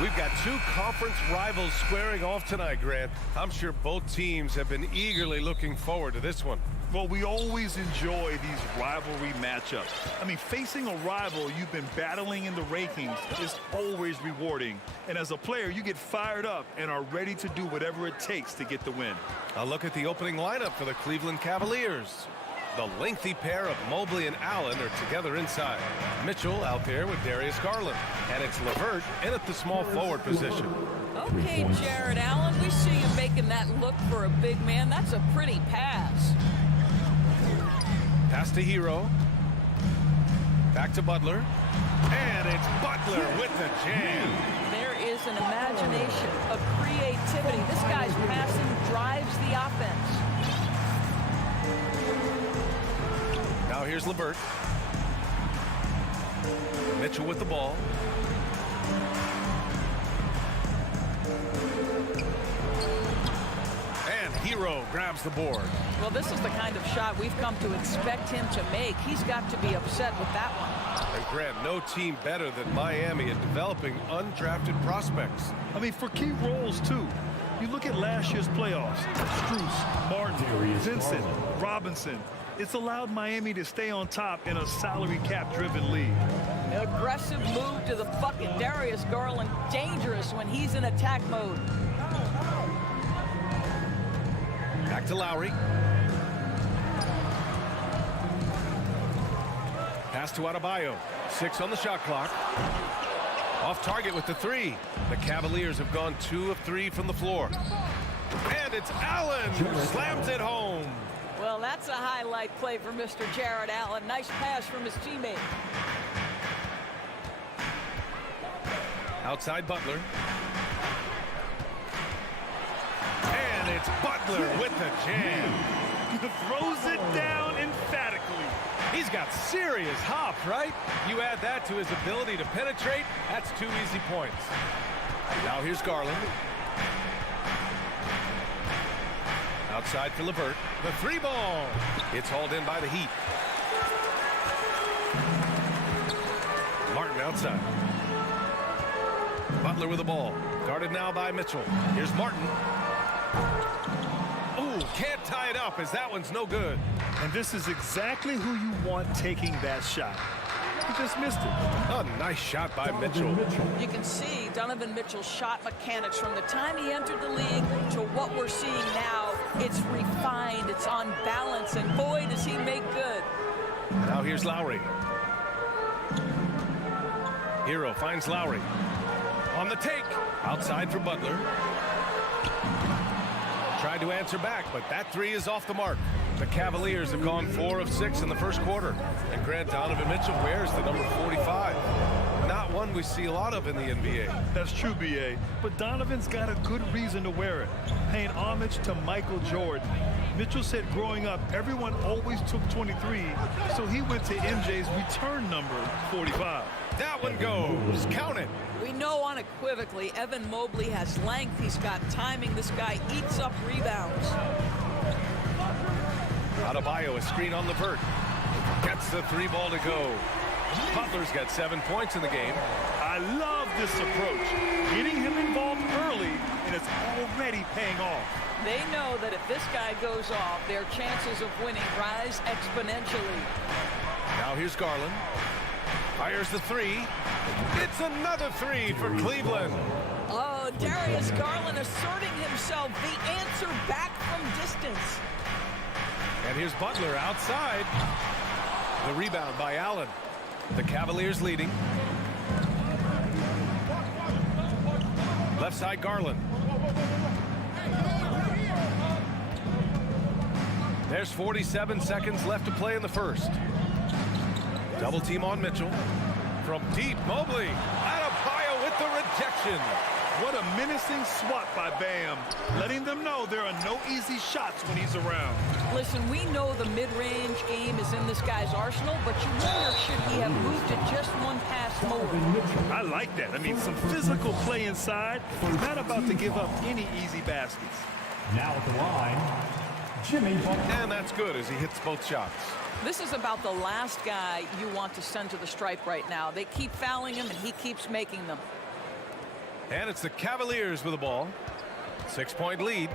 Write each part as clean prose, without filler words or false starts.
We've got two conference rivals squaring off tonight, Grant. I'm sure both teams have been eagerly looking forward to this one. Well, we always enjoy these rivalry matchups. I mean, facing a rival you've been battling in the rankings is always rewarding. And as a player, you get fired up and are ready to do whatever it takes to get the win. A look at the opening lineup for the Cleveland Cavaliers. The lengthy pair of Mobley and Allen are together inside. Mitchell out there with Darius Garland. And it's LeVert in at the small forward position. Okay, Jared Allen, we see you making that look for a big man. That's a pretty pass. Pass to Hero. Back to Butler. And it's Butler with the jam. There is an imagination, a creativity. This guy's passing drives the offense. Now here's LeVert. Mitchell with the ball. And Hero grabs the board. Well, this is the kind of shot we've come to expect him to make. He's got to be upset with that one. And Grant, no team better than Miami at developing undrafted prospects. I mean, for key roles, too. You look at last year's playoffs. Strus, Martin, Vincent, Robinson. It's allowed Miami to stay on top in a salary cap-driven league. Aggressive move to the bucket. Darius Garland dangerous when he's in attack mode. Back to Lowry. Pass to Adebayo. 6 on the shot clock. Off target with the 3. The Cavaliers have gone 2 of 3 from the floor. And it's Allen who slams it home. Well, that's a highlight play for Mr. Jared Allen. Nice pass from his teammate. Outside Butler. And it's Butler with the jam. Throws it down emphatically. He's got serious hop, right? You add that to his ability to penetrate, that's 2 easy points. Now here's Garland. Outside for LeVert. The 3-ball. It's hauled in by the Heat. Martin outside. Butler with the ball. Guarded now by Mitchell. Here's Martin. Ooh, can't tie it up as that one's no good. And this is exactly who you want taking that shot. He just missed it. A nice shot by Mitchell. You can see Donovan Mitchell's shot mechanics from the time he entered the league to what we're seeing now. It's refined, it's on balance, and boy, does he make good. Now here's Lowry. Hero finds Lowry. On the take. Outside for Butler. Tried to answer back, but that 3 is off the mark. The Cavaliers have gone 4 of 6 in the first quarter. And Grant, Donovan Mitchell wears the number 45. Not one we see a lot of in the NBA. That's true, B.A. But Donovan's got a good reason to wear it. Paying homage to Michael Jordan. Mitchell said growing up, everyone always took 23, so he went to MJ's return number 45. That one goes. Count it. We know unequivocally Evan Mobley has length. He's got timing. This guy eats up rebounds. Adebayo, a screen on LeVert. Gets the 3-ball to go. Butler's got 7 points in the game. I love this approach. Getting him involved early, and it's already paying off. They know that if this guy goes off, their chances of winning rise exponentially. Now here's Garland. Fires the 3. It's another 3 for Cleveland. Oh, Darius Garland asserting himself, the answer back from distance. And here's Butler outside. The rebound by Allen. The Cavaliers leading. Left side Garland. There's 47 seconds left to play in the first. Double team on Mitchell. From deep, Mobley. Adebayo with the rejection. What a menacing swat by Bam. Letting them know there are no easy shots when he's around. Listen, we know the mid-range game is in this guy's arsenal, but you wonder should he have moved to just one pass more. I like that. I mean, some physical play inside. He's not about to give up any easy baskets. Now at the line, Jimmy Butler. And that's good as he hits both shots. This is about the last guy you want to send to the stripe right now. They keep fouling him, and he keeps making them. And it's the Cavaliers with the ball. 6-point lead.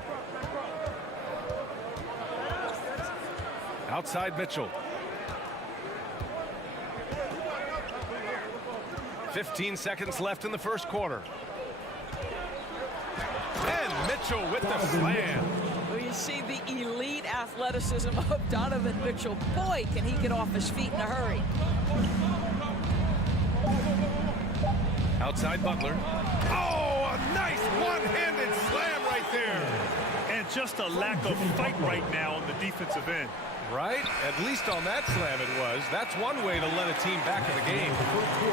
Outside Mitchell. 15 seconds left in the first quarter. And Mitchell with the slam. Well, you see the elite athleticism of Donovan Mitchell. Boy, can he get off his feet in a hurry. Outside Butler. Oh, a nice one-handed slam right there. And just a lack of fight right now on the defensive end. Right? At least on that slam it was. That's one way to let a team back in the game.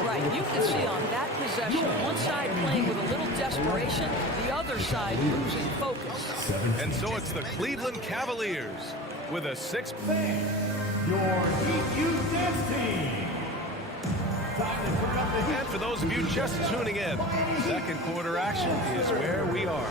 Right. You can see on that possession, one side playing with a little desperation, the other side losing focus. And so it's the Cleveland Cavaliers with a 6. Your EQ dance team. And for those of you just tuning in, second quarter action is where we are.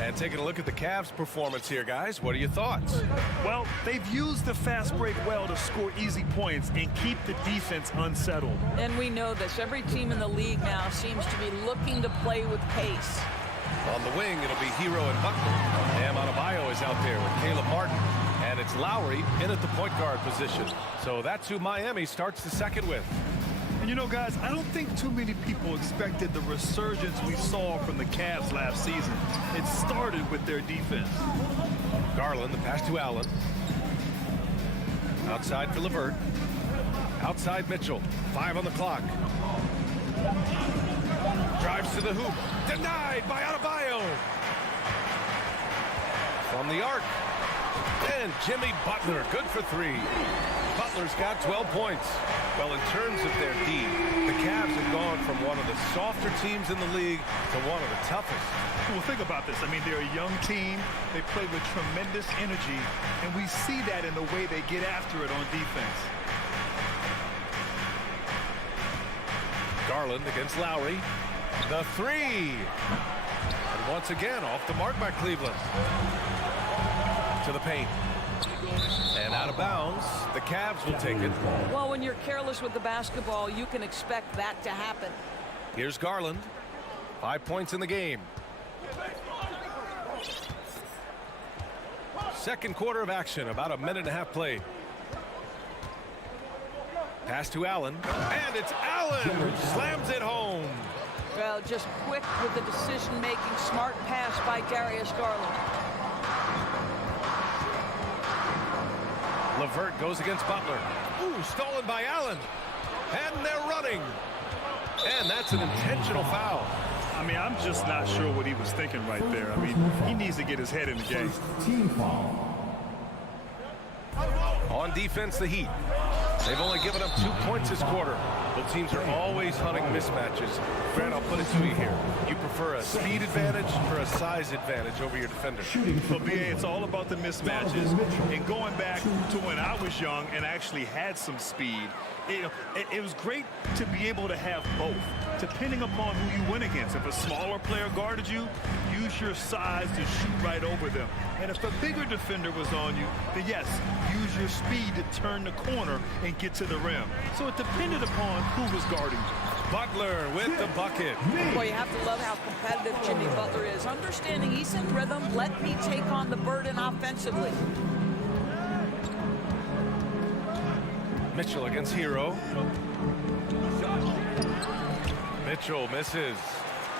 And taking a look at the Cavs' performance here, guys. What are your thoughts? Well, they've used the fast break well to score easy points and keep the defense unsettled. And we know this. Every team in the league now seems to be looking to play with pace. On the wing, it'll be Hero and Butler. Bam Adebayo is out there with Caleb Martin. And it's Lowry in at the point guard position. So that's who Miami starts the second with. And you know, guys, I don't think too many people expected the resurgence we saw from the Cavs last season. It started with their defense. Garland, the pass to Allen. Outside for LeVert. Outside Mitchell. 5 on the clock. Drives to the hoop. Denied by Adebayo. From the arc. And Jimmy Butler, good for 3. Butler's got 12 points. Well, in terms of their D, the Cavs have gone from one of the softer teams in the league to one of the toughest. Well, think about this. I mean, they're a young team. They play with tremendous energy, and we see that in the way they get after it on defense. Garland against Lowry. The 3. And once again, off the mark by Cleveland. To the paint. And out of bounds. The Cavs will take it. Well, when you're careless with the basketball, you can expect that to happen. Here's Garland. 5 points in the game. Second quarter of action. About a minute and a half played. Pass to Allen. And it's Allen who slams it home. Well, just quick with the decision-making, smart pass by Darius Garland. LeVert goes against Butler. Ooh, stolen by Allen. And they're running. And that's an intentional foul. I mean, I'm just not sure what he was thinking right there. I mean, he needs to get his head in the game. Team foul. On defense, the Heat. They've only given up 2 points this quarter. Both teams are always hunting mismatches. Grant, I'll put it to you here. You prefer a speed advantage or a size advantage over your defender? Well, BA, it's all about the mismatches. And going back to when I was young and actually had some speed, it was great to be able to have both, depending upon who you went against. If a smaller player guarded you, use your size to shoot right over them. And if a bigger defender was on you, then yes, use your speed to turn the corner and get to the rim. So it depended upon who was guarding you. Butler with the bucket. Boy, you have to love how competitive Jimmy Butler is. Understanding he's in rhythm, let me take on the burden offensively. Mitchell against Hero. Mitchell misses.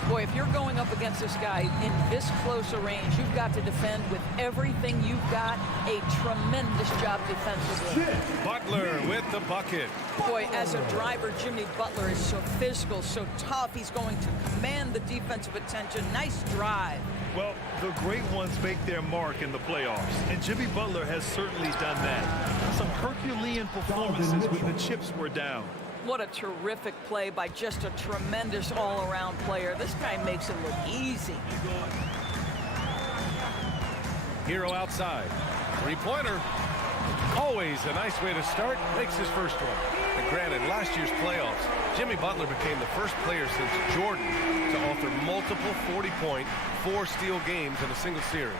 Boy, if you're going up against this guy in this close a range, you've got to defend with everything you've got. A tremendous job defensively. Butler with the bucket. Boy, as a driver, Jimmy Butler is so physical, so tough. He's going to command the defensive attention. Nice drive. Well, the great ones make their mark in the playoffs, and Jimmy Butler has certainly done that. Some Herculean performances when the chips were down. What a terrific play by just a tremendous all-around player. This guy makes it look easy. Hero outside. Three-pointer. Always a nice way to start. Makes his first one. And granted, last year's playoffs, Jimmy Butler became the first player since Jordan to author multiple 40-point, 4-steal games in a single series.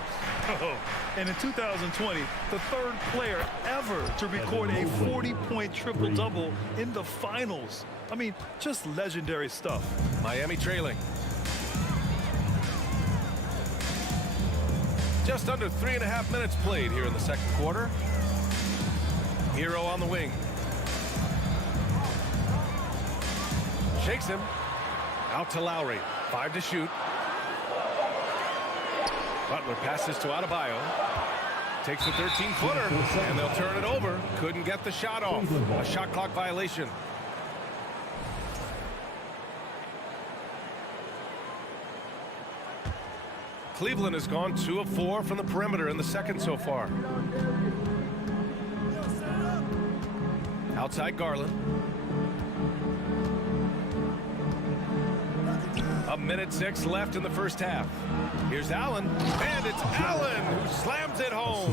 Oh, and in 2020, the third player ever to record a 40-point triple-double in the finals. I mean, just legendary stuff. Miami trailing. Just under 3.5 minutes played here in the second quarter. Hero on the wing. Shakes him. Out to Lowry. 5 to shoot. Butler passes to Adebayo. Takes a 13-footer, and they'll turn it over. Couldn't get the shot off. A shot clock violation. Cleveland has gone 2 of 4 from the perimeter in the second so far. Outside Garland. 1:06 left in the first half. Here's Allen, and it's Allen who slams it home.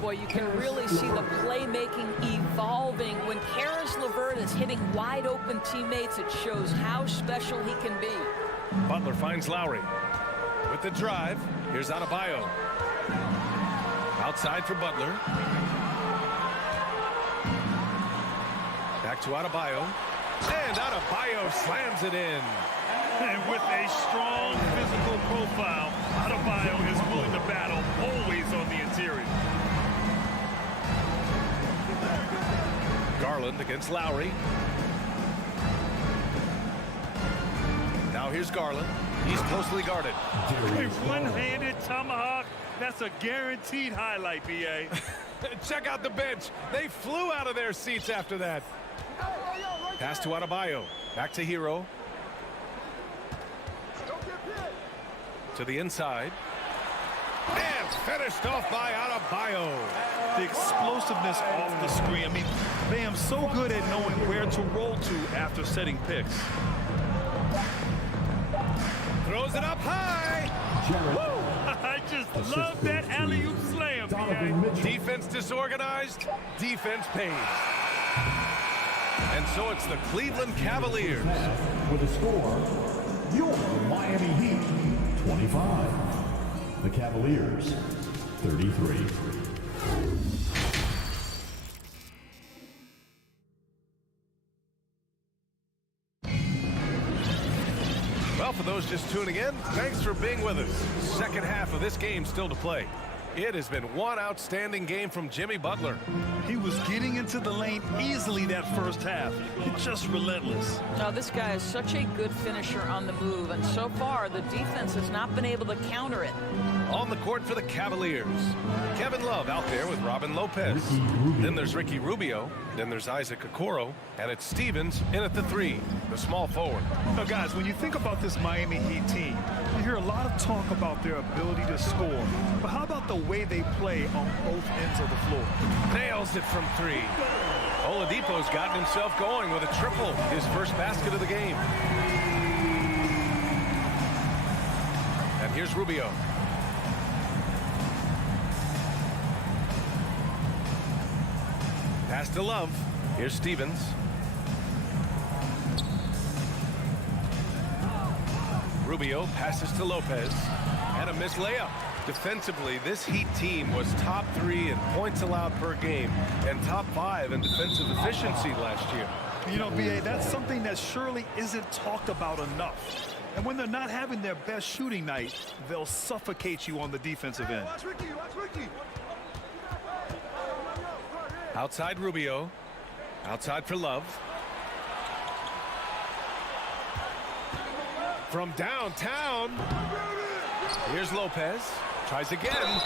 Boy, you can really see the playmaking evolving. When Karis LeVert is hitting wide open teammates, it shows how special he can be. Butler finds Lowry. With the drive, here's Adebayo. Outside for Butler. Back to Adebayo. And Adebayo slams it in. And with a strong physical profile, Adebayo is willing to battle, always on the interior. Garland against Lowry. Now here's Garland. He's closely guarded. A one-handed tomahawk. That's a guaranteed highlight, B.A. Check out the bench. They flew out of their seats after that. Pass to Adebayo. Back to Hero. To the inside. And finished off by Adebayo. The explosiveness off the screen. I mean, Bam's so good at knowing where to roll to after setting picks. Throws it up high. Woo! I just love that alley-oop slam, B.A. Defense disorganized. Defense pays. And so it's the Cleveland Cavaliers. With a score, your Miami Heat 25. The Cavaliers 33. Well, for those just tuning in, thanks for being with us. Second half of this game still to play. It has been one outstanding game from Jimmy Butler. He was getting into the lane easily that first half. Just relentless. Now, this guy is such a good finisher on the move, and so far the defense has not been able to counter it. On the court for the Cavaliers, Kevin Love out there with Robin Lopez. Then there's Ricky Rubio. Then there's Isaac Okoro. And it's Stevens in at the 3, the small forward. Now, guys, when you think about this Miami Heat team, you hear a lot of talk about their ability to score. But how about the way they play on both ends of the floor? Nails it from 3. Oladipo's gotten himself going with a triple, his first basket of the game. And here's Rubio. Pass to Love. Here's Stevens. Rubio passes to Lopez. And a missed layup. Defensively, this Heat team was top 3 in points allowed per game and top 5 in defensive efficiency last year. You know, B.A., that's something that surely isn't talked about enough. And when they're not having their best shooting night, they'll suffocate you on the defensive end. Outside Rubio. Outside for Love. From downtown, here's Lopez. Tries again.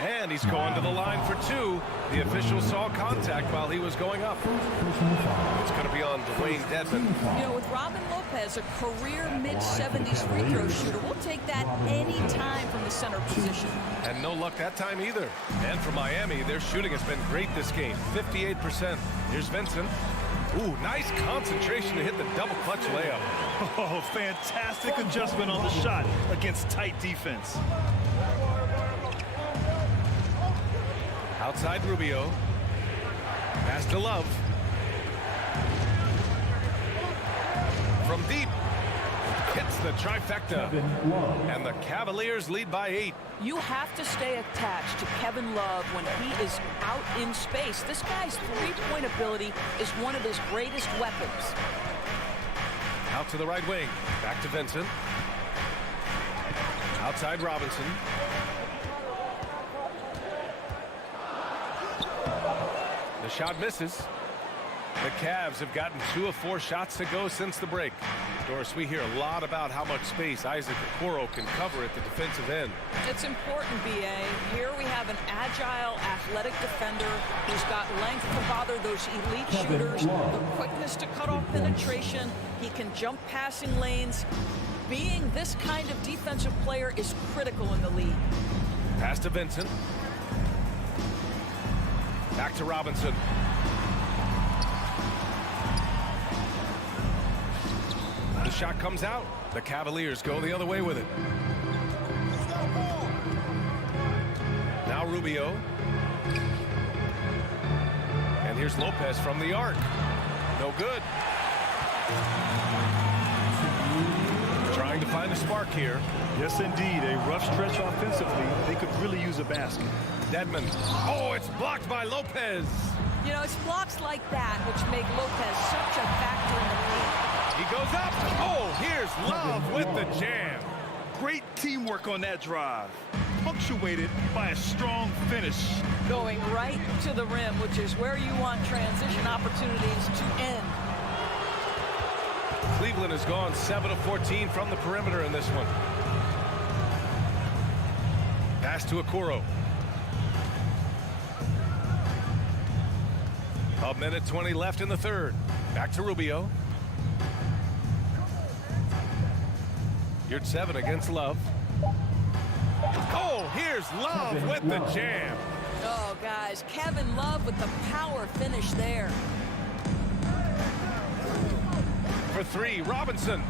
And he's going to the line for 2. The official saw contact while he was going up. It's going to be on Dwayne Dedmon. You know, with Robin Lopez, a career mid-70s free throw shooter, we'll take that any time from the center position. And no luck that time either. And for Miami, their shooting has been great this game. 58%. Here's Vincent. Ooh, nice concentration to hit the double clutch layup. Oh, fantastic adjustment on the shot against tight defense. Outside Rubio. Pass to Love. from deep. Hits the trifecta. And the Cavaliers lead by 8. You have to stay attached to Kevin Love when he is out in space. This guy's three-point ability is one of his greatest weapons. Out to the right wing. Back to Vincent. Outside Robinson. The shot misses. The Cavs have gotten 2 of 4 shots to go since the break. Doris, we hear a lot about how much space Isaac Okoro can cover at the defensive end. It's important, B.A. Here we have an agile, athletic defender who's got length to bother those elite shooters, the quickness to cut off penetration. He can jump passing lanes. Being this kind of defensive player is critical in the league. Pass to Vincent. Back to Robinson. The shot comes out. The Cavaliers go the other way with it. Now Rubio. And here's Lopez from the arc. No good. Trying to find a spark here. Yes, indeed. A rough stretch offensively. They could really use a basket. Dedmon. Oh, it's blocked by Lopez. You know, it's blocks like that which make Lopez such a factor in the league. He goes up. Oh, here's Love with the jam. Great teamwork on that drive. Punctuated by a strong finish. Going right to the rim, which is where you want transition opportunities to end. Cleveland has gone 7 of 14 from the perimeter in this one. Pass to Okoro. A minute 20 left in the third. Back to Rubio. You're 7 against Love. Oh, here's Love with the jam. Oh, guys, Kevin Love with the power finish there. For 3, Robinson.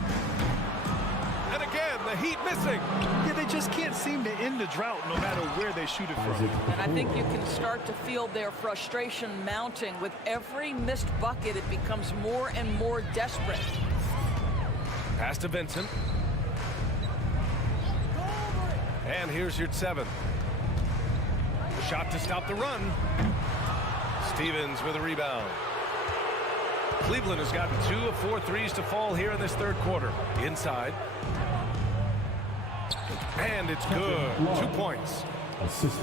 And again, the Heat missing. Yeah, they just can't seem to end the drought no matter where they shoot it from. And I think you can start to feel their frustration mounting. With every missed bucket, it becomes more and more desperate. Pass to Vincent. And here's your 7. The shot to stop the run. Stevens with a rebound. Cleveland has gotten 2 of 4 threes to fall here in this third quarter. Inside. And it's good. 2 points.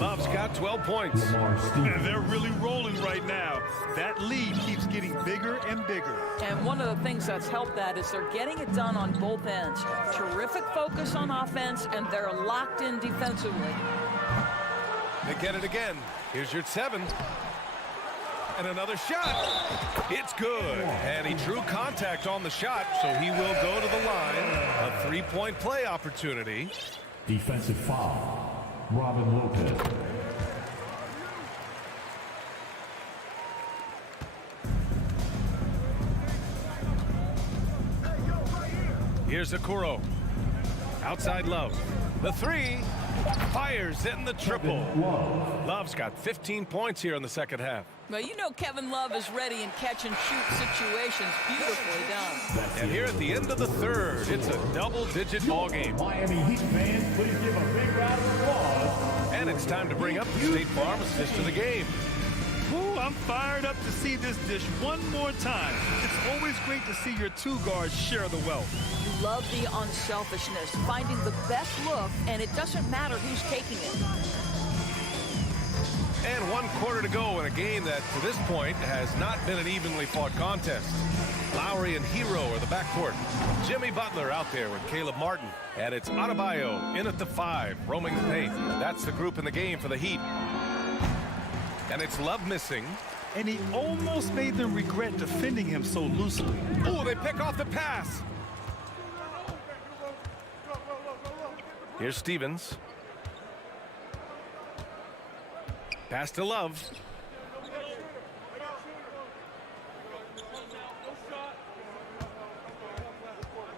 Love's got 12 points. And they're really rolling right now. That lead keeps getting bigger and bigger. And one of the things that's helped that is they're getting it done on both ends. Terrific focus on offense, and they're locked in defensively. They get it again. Here's your 7. And another shot. It's good. And he drew contact on the shot, so he will go to the line. A 3-point play opportunity. Defensive foul. Robin Lopez. Here's Okoro. Outside Love. The 3. Fires in the triple. Love's got 15 points here in the second half. Well, you know Kevin Love is ready in catch-and-shoot situations. Beautifully done. And here at the end of the third, it's a double-digit ball game. Miami Heat fans, please give a big round of applause. And it's time to bring up the State Farm assist of the game. Ooh, I'm fired up to see this dish one more time. It's always great to see your 2 guards share the wealth. You love the unselfishness, finding the best look, and it doesn't matter who's taking it. And 1 quarter to go in a game that, to this point, has not been an evenly fought contest. Lowry and Hero are the backcourt. Jimmy Butler out there with Caleb Martin. And it's Adebayo in at the 5, roaming the paint. That's the group in the game for the Heat. And it's Love missing. And he almost made them regret defending him so loosely. Oh, they pick off the pass. Here's Stevens. Pass to Love.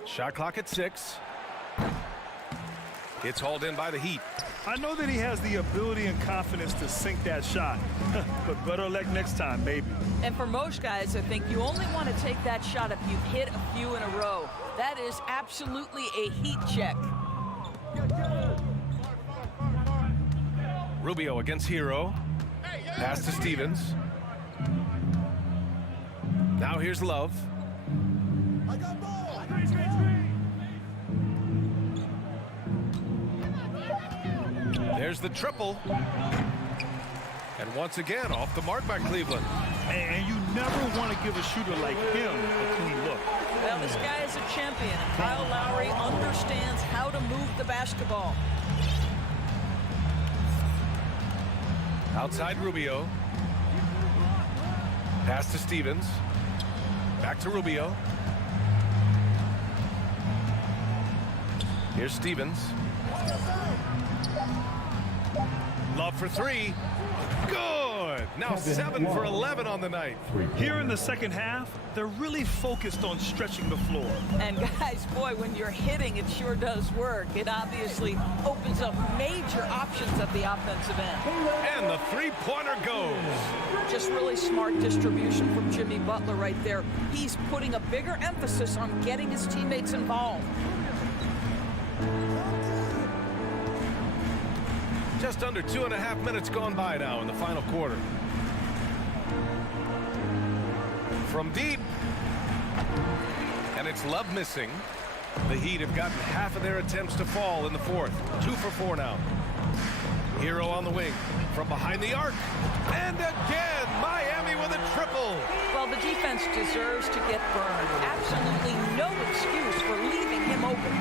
Shot clock at 6. It's hauled in by the Heat. I know that he has the ability and confidence to sink that shot, but better luck next time, maybe. And for most guys, I think you only want to take that shot if you've hit a few in a row. That is absolutely a heat check. Rubio against Hero. Pass to Stevens. Now here's Love. There's the triple. And once again, off the mark by Cleveland. And you never want to give a shooter like him a clean look. Well, this guy is a champion. Kyle Lowry understands how to move the basketball. Outside Rubio. Pass to Stevens. Back to Rubio. Here's Stevens. Love for three. Good. Now 7 for 11 on the night. Here in the second half, they're really focused on stretching the floor. And guys, boy, when you're hitting, it sure does work. It obviously opens up major options at the offensive end. And the three-pointer goes. Just really smart distribution from Jimmy Butler right there. He's putting a bigger emphasis on getting his teammates involved. Just under 2.5 minutes gone by now in the final quarter. From deep. And it's Love missing. The Heat have gotten half of their attempts to fall in the fourth. 2 for 4 now. Hero on the wing. From behind the arc. And again, Miami with a triple. Well, the defense deserves to get burned. Absolutely no excuse for leaving him open.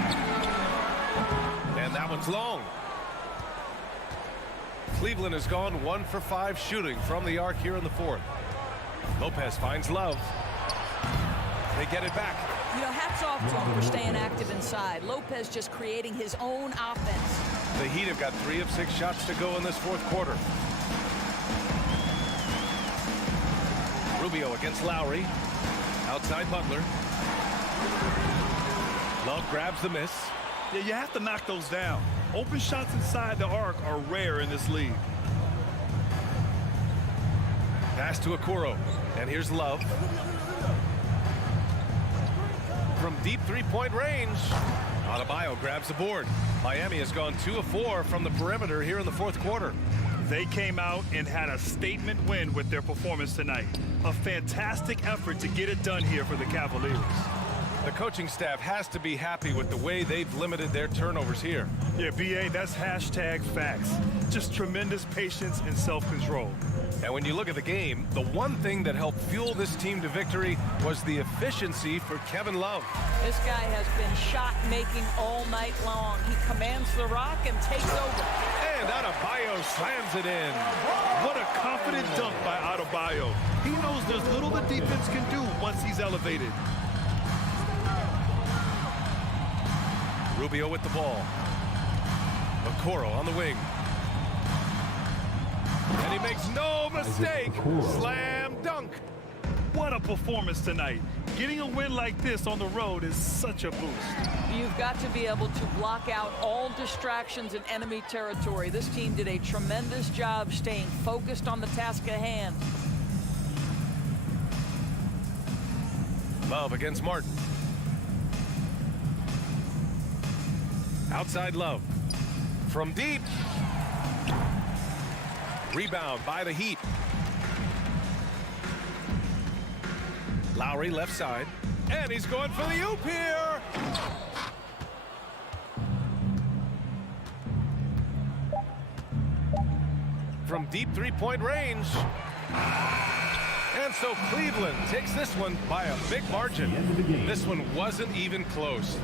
And that one's long. Cleveland has gone 1 for 5 shooting from the arc here in the fourth. Lopez finds Love. They get it back. You know, hats off to him for staying active inside. Lopez just creating his own offense. The Heat have got 3 of 6 shots to go in this fourth quarter. Rubio against Lowry. Outside Butler. Love grabs the miss. Yeah, you have to knock those down. Open shots inside the arc are rare in this league. Pass to Okoro. And here's Love. From deep three-point range. Adebayo grabs the board. Miami has gone 2 of 4 from the perimeter here in the fourth quarter. They came out and had a statement win with their performance tonight. A fantastic effort to get it done here for the Cavaliers. The coaching staff has to be happy with the way they've limited their turnovers here. Yeah, BA, that's hashtag facts. Just tremendous patience and self-control. And when you look at the game, the one thing that helped fuel this team to victory was the efficiency for Kevin Love. This guy has been shot-making all night long. He commands the rock and takes over. And Adebayo slams it in. What a confident dunk by Adebayo. He knows there's little the defense can do once he's elevated. Rubio with the ball. Okoro on the wing. And he makes no mistake. Slam dunk. What a performance tonight. Getting a win like this on the road is such a boost. You've got to be able to block out all distractions in enemy territory. This team did a tremendous job staying focused on the task at hand. Love against Martin. Outside Love. From deep. Rebound by the Heat. Lowry left side. And he's going for the oop here. From deep three-point range. And so Cleveland takes this one by a big margin. This one wasn't even close.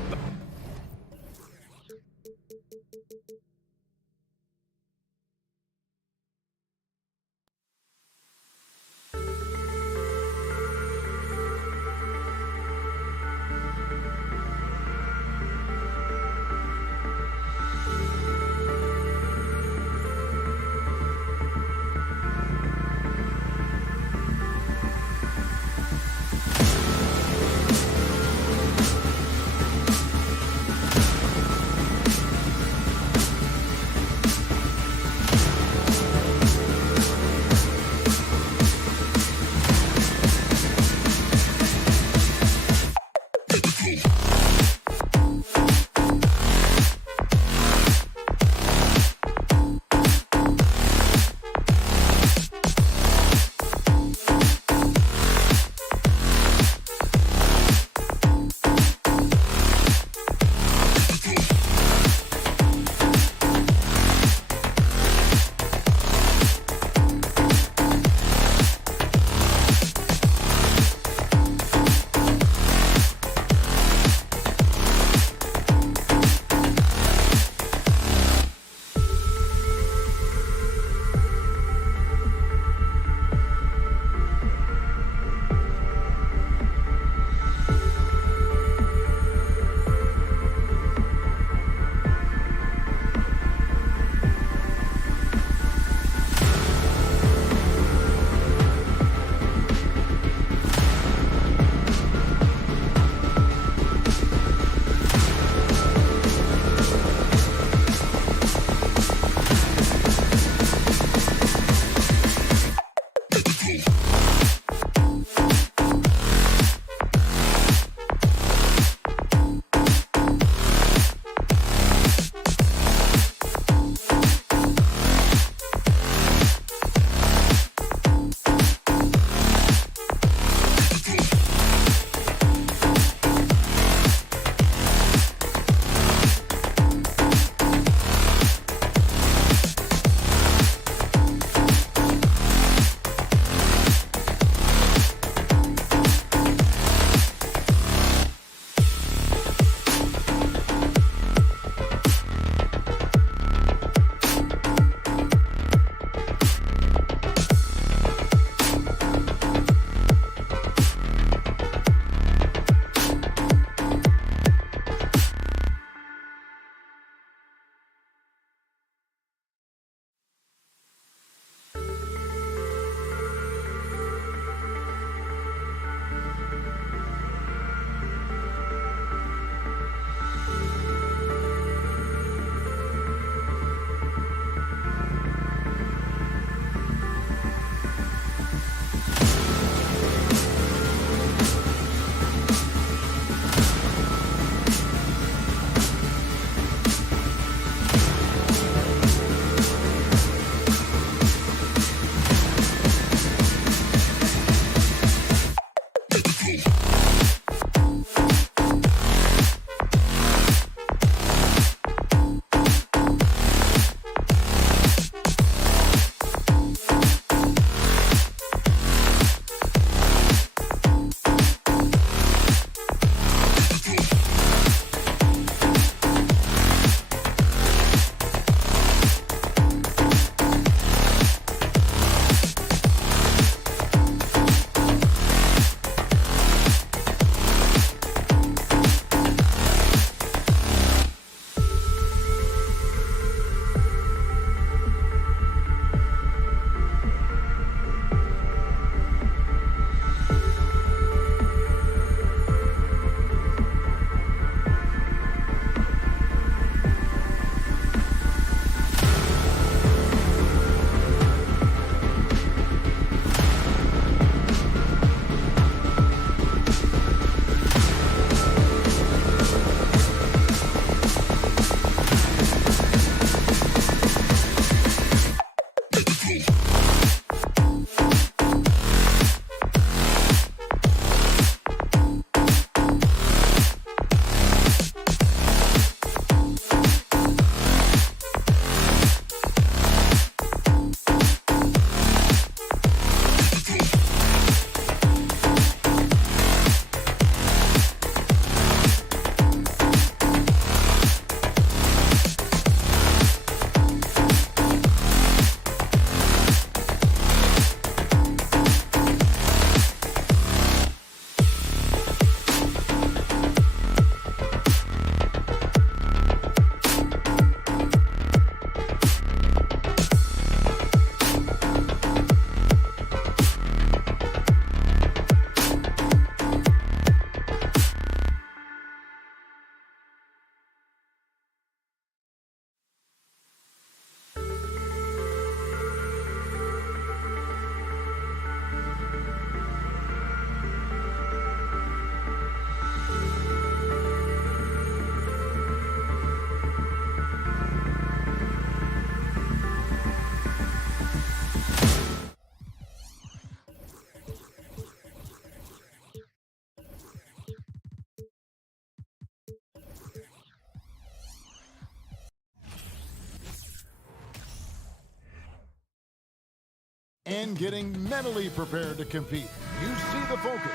and getting mentally prepared to compete. You see the focus.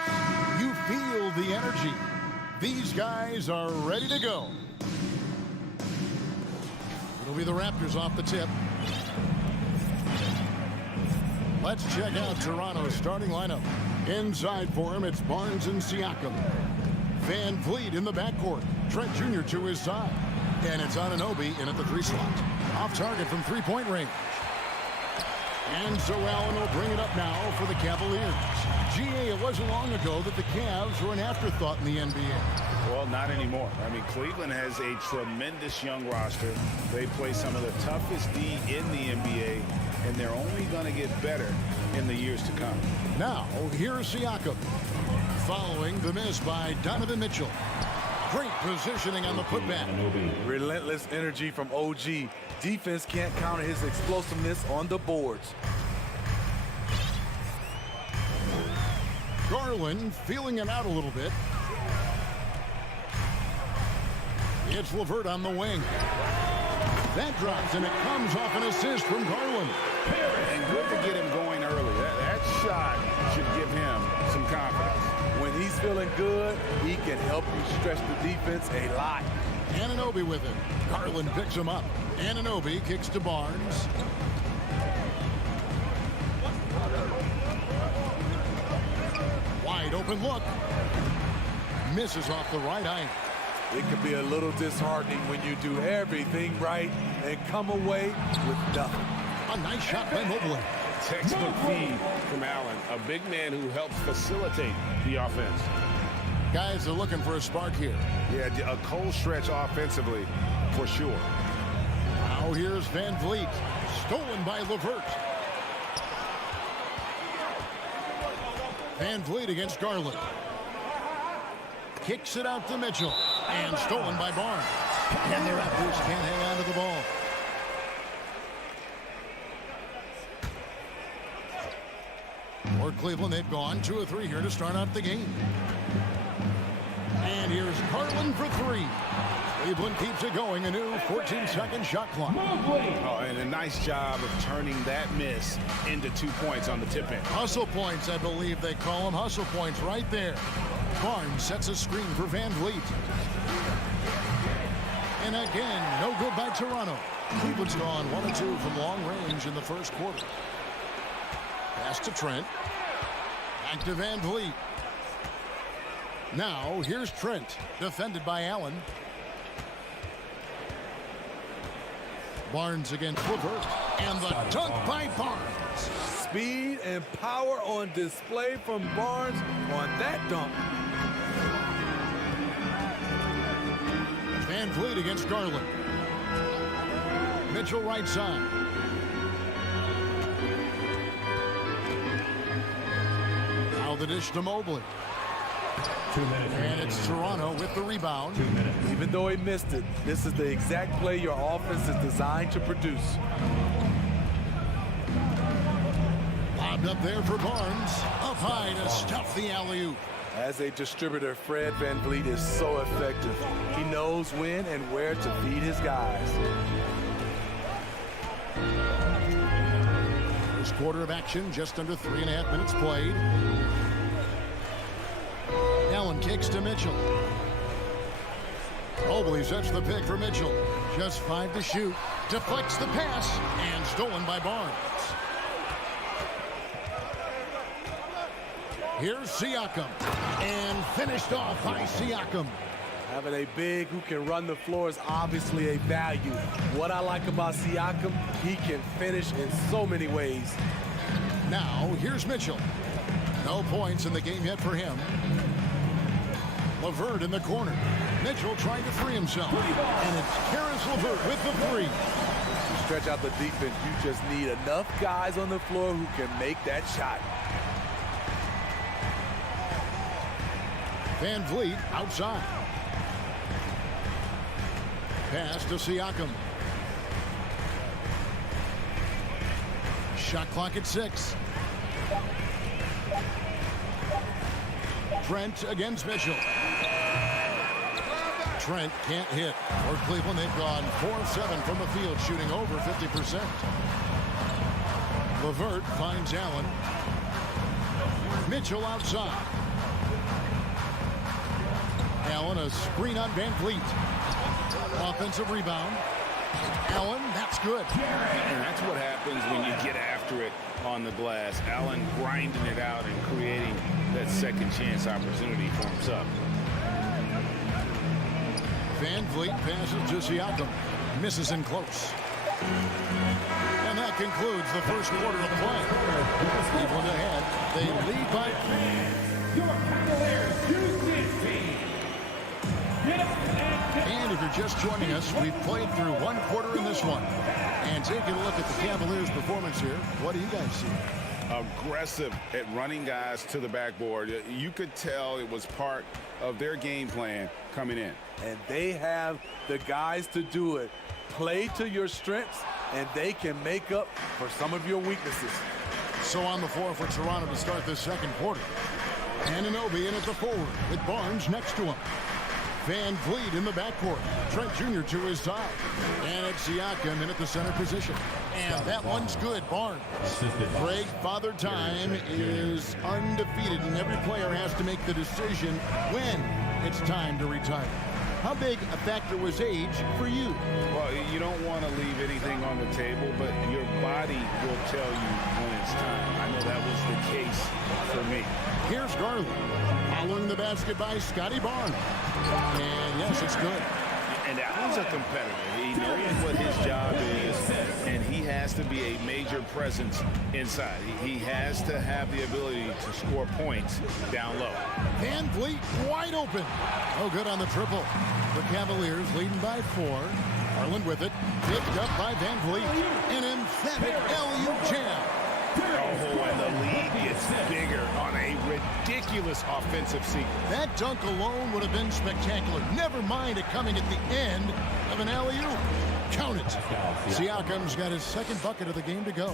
You feel the energy. These guys are ready to go. It'll be the Raptors off the tip. Let's check out Toronto's starting lineup. Inside for him, it's Barnes and Siakam. Van Vliet in the backcourt. Trent Jr. to his side. And it's Anunoby in at the 3 slot. Off target from three-point range. And so Allen will bring it up now for the Cavaliers. GA, it wasn't long ago that the Cavs were an afterthought in the NBA. Well, not anymore. I mean, Cleveland has a tremendous young roster. They play some of the toughest D in the NBA, and they're only going to get better in the years to come. Now, here's Siakam. Following the miss by Donovan Mitchell. Great positioning on the putback. Relentless energy from OG. Defense can't counter his explosiveness on the boards. Garland feeling it out a little bit. It's LeVert on the wing. That drops, and it comes off an assist from Garland. And good to get him going early. That shot should give him some confidence. When he's feeling good, he can help you stretch the defense a lot. Anunoby with it. Garland picks him up. Anunoby kicks to Barnes. Wide open look. Misses off the right eye. It can be a little disheartening when you do everything right and come away with nothing. A nice shot by Mobley. Textbook feed from Allen, a big man who helps facilitate the offense. Guys are looking for a spark here. Yeah, a cold stretch offensively, for sure. Now here's Van Vliet. Stolen by LeVert. Van Vliet against Garland. Kicks it out to Mitchell. And stolen by Barnes. And the Raptors can't hang on to the ball. For Cleveland, they've gone 2 of 3 here to start out the game. And here's Garland for 3. Cleveland keeps it going. A new 14-second shot clock. Oh, and a nice job of turning that miss into 2 points on the tip in. Hustle points, I believe they call them. Hustle points right there. Barnes sets a screen for Van Vliet. And again, no good by Toronto. Cleveland's gone 1 of 2 from long range in the first quarter. Pass to Trent. Back to Van Vliet. Now, here's Trent, defended by Allen. Barnes against LeVert. And the dunk by Barnes. Speed and power on display from Barnes on that dunk. Van Vliet against Garland. Mitchell right side. Now the dish to Mobley. 2 minutes. And it's Toronto with the rebound. 2 minutes. Even though he missed it, this is the exact play your offense is designed to produce. Lobbed up there for Barnes. Up high to stuff the alley-oop. As a distributor, Fred Van Vliet is so effective. He knows when and where to feed his guys. First quarter of action, just under 3.5 minutes played. Allen kicks to Mitchell. Mobley sets the pick for Mitchell. Just 5 to shoot. Deflects the pass and stolen by Barnes. Here's Siakam. And finished off by Siakam. Having a big who can run the floor is obviously a value. What I like about Siakam, he can finish in so many ways. Now, here's Mitchell. No points in the game yet for him. LeVert in the corner. Mitchell trying to free himself. And it's Karis LeVert with the 3. To stretch out the defense, you just need enough guys on the floor who can make that shot. Van Vliet outside. Pass to Siakam. Shot clock at 6. Trent against Mitchell. Trent can't hit. For Cleveland, they've gone 4 of 7 from the field, shooting over 50%. LeVert finds Allen. Mitchell outside. Allen, a screen on Van Vliet. Offensive rebound. Allen, that's good. And that's what happens when you get after it on the glass. Allen grinding it out and creating that second chance opportunity for himself. Van Vliet passes to Siakam. Misses in close. And that concludes the first quarter of play. Cleveland ahead. They lead by 3. Your Cavaliers Houston team. Get up and if you're just joining us, we've played through one quarter in this one. And taking a look at the Cavaliers' performance here, what do you guys see? Aggressive at running guys to the backboard. You could tell it was part of their game plan coming in. And they have the guys to do it. Play to your strengths, and they can make up for some of your weaknesses. So on the floor for Toronto to start this second quarter. Anunoby in at the forward with Barnes next to him. Van Vliet in the backcourt. Trent Jr. to his side. And it's Siakam in at the center position. And that one's good, Barnes. Greg, Father Time is undefeated, and every player has to make the decision when it's time to retire. How big a factor was age for you? Well, you don't want to leave anything on the table, but your body will tell you when it's time. I know that was the case for me. Here's Garland. Following the basket by Scotty Barnes. And yes, it's good. And Allen's a competitor. He knows what his job is, and he has to be a major presence inside. He has to have the ability to score points down low. Van Vliet wide open. Oh, good on the triple. The Cavaliers leading by 4. Garland with it. Picked up by Van Vliet. An emphatic LU jam. Oh, and the lead gets bigger on a ridiculous offensive sequence. That dunk alone would have been spectacular. Never mind it coming at the end of an alley-oop. Count it. Siakam's got his second bucket of the game to go.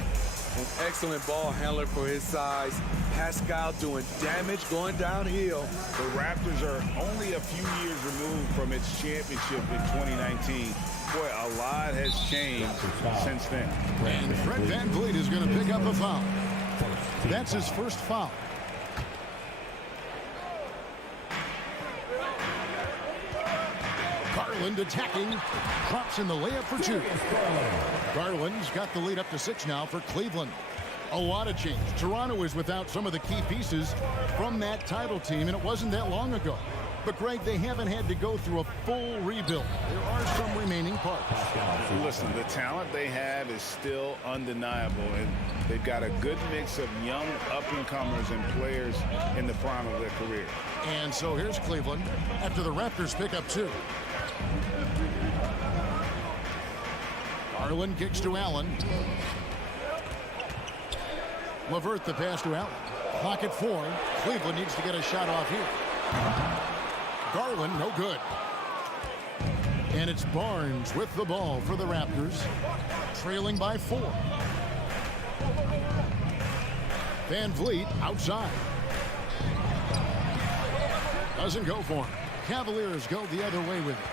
An excellent ball handler for his size. Pascal doing damage going downhill. The Raptors are only a few years removed from its championship in 2019. Boy, a lot has changed since then. And Fred Van Vliet is going to pick up a foul. That's his first foul. Garland attacking. Drops in the layup for 2. Garland's got the lead up to 6 now for Cleveland. A lot of change. Toronto is without some of the key pieces from that title team, and it wasn't that long ago. But, Greg, they haven't had to go through a full rebuild. There are some remaining parts. Listen, the talent they have is still undeniable, and they've got a good mix of young up-and-comers and players in the prime of their career. And so here's Cleveland after the Raptors pick up 2. Garland kicks to Allen. LeVert the pass to Allen. Clock at 4. Cleveland needs to get a shot off here. Garland, no good. And it's Barnes with the ball for the Raptors. Trailing by 4. Van Vliet outside. Doesn't go for him. Cavaliers go the other way with it.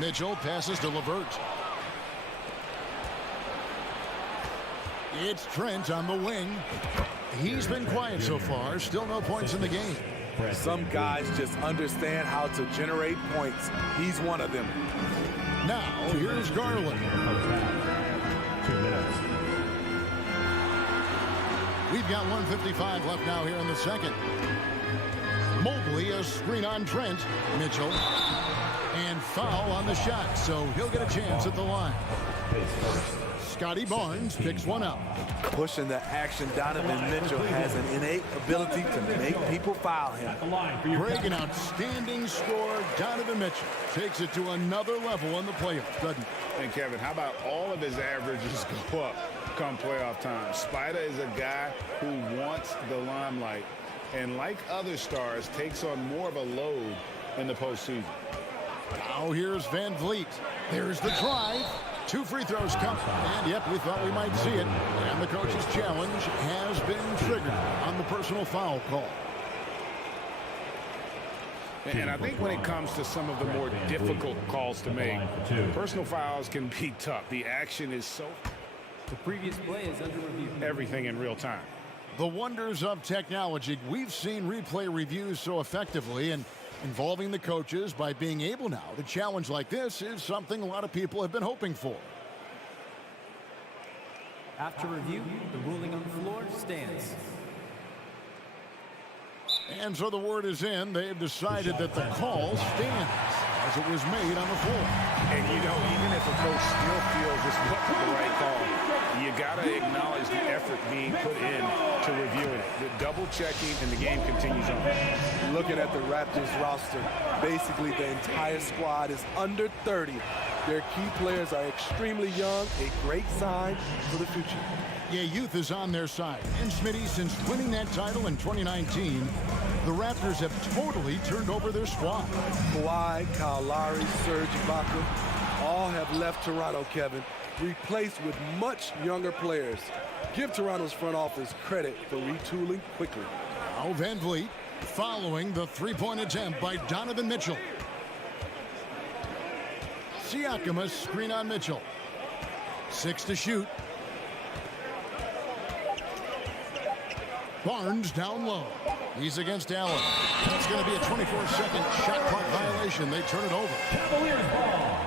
Mitchell passes to LeVert. It's Trent on the wing. He's been quiet so far. Still no points in the game. Some guys just understand how to generate points. He's one of them. Now, here's Garland. 2 minutes. We've got 1:55 left now here in the second. Mobley, a screen on Trent. Mitchell. And foul on the shot, so he'll get a chance at the line. Scotty Barnes picks one up. Pushing the action, Donovan Mitchell has an innate ability to make people foul him. Greg, an outstanding scorer. Donovan Mitchell takes it to another level in the playoffs, doesn't he? And Kevin, how about all of his averages go up come playoff time? Spider is a guy who wants the limelight, and like other stars, takes on more of a load in the postseason. Now here's Van Vliet. There's the drive. 2 free throws come. And yep, we thought we might see it. And the coach's challenge has been triggered on the personal foul call. And I think when it comes to some of the more difficult calls to make, personal fouls can be tough. The action is so... The previous play is under review. Everything in real time. The wonders of technology. We've seen replay reviews so effectively, and involving the coaches by being able now to challenge like this is something a lot of people have been hoping for. After review, the ruling on the floor stands. And so the word is in. They've decided that the call stands as it was made on the floor. And you know, even if a coach still feels this wasn't the right call, you got to acknowledge the effort being put in to reviewing it. The double checking, and the game continues on. Looking at the Raptors roster, basically the entire squad is under 30. Their key players are extremely young, a great sign for the future. Yeah, youth is on their side. And Smitty, since winning that title in 2019, the Raptors have totally turned over their squad. Kawhi, Kyle Lowry, Serge Ibaka, all have left Toronto, Kevin, replaced with much younger players. Give Toronto's front office credit for retooling quickly. Now Van Vliet following the three-point attempt by Donovan Mitchell. Siakam, a screen on Mitchell. 6 to shoot. Barnes down low. He's against Allen. That's going to be a 24-second shot clock violation. They turn it over. Cavaliers ball.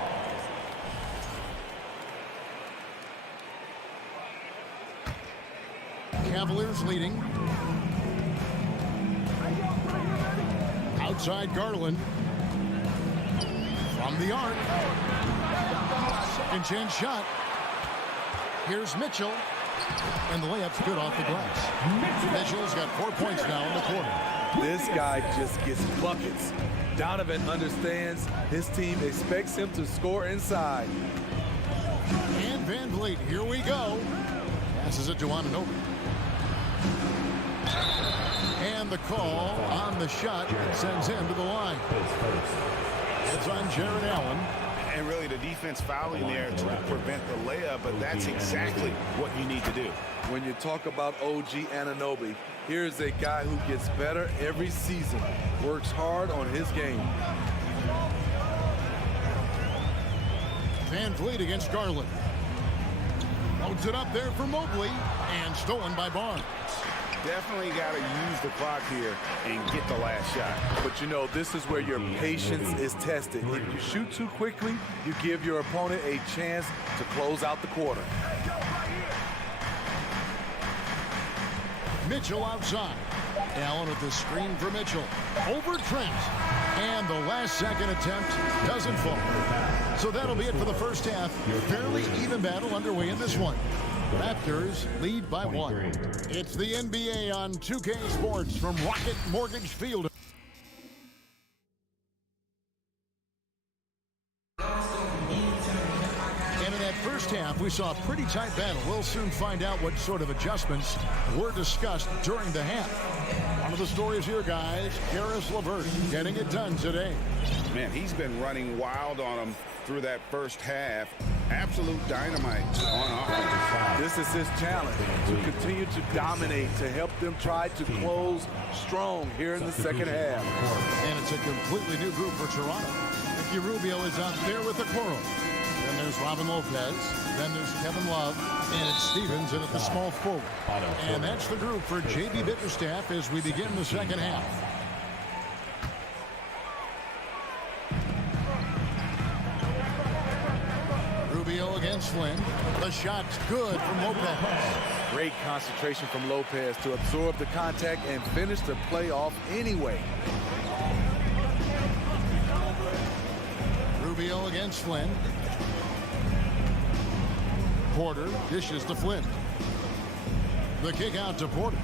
Cavaliers leading. Outside Garland. From the arc. Second chance shot. Here's Mitchell. And the layup's good off the glass. Mitchell's got 4 points now in the quarter. This guy just gets buckets. Donovan understands his team expects him to score inside. And Van Vliet, here we go. Passes it to Anunoby. And the call on the shot sends him to the line. It's on Jared Allen. And really the defense fouling there to prevent the layup, but that's exactly what you need to do. When you talk about OG Anunoby, here's a guy who gets better every season, works hard on his game. Van Vliet against Garland. Loads it up there for Mobley, and stolen by Barnes. Definitely got to use the clock here and get the last shot. But you know, this is where your patience is tested. If you shoot too quickly, you give your opponent a chance to close out the quarter. Mitchell outside. Allen with the screen for Mitchell. Over Trent. And the last second attempt doesn't fall. So that'll be it for the first half. Fairly even battle underway in this one. Raptors lead by 1. It's the NBA on 2K Sports from Rocket Mortgage Field. And in that first half, we saw a pretty tight battle. We'll soon find out what sort of adjustments were discussed during the half. One of the stories here, guys, Caris LeVert getting it done today. Man, he's been running wild on him through that first half. Absolute dynamite on offense. This is his challenge, to continue to dominate, to help them try to close strong here in the second half. And it's a completely new group for Toronto. Ricky Rubio is out there with the Coro. Then there's Robin Lopez. Then there's Kevin Love. And it's Stevens in at the small forward. And that's the group for J.B. Bickerstaff as we begin the second half. Rubio against Flynn. The shot's good from Lopez. Great concentration from Lopez to absorb the contact and finish the play off anyway. Rubio against Flynn. Porter dishes to Flynn. The kick out to Porter.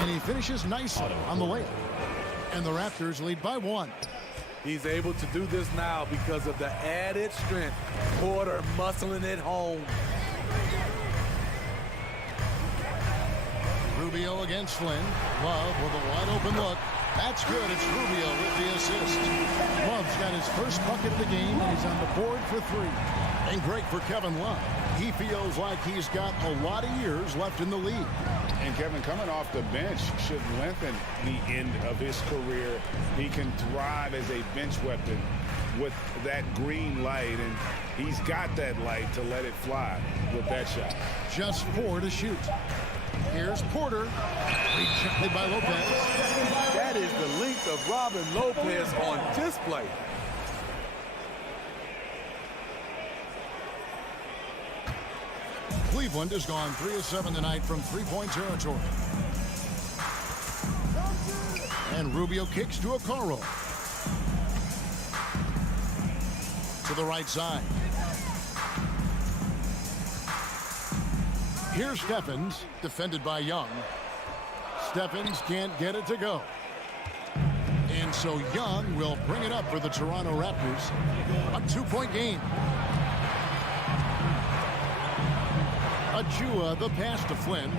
And he finishes nicely on the layup. And the Raptors lead by 1. He's able to do this now because of the added strength. Porter muscling it home. Rubio against Flynn. Love with a wide open look. That's good. It's Rubio with the assist. Love's got his first bucket of the game, and he's on the board for 3. And great for Kevin Love. He feels like he's got a lot of years left in the league. And Kevin, coming off the bench should lengthen the end of his career. He can thrive as a bench weapon with that green light, and he's got that light to let it fly with that shot. Just 4 to shoot. Here's Porter. Rejected by Lopez. That is the length of Robin Lopez on display. Cleveland has gone 3 of 7 tonight from three-point territory. And Rubio kicks to Okoro. To the right side. Here's Stephens, defended by Young. Stephens can't get it to go. And so Young will bring it up for the Toronto Raptors. A 2-point game. Ajua, the pass to Flynn.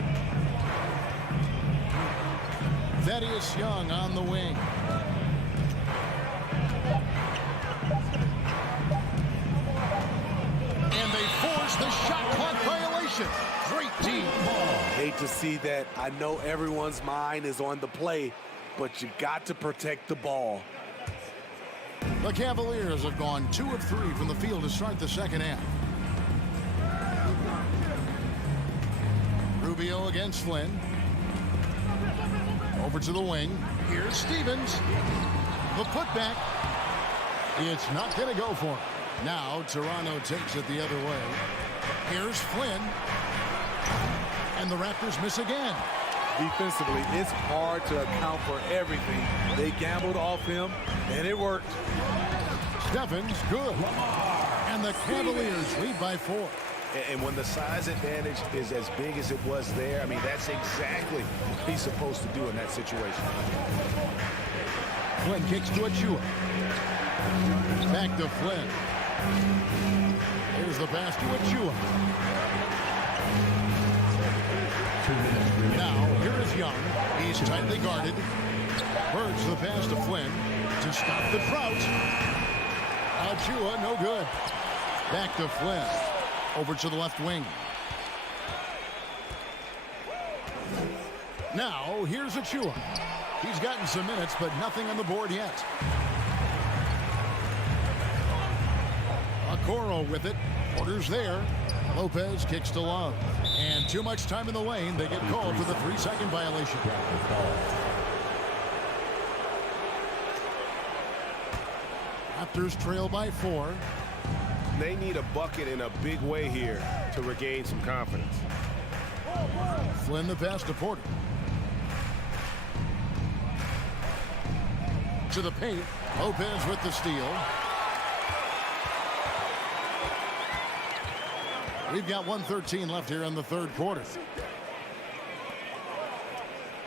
Thaddeus Young on the wing. And they force the shot clock violation. Great team ball. Hate to see that. I know everyone's mind is on the play, but you got to protect the ball. The Cavaliers have gone 2 of 3 from the field to start the second half. Rubio against Flynn. Over to the wing. Here's Stevens. The putback. It's not going to go for him. Now Toronto takes it the other way. Here's Flynn. And the Raptors miss again. Defensively, it's hard to account for everything. They gambled off him, and it worked. Stephens, good. And the Cavaliers lead by 4. And when the size advantage is as big as it was there, I mean, that's exactly what he's supposed to do in that situation. Flynn kicks to Achua. Back to Flynn. Here's the pass to Achua. Now, here is Young. He's tightly guarded. Birds the pass to Flynn to stop the drought. Achua, no good. Back to Flynn. Over to the left wing. Now, here's Achua. He's gotten some minutes, but nothing on the board yet. Okoro with it. Porter's there. Lopez kicks to Love. And too much time in the lane. They get called for the 3-second violation. Raptors trail by 4. They need a bucket in a big way here to regain some confidence. Flynn the pass to Porter. To the paint. Lopez with the steal. We've got 1:13 left here in the third quarter.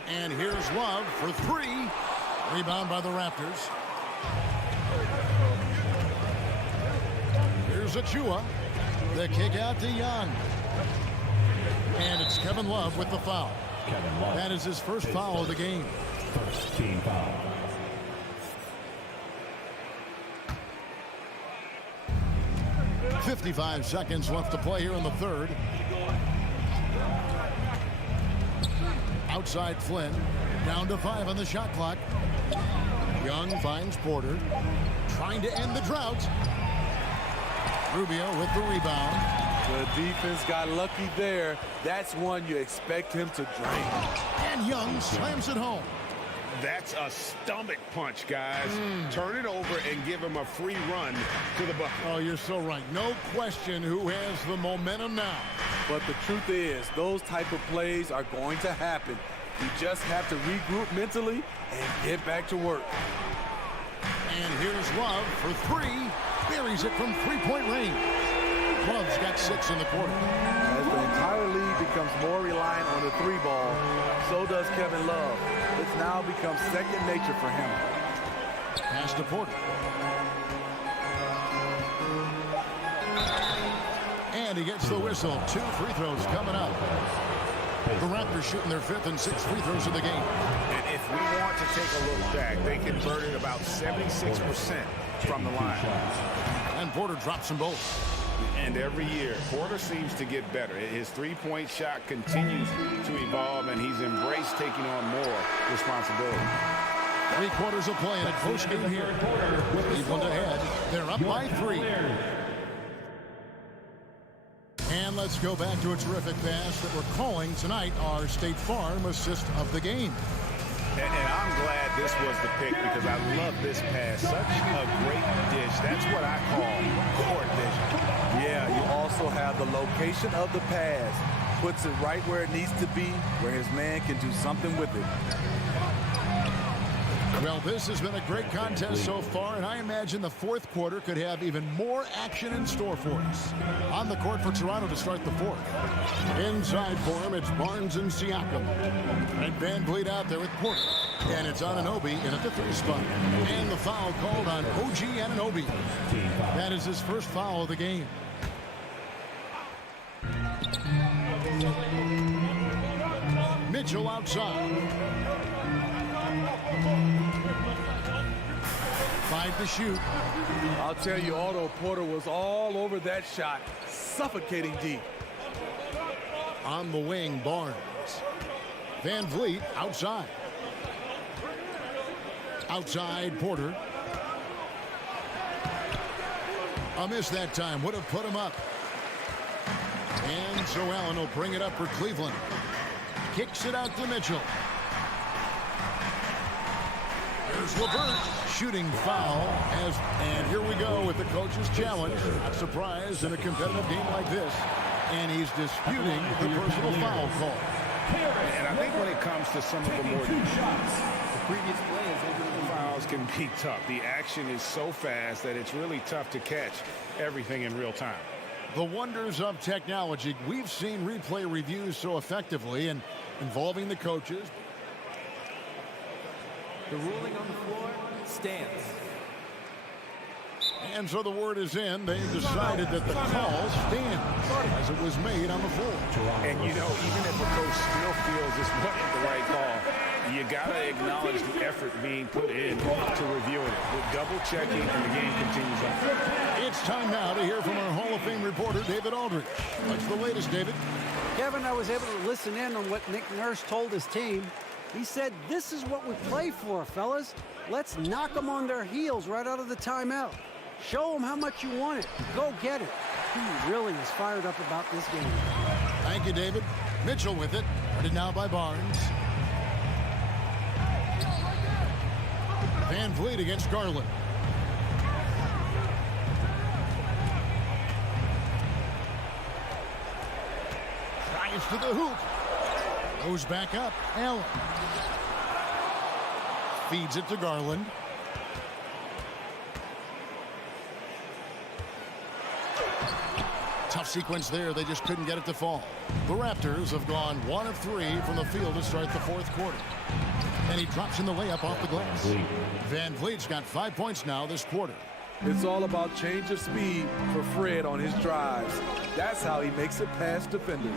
And here's Love for 3. Rebound by the Raptors. Here's Achua. The kick out to Young. And it's Kevin Love with the foul. That is his first foul of the game. First team foul. .55 seconds left to play here in the third. Outside Flynn. Down to 5 on the shot clock. Young finds Porter. Trying to end the drought. Rubio with the rebound. The defense got lucky there. That's one you expect him to drain. And Young slams it home. That's a stomach punch, guys. Turn it over and give him a free run to the bucket. Oh, you're so right. No question who has the momentum now. But the truth is, those type of plays are going to happen. You just have to regroup mentally and get back to work. And here's Love for 3. Buries it from 3-point range. Love's got 6 in the quarter. As the entire league becomes more reliant on the 3 ball, so does Kevin Love. It's now become second nature for him. Pass to Porter. And he gets the whistle. 2 free throws coming up. The Raptors shooting their 5th and 6th free throws of the game. And if we want to take a look back, they converted about 76% from the line. And Porter drops them both. And every year, Porter seems to get better. His three-point shot continues to evolve, and he's embraced taking on more responsibility. 3 quarters of play in a close game here. Cleveland ahead. They're up by 3. And let's go back to a terrific pass that we're calling tonight our State Farm assist of the game. And I'm glad this was the pick because I love this pass. Such a great dish. That's what I call court vision. Yeah, you also have the location of the pass. Puts it right where it needs to be, where his man can do something with it. Well, this has been a great contest so far, and I imagine the fourth quarter could have even more action in store for us. On the court for Toronto to start the fourth. Inside for him, it's Barnes and Siakam. And Van Vliet out there with Porter. And it's Anunoby in at the 3 spot. And the foul called on OG Anunoby. That is his first foul of the game. Mitchell outside. 5 to shoot. I'll tell you, Otto Porter was all over that shot, suffocating deep. On the wing, Barnes. Van Vliet outside. Outside, Porter. A miss that time. Would have put him up. And so Allen will bring it up for Cleveland. Kicks it out to Mitchell. There's LeVert. Shooting foul. And here we go with the coach's challenge. Not surprised in a competitive game like this. And he's disputing the personal foul call. And I think when it comes to some of the more Previous play is over the fouls can be tough. The action is so fast that it's really tough to catch everything in real time. The wonders of technology. We've seen replay reviews so effectively and involving the coaches. The ruling on the floor stands. And so the word is in. They've decided that the call stands as it was made on the floor. And, you know, even if a coach still feels this wasn't the right call, you got to acknowledge the effort being put in to reviewing it. With double-checking, and the game continues on. It's time now to hear from our Hall of Fame reporter, David Aldridge. What's the latest, David? Kevin, I was able to listen in on what Nick Nurse told his team. He said, this is what we play for, fellas. Let's knock them on their heels right out of the timeout. Show them how much you want it. Go get it. He really is fired up about this game. Thank you, David. Mitchell with it. Guarded now by Barnes. Van Vliet against Garland. Tries to the hoop. Goes back up. Allen. Feeds it to Garland. Tough sequence there. They just couldn't get it to fall. The Raptors have gone 1 of 3 from the field to start the fourth quarter. And he drops in the layup off the glass. Van Vliet's got 5 points now this quarter. It's all about change of speed for Fred on his drives. That's how he makes it past defenders.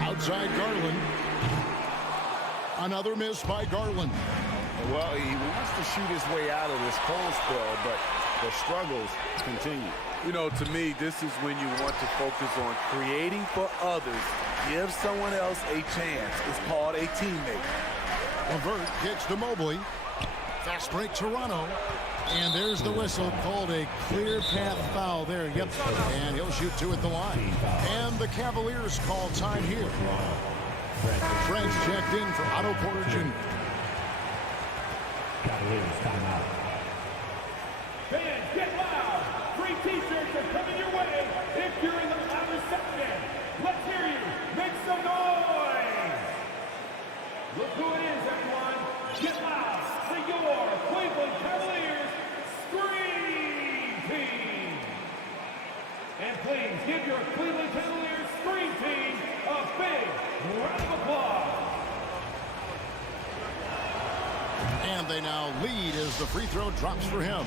Outside Garland. Another miss by Garland. Well, he wants to shoot his way out of this cold spell, but the struggles continue. You know, to me, this is when you want to focus on creating for others. Give someone else a chance. It's called a teammate. LeVert kicks to Mobley. Fast break Toronto. And there's the whistle, called a clear path foul there. Yep. And he'll shoot 2 at the line. And the Cavaliers call time here. French checked in for Otto Porter Jr. Cavaliers timeout. Fans, get loud! Free t-shirts are coming your way if you're in the loudest section. Let's hear you. Make some noise! Look who it is, everyone. Get loud for your Cleveland Cavaliers Scream Team. And please give your Cleveland Cavaliers Scream Team a big round of applause. And they now lead as the free throw drops for him.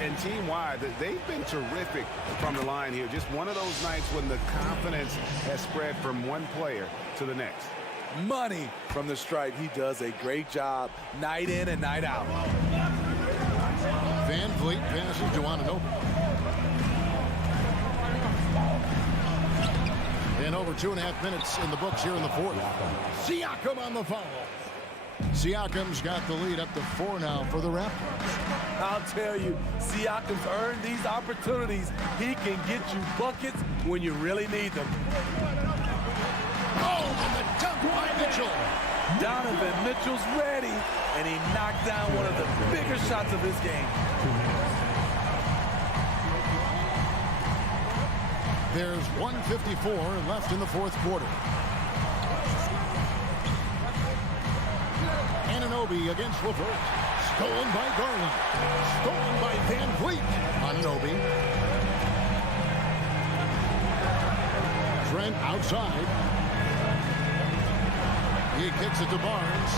And team-wide, they've been terrific from the line here. Just one of those nights when the confidence has spread from one player to the next. Money from the stripe. He does a great job night in and night out. Van Vliet passes to Anunoby. And over 2.5 minutes in the books here in the fourth. Siakam on the foul. Siakam's got the lead up to 4 now for the Raptors. I'll tell you, Siakam's earned these opportunities. He can get you buckets when you really need them. Oh, and the dunk by Mitchell. Donovan Mitchell's ready, and he knocked down one of the bigger shots of his game. There's 1:54 left in the fourth quarter. Anunoby against LeVert. Stolen by Garland. Stolen by Van Vliet. Anunoby. Trent outside. He kicks it to Barnes.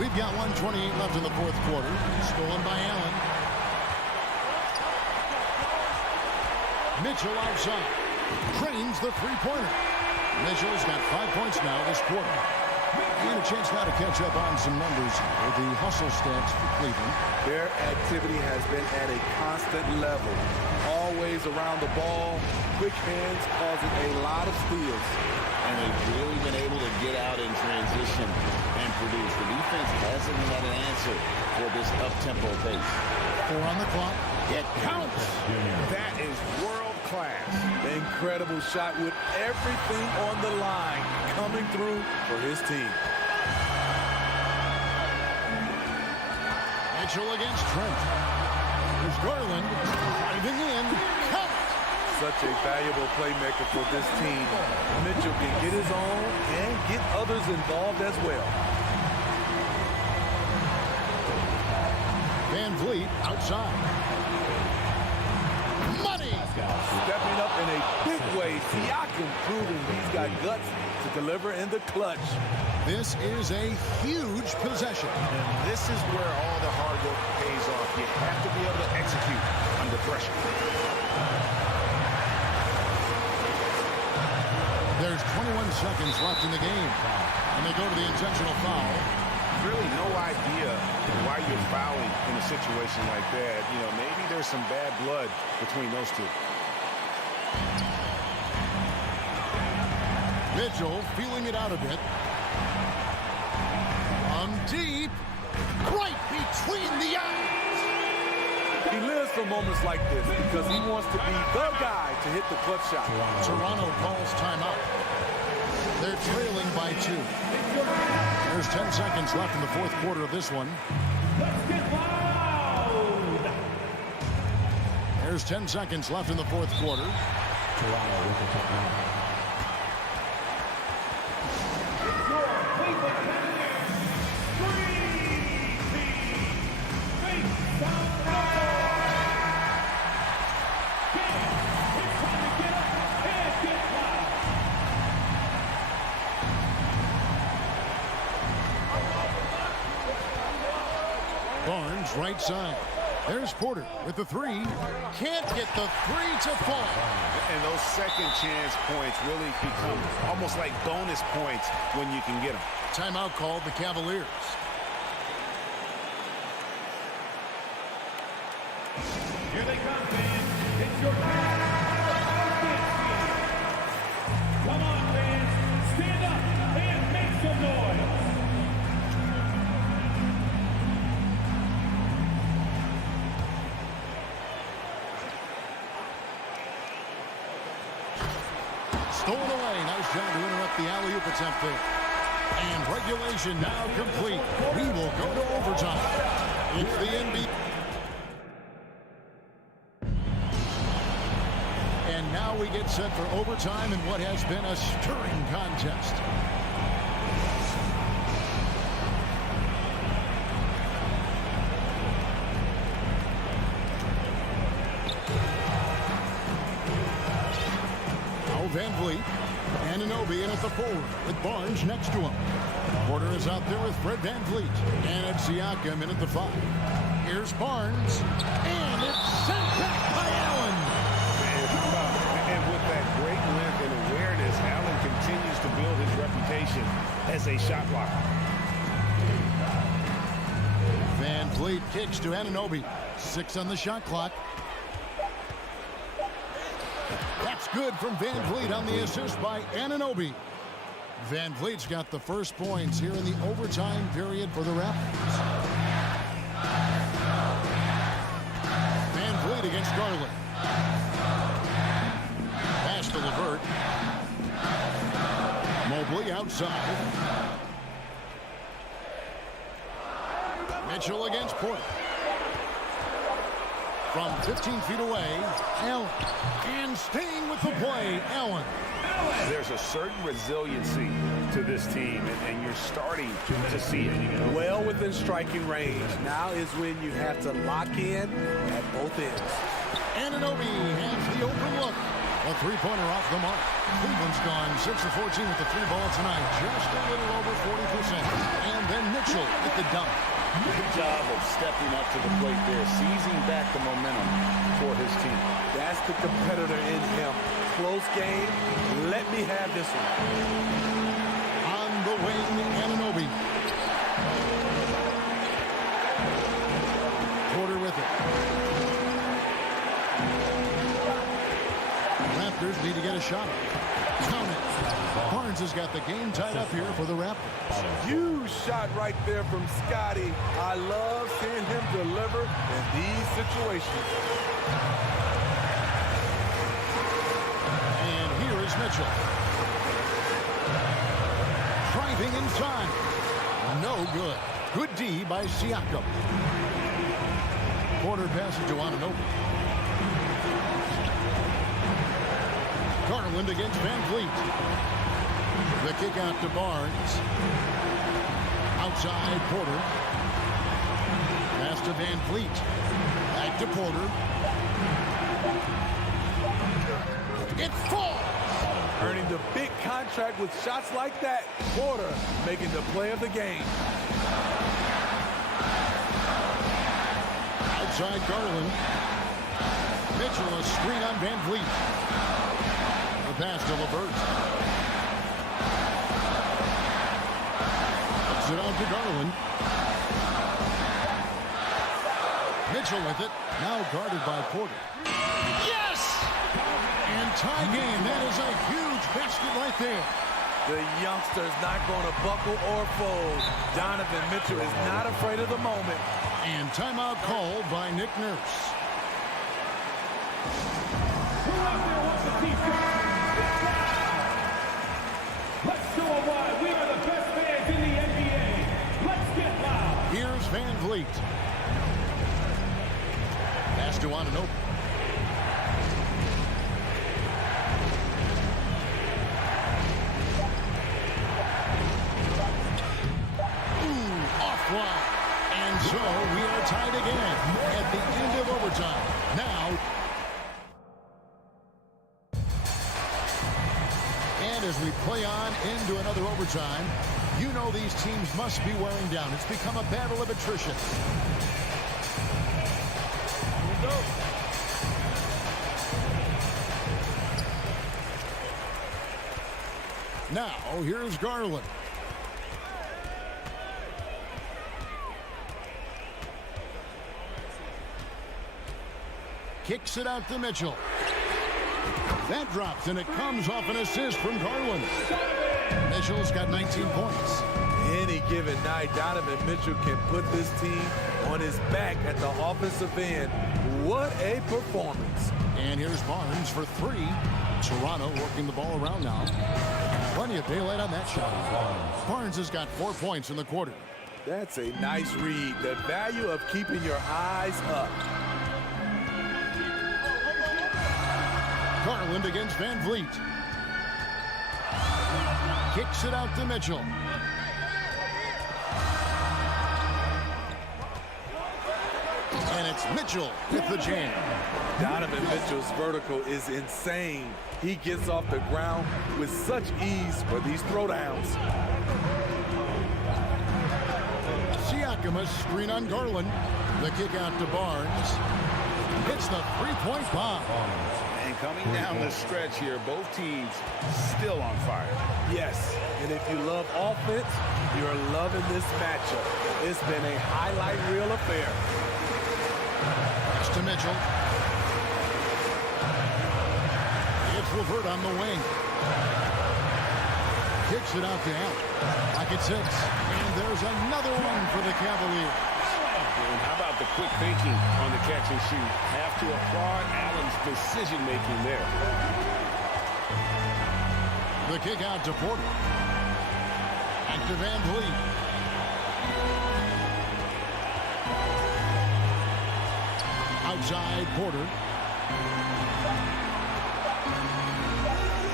We've got 1:28 left in the fourth quarter. Stolen by Allen. Mitchell outside. Trains the three-pointer. Mitchell's got 5 points now this quarter. And a chance now to catch up on some numbers with the hustle stats for Cleveland. Their activity has been at a constant level. Always around the ball. Quick hands causing a lot of steals. And they've really been able to get out in transition and produce. The defense hasn't had an answer for this up-tempo pace. 4 on the clock. It counts. That is world class. Incredible shot with everything on the line coming through for his team. Mitchell against Trent. There's Garland driving in. Count. Such a valuable playmaker for this team. Mitchell can get his own and get others involved as well. Van Vliet outside. Money! Stepping up in a big way. Siakam proving he's got guts to deliver in the clutch. This is a huge possession. And this is where all the hard work pays off. You have to be able to execute under pressure. There's 21 seconds left in the game. And they go to the intentional foul. Really no idea why you're fouling in a situation like that. You know, maybe there's some bad blood between those two. Mitchell feeling it out a bit. From deep. Right between the eyes. He lives for moments like this because he wants to be the guy to hit the clutch shot. Toronto calls timeout. They're trailing by 2. There's 10 seconds left in the fourth quarter of this one. Let's get loud. There's 10 seconds left in the fourth quarter. Toronto with the timeout. Barnes right side. There's Porter with the 3. Can't get the 3 to fall. And those second chance points really become almost like bonus points when you can get them. Timeout called the Cavaliers. Here they come, fans. It's your time. Come on, fans. Stand up and make some noise. Stolen away. Nice job to interrupt the alley-oop attempt there. And regulation now complete. We will go to overtime. It's the NBA. And now we get set for overtime in what has been a stirring contest. Van Vliet, Anunoby in in at the forward with Barnes next to him. Porter is out there with Fred VanVleet. And it's Siakam in at the 5. Here's Barnes. And it's sent back by Allen. And with that great length and awareness, Allen continues to build his reputation as a shot blocker. VanVleet kicks to Anunoby. 6 on the shot clock. That's good from VanVleet on the assist by Anunoby. VanVleet's got the first points here in the overtime period for the Raptors. VanVleet against Garland. Pass to LeVert. Mobley outside. Mitchell against Porter. From 15 feet away, Allen. And staying with the play, Allen. There's a certain resiliency to this team, and you're starting to see it. Well within striking range. Now is when you have to lock in at both ends. Anunoby has the open look. A three-pointer off the mark. Cleveland's gone 6 of 14 with the 3 ball tonight. Just a little over 40%. And then Mitchell with the dunk. Good job of stepping up to the plate there, seizing back the momentum for his team. That's the competitor in him. Close game. Let me have this one. On the wing, Anunoby. Porter with it. Raptors need to get a shot. Count it. Barnes has got the game tied up here for the Raptors. Huge shot right there from Scotty. I love seeing him deliver in these situations. And here is Mitchell. Driving inside. No good. Good D by Siakam. Porter passes to Anunoby. Garland against VanVleet. The kick out to Barnes. Outside Porter. Pass to VanVleet. Back to Porter. It falls! Earning the big contract with shots like that. Porter making the play of the game. Outside Garland. Mitchell, a screen on VanVleet. The pass to LeVert. Puts it out to Garland. Mitchell with it. Now guarded by Porter. Yes! And tie game. That is a huge basket right there. The youngster's not going to buckle or fold. Donovan Mitchell is not afraid of the moment. And timeout called by Nick Nurse. Who out there wants a t-shirt? Let's show them why we are the best fans in the NBA. Let's get loud. Here's VanVleet. Pass to Anunoby. Offline. And so we are tied again at the end of overtime. Now, and as we play on into another overtime, you know these teams must be wearing down. It's become a battle of attrition. Here we go. Now, here's Garland. Kicks it out to Mitchell. That drops, and it comes off an assist from Garland. Mitchell's got 19 points. Any given night, Donovan Mitchell can put this team on his back at the offensive end. What a performance. And here's Barnes for 3. Toronto working the ball around now. Plenty of daylight on that shot. Barnes has got 4 points in the quarter. That's a nice read. The value of keeping your eyes up. Garland against VanVleet. Kicks it out to Mitchell. And it's Mitchell with the jam. Donovan Mitchell's vertical is insane. He gets off the ground with such ease for these throwdowns. Siakam, a screen on Garland. The kick out to Barnes. Hits the three-point bomb. And coming down the stretch here, both teams still on fire. Yes, and if you love offense, you're loving this matchup. It's been a highlight reel affair. Pass to Mitchell. It's LeVert on the wing. Kicks it out to Allen. Pocket 6. And there's another one for the Cavaliers. And how about the quick thinking on the catch and shoot? Have to applaud Allen's decision-making there. The kick out to Porter. Back to Van Vliet. Outside Porter.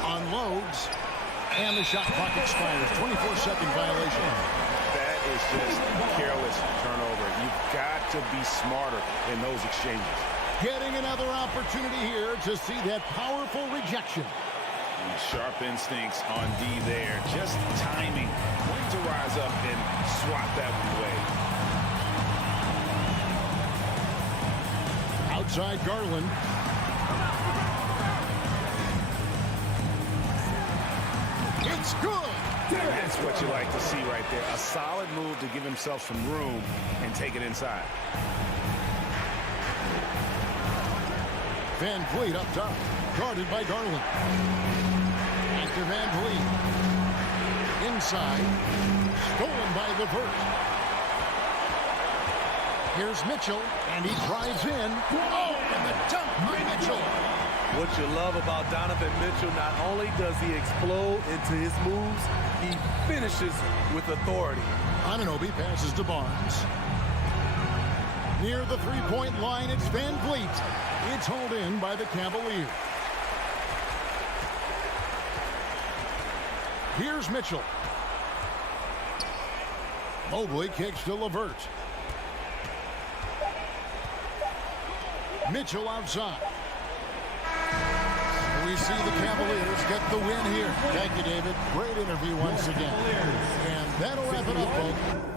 Unloads. And the shot clock expires. 24-second violation. That is just careless turnover. You've got to be smarter in those exchanges. Getting another opportunity here to see that powerful rejection. Sharp instincts on D there. Just timing. When to rise up and swat that one away. Outside Garland. It's good. That's what you like to see right there. A solid move to give himself some room and take it inside. Van Vliet up top. Guarded by Garland. Back to Van Vliet. Inside. Stolen by LeVert. Here's Mitchell. And he drives in. Oh, and the dunk by Mitchell. What you love about Donovan Mitchell, not only does he explode into his moves, he finishes with authority. Anunoby passes to Barnes. Near the three-point line, it's Van Vliet. It's hauled in by the Cavaliers. Here's Mitchell. Mobley kicks to LeVert. Mitchell outside. We see the Cavaliers get the win here. Thank you, David. Great interview once again. And that'll wrap it up, folks.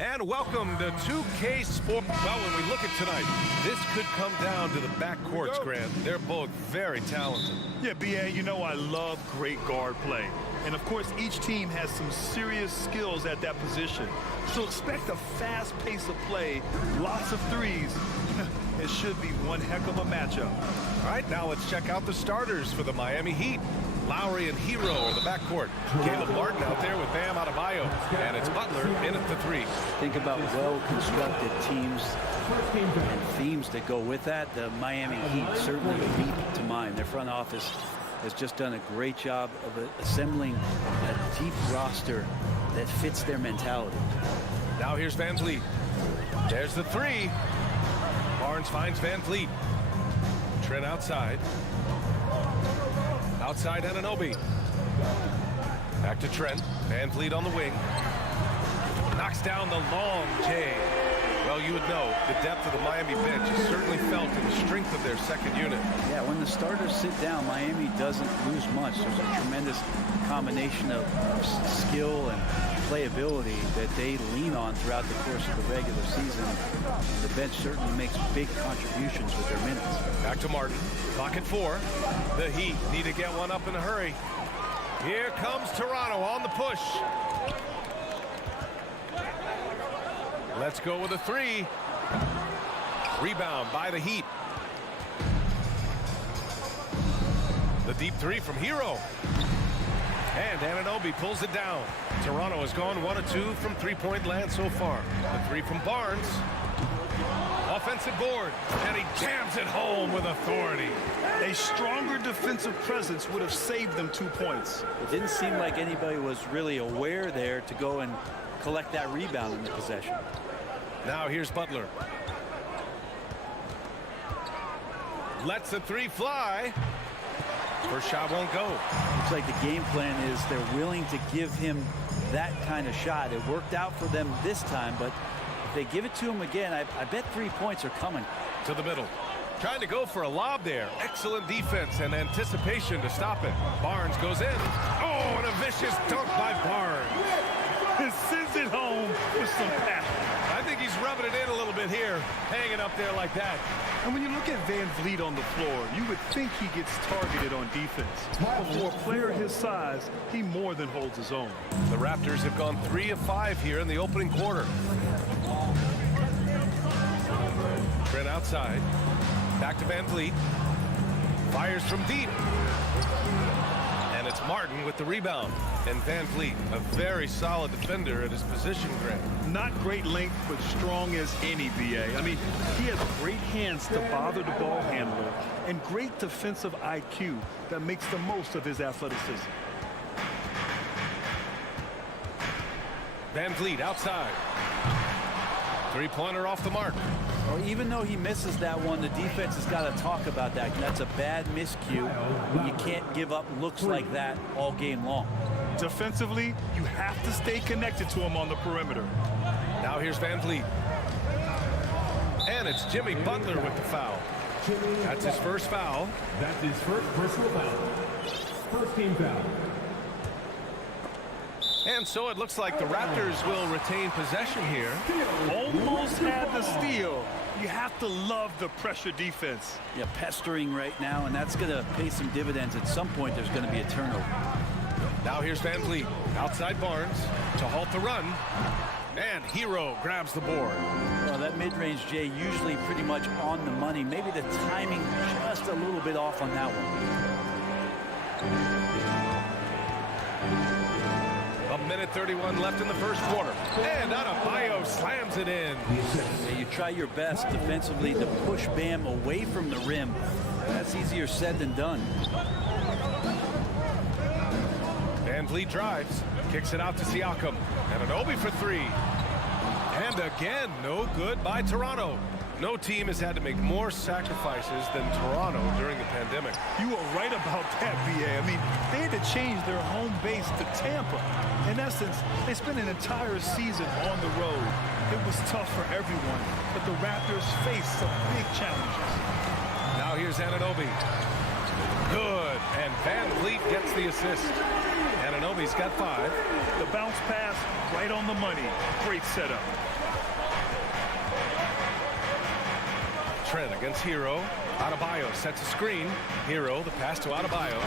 And welcome to 2K Sport. Well, when we look at tonight, this could come down to the backcourts, Grant. They're both very talented. Yeah, B.A., you know I love great guard play. And, of course, each team has some serious skills at that position. So expect a fast pace of play, lots of threes. It should be one heck of a matchup. All right, now let's check out the starters for the Miami Heat. Lowry and Hero in the backcourt. Caleb Martin out there with Bam Adebayo. And it's Butler in at the 3. Think about well-constructed teams and themes that go with that. The Miami Heat certainly leap to mind. Their front office has just done a great job of assembling a deep roster that fits their mentality. Now here's Van Vliet. There's the 3. Barnes finds Van Vliet. Trent outside. Outside Anunoby. Back to Trent. Van Vliet on the wing. Knocks down the long J. Well, you would know the depth of the Miami bench is certainly felt in the strength of their second unit. Yeah, when the starters sit down, Miami doesn't lose much. There's a tremendous combination of skill and playability that they lean on throughout the course of the regular season. The bench certainly makes big contributions with their minutes. Back to Martin. Pocket 4. The Heat need to get one up in a hurry. Here comes Toronto on the push. Let's go with a 3. Rebound by the Heat. The deep 3 from Hero. And Anunoby pulls it down. Toronto has gone 1 of 2 from three-point land so far. The 3 from Barnes. Offensive board. And he jams it home with authority. A stronger defensive presence would have saved them 2 points. It didn't seem like anybody was really aware there to go and collect that rebound in the possession. Now here's Butler. Lets the 3 fly. First shot won't go. Looks like the game plan is they're willing to give him that kind of shot. It worked out for them this time, but if they give it to him again, I bet 3 points are coming. To the middle. Trying to go for a lob there. Excellent defense and anticipation to stop it. Barnes goes in. Oh, and a vicious dunk by Barnes. It sends it home with some pep. I think he's rubbing it in a little bit here, hanging up there like that. And when you look at Van Vliet on the floor, you would think he gets targeted on defense. But for a player his size, he more than holds his own. The Raptors have gone 3 of 5 here in the opening quarter. Trent outside. Back to Van Vliet. Fires from deep. And it's Martin with the rebound. And Van Vliet, a very solid defender at his position, Grant. Not great length, but strong as any, BA. I mean, he has great hands to bother the ball handler and great defensive IQ that makes the most of his athleticism. Van Vliet outside. Three-pointer off the mark. Well, even though he misses that one, the defense has got to talk about that. That's a bad miscue. You can't give up looks like that all game long. Defensively, you have to stay connected to him on the perimeter. Now here's Van Vliet. And it's Jimmy Butler with the foul. That's his first foul. That's his first personal foul. First team foul. And so it looks like the Raptors will retain possession here. Almost had the steal. You have to love the pressure defense. Yeah, pestering right now, and that's going to pay some dividends. At some point, there's going to be a turnover. Now here's Van Vliet. Outside Barnes to halt the run. And Hero grabs the board. Well, that mid-range J usually pretty much on the money. Maybe the timing just a little bit off on that one. A minute 31 left in the first quarter. And Adebayo slams it in. Yeah, you try your best defensively to push Bam away from the rim. That's easier said than done. Van Vliet drives. Kicks it out to Siakam. Anunoby for 3. And again, no good by Toronto. No team has had to make more sacrifices than Toronto during the pandemic. You were right about that, BA. I mean, they had to change their home base to Tampa. In essence, they spent an entire season on the road. It was tough for everyone, but the Raptors faced some big challenges. Now here's Anunoby. Good, and Van Vliet gets the assist. Anunoby's got 5. The bounce pass right on the money. Great setup. Trent against Hero. Adebayo sets a screen. Hero, the pass to Adebayo.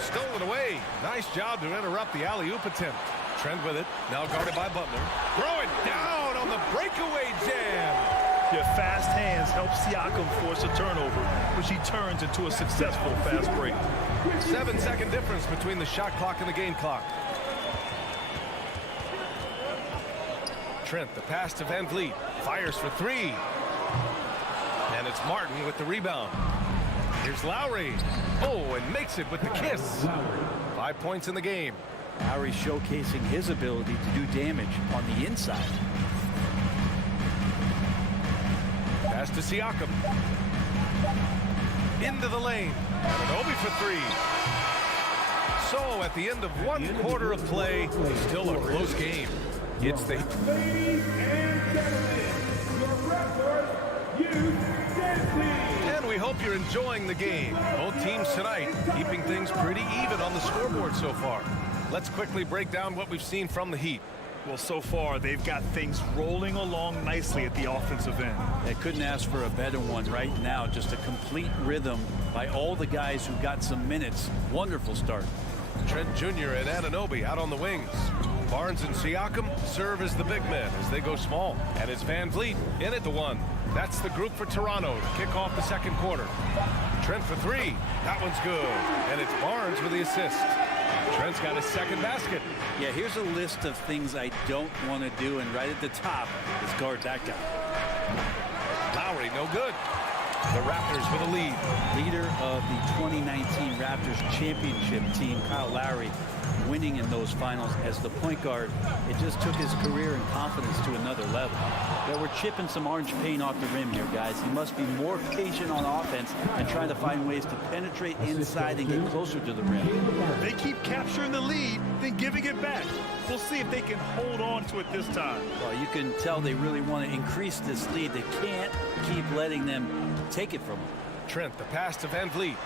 Stolen away. Nice job to interrupt the alley-oop attempt. Trent with it. Now guarded by Butler. Throw it down on the breakaway jam. Yeah, fast hands help Siakam force a turnover, which he turns into a successful fast break. 7-second difference between the shot clock and the game clock. Trent, the pass to Van Vliet, fires for three. And it's Martin with the rebound. Here's Lowry. Oh, and makes it with the kiss. 5 points in the game. Lowry showcasing his ability to do damage on the inside. Pass to Siakam. Into the lane. Anunoby for three. So at the end of one quarter of play, still a close game. It's the... Ladies and gentlemen, your Raptors youth dance team. And we hope you're enjoying the game. Both teams tonight keeping things pretty even on the scoreboard so far. Let's quickly break down what we've seen from the Heat. Well, so far, they've got things rolling along nicely at the offensive end. They couldn't ask for a better one right now. Just a complete rhythm by all the guys who got some minutes. Wonderful start. Trent Jr. and Anunoby out on the wings. Barnes and Siakam serve as the big men as they go small. And it's Van Vliet in at the one. That's the group for Toronto to kick off the second quarter. Trent for three. That one's good. And it's Barnes with the assist. Trent's got his second basket. Yeah, here's a list of things I don't want to do, and right at the top is guard that guy. Lowry, no good. The Raptors with a lead. Leader of the 2019 Raptors championship team, Kyle Lowry, winning in those finals as the point guard. It just took his career and confidence to another level. Yeah, we're chipping some orange paint off the rim here, guys. He must be more patient on offense and trying to find ways to penetrate inside and get closer to the rim. They keep capturing the lead, then giving it back. We'll see if they can hold on to it this time. Well, you can tell they really want to increase this lead. They can't keep letting them take it from them. Trent, the pass to Van Vliet.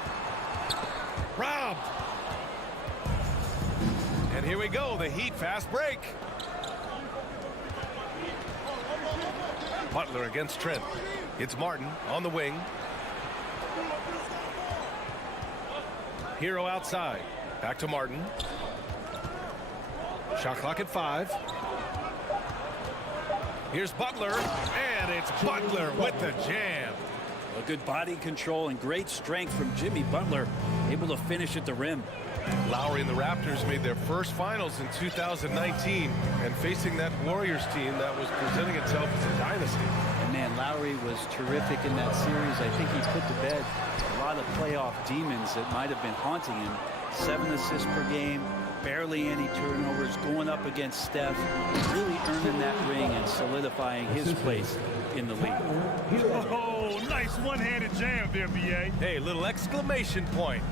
Robbed. And here we go, the Heat fast break. Butler against Trent. It's Martin on the wing. Hero outside. Back to Martin. Shot clock at 5. Here's Butler, and it's Butler with the jam. A good body control and great strength from Jimmy Butler, able to finish at the rim. Lowry and the Raptors made their first finals in 2019, and facing that Warriors team that was presenting itself as a dynasty. And man, Lowry was terrific in that series. I think he put to bed a lot of playoff demons that might have been haunting him. 7 assists per game, barely any turnovers, going up against Steph, really earning that ring and solidifying his place in the league. Oh, nice one-handed jam there, B.A. Hey, little exclamation point.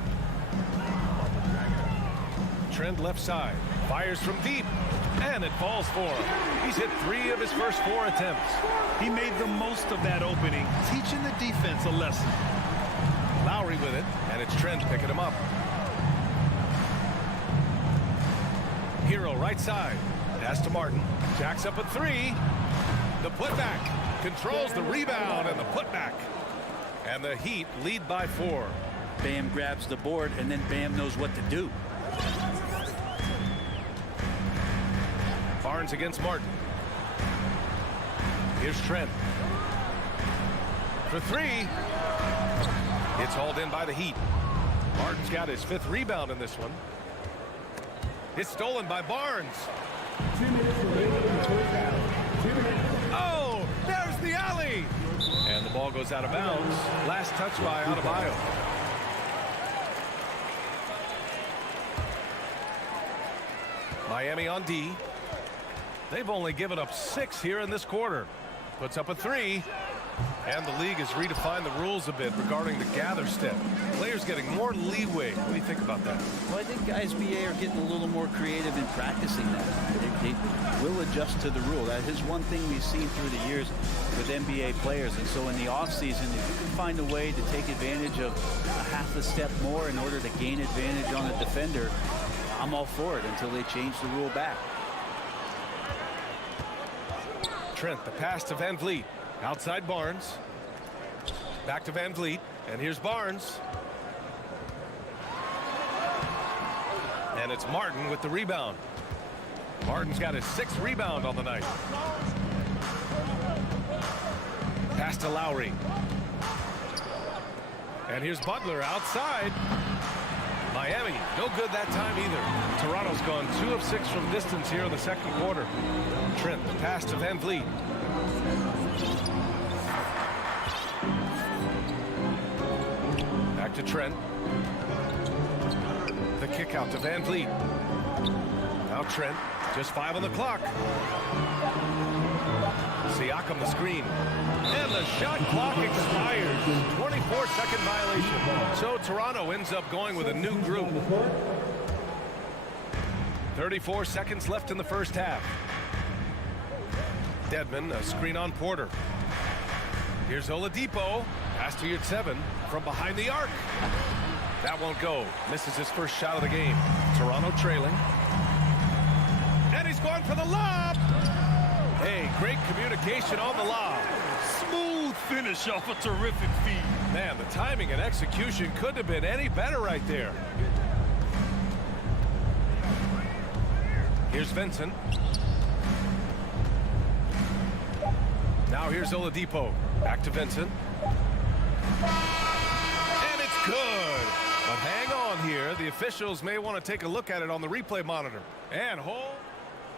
Trent left side, fires from deep, and it falls for him. He's hit 3 of his first 4 attempts. He made the most of that opening, teaching the defense a lesson. Lowry with it, and it's Trent picking him up. Hero right side, pass to Martin, jacks up a 3. The putback, controls the rebound and the putback. And the Heat lead by 4. Bam grabs the board, and then Bam knows what to do. Barnes against Martin. Here's Trent. For 3. It's hauled in by the Heat. Martin's got his 5th rebound in this one. It's stolen by Barnes. 2 minutes remaining in the first half. 2 minutes. Oh, there's the alley. And the ball goes out of bounds. Last touch by Adebayo. Miami on D. They've only given up 6 here in this quarter. Puts up a 3. And the league has redefined the rules a bit regarding the gather step. Players getting more leeway. What do you think about that? Well, I think guys, BA, are getting a little more creative in practicing that. They will adjust to the rule. That is one thing we've seen through the years with NBA players. And so in the offseason, if you can find a way to take advantage of a half a step more in order to gain advantage on a defender, I'm all for it until they change the rule back. Trent, the pass to Van Vliet. Outside Barnes. Back to Van Vliet. And here's Barnes. And it's Martin with the rebound. Martin's got his 6th rebound on the night. Pass to Lowry. And here's Butler outside. Miami, no good that time either. Toronto's gone 2 of 6 from distance here in the second quarter. Trent, the pass to Van Vliet. Back to Trent. The kick out to Van Vliet. Now Trent, just 5 on the clock. Siakam the screen. And the shot clock expires. 24-second violation. So Toronto ends up going with a new group. 34 seconds left in the first half. Dedmon, a screen on Porter. Here's Oladipo. Pass to Yurtseven from behind the arc. That won't go. Misses his first shot of the game. Toronto trailing. And he's going for the lob. Hey, great communication on the lob. Smooth finish off a terrific feed. Man, the timing and execution couldn't have been any better right there. Here's Vincent. Now here's Oladipo. Back to Vincent. And it's good. But hang on here. The officials may want to take a look at it on the replay monitor. And hold.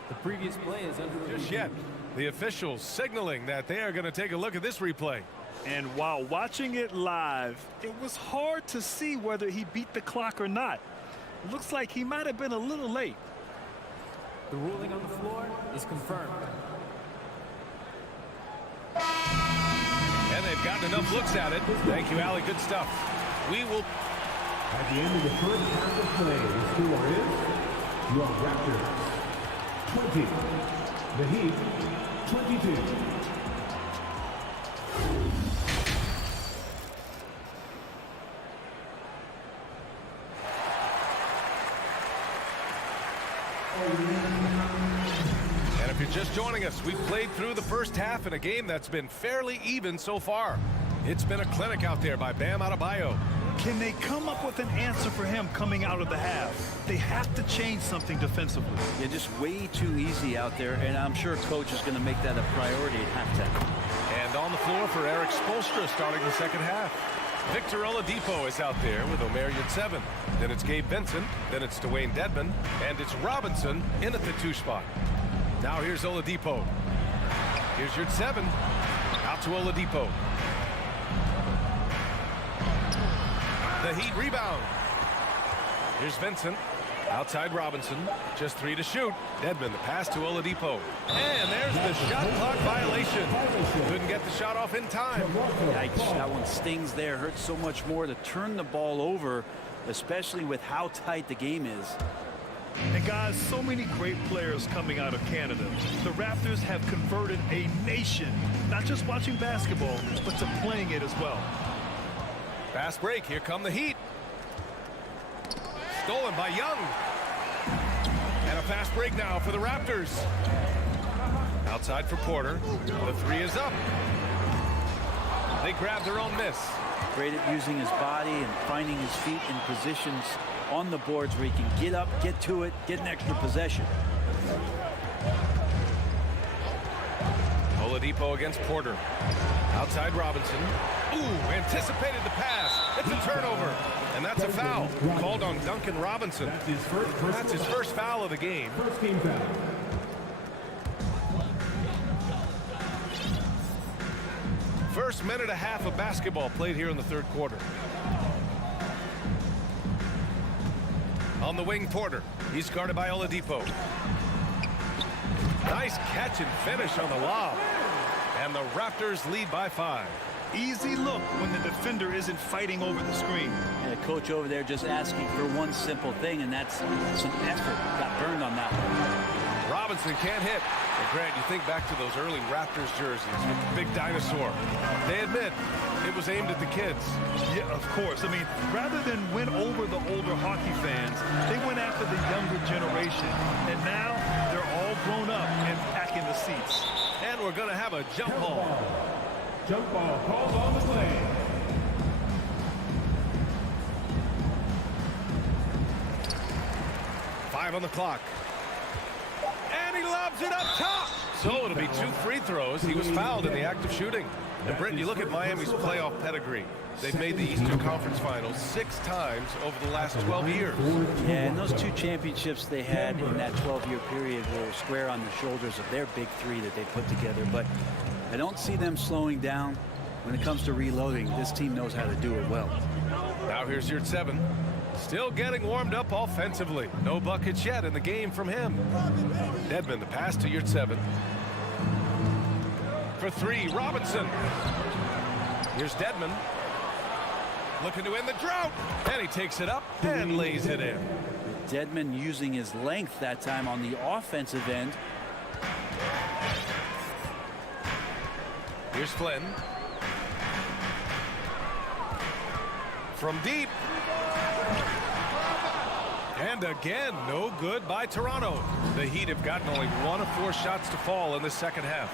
The previous play is under Just yet. The officials signaling that they are going to take a look at this replay. And while watching it live, it was hard to see whether he beat the clock or not. Looks like he might have been a little late. The ruling on the floor is confirmed. And they've gotten enough looks at it. Thank you, Allie. Good stuff. We will. At the end of the first half of play, the score is your Raptors 20, the Heat 22. And if you're just joining us, we've played through the first half in a game that's been fairly even so far. It's been a clinic out there by Bam Adebayo. Can they come up with an answer for him coming out of the half? They have to change something defensively. Yeah, just way too easy out there, and I'm sure coach is going to make that a priority at halftime. And on the floor for Eric Spoelstra starting the second half. Victor Oladipo is out there with Omer Yurtseven. Then it's Gabe Vincent. Then it's Dwayne Dedmon. And it's Robinson in at the 2 spot. Now here's Oladipo. Here's Yurtseven. Out to Oladipo. The Heat rebound. Here's Vincent. Outside Robinson. Just 3 to shoot. Dedmon, the pass to Oladipo. And there's the shot clock violation. Couldn't get the shot off in time. Yikes, that one stings there. Hurts so much more to turn the ball over, especially with how tight the game is. And guys, so many great players coming out of Canada. The Raptors have converted a nation, not just watching basketball, but to playing it as well. Fast break. Here come the Heat. Stolen by Young. And a fast break now for the Raptors. Outside for Porter. The 3 is up. They grab their own miss. Great at using his body and finding his feet in positions on the boards where he can get up, get to it, get an extra possession. Oladipo against Porter. Outside Robinson. Ooh, anticipated the pass. It's a turnover. And that's a foul called on Duncan Robinson. That's his first foul of the game. First team foul. First minute and a half of basketball played here in the third quarter. On the wing, Porter. He's guarded by Oladipo. Nice catch and finish on the lob. And the Raptors lead by 5. Easy look when the defender isn't fighting over the screen. And the coach over there just asking for one simple thing, and that's some effort. Got burned on that one. Robinson can't hit. And Grant, you think back to those early Raptors jerseys with the big dinosaur. They admit it was aimed at the kids. Yeah, of course. I mean, rather than win over the older hockey fans, they went after the younger generation. And now they're all grown up and packing the seats. And we're going to have a jump ball. Jump ball called on the play. Five on the clock. And he lobs it up top. So it'll be 2 free throws. He was fouled in the act of shooting. And Brent, you look at Miami's playoff pedigree. They've made the Eastern Conference Finals 6 times over the last 12 years. Yeah, and those 2 championships they had in that 12-year period were square on the shoulders of their big 3 that they put together. But I don't see them slowing down when it comes to reloading. This team knows how to do it well. Now here's your 7. Still getting warmed up offensively. No buckets yet in the game from him. Dedmon, the pass to your 7. For 3, Robinson. Here's Dedmon. Looking to end the drought. And he takes it up and lays it in. Dedmon using his length that time on the offensive end. Here's Flynn. From deep. And again, no good by Toronto. The Heat have gotten only 1 of 4 shots to fall in the second half.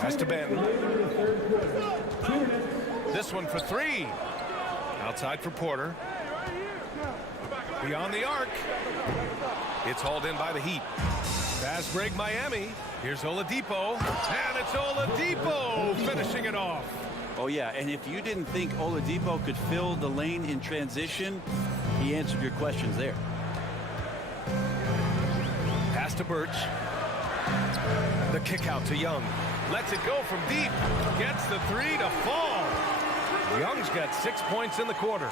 Pass to Ben. This one for 3. Outside for Porter. Beyond the arc. It's hauled in by the Heat. Fast break Miami. Here's Oladipo. And it's Oladipo finishing it off. Oh, yeah, and if you didn't think Oladipo could fill the lane in transition, he answered your questions there. Pass to Birch. The kick out to Young. Lets it go from deep. Gets the 3 to fall. Young's got 6 points in the quarter.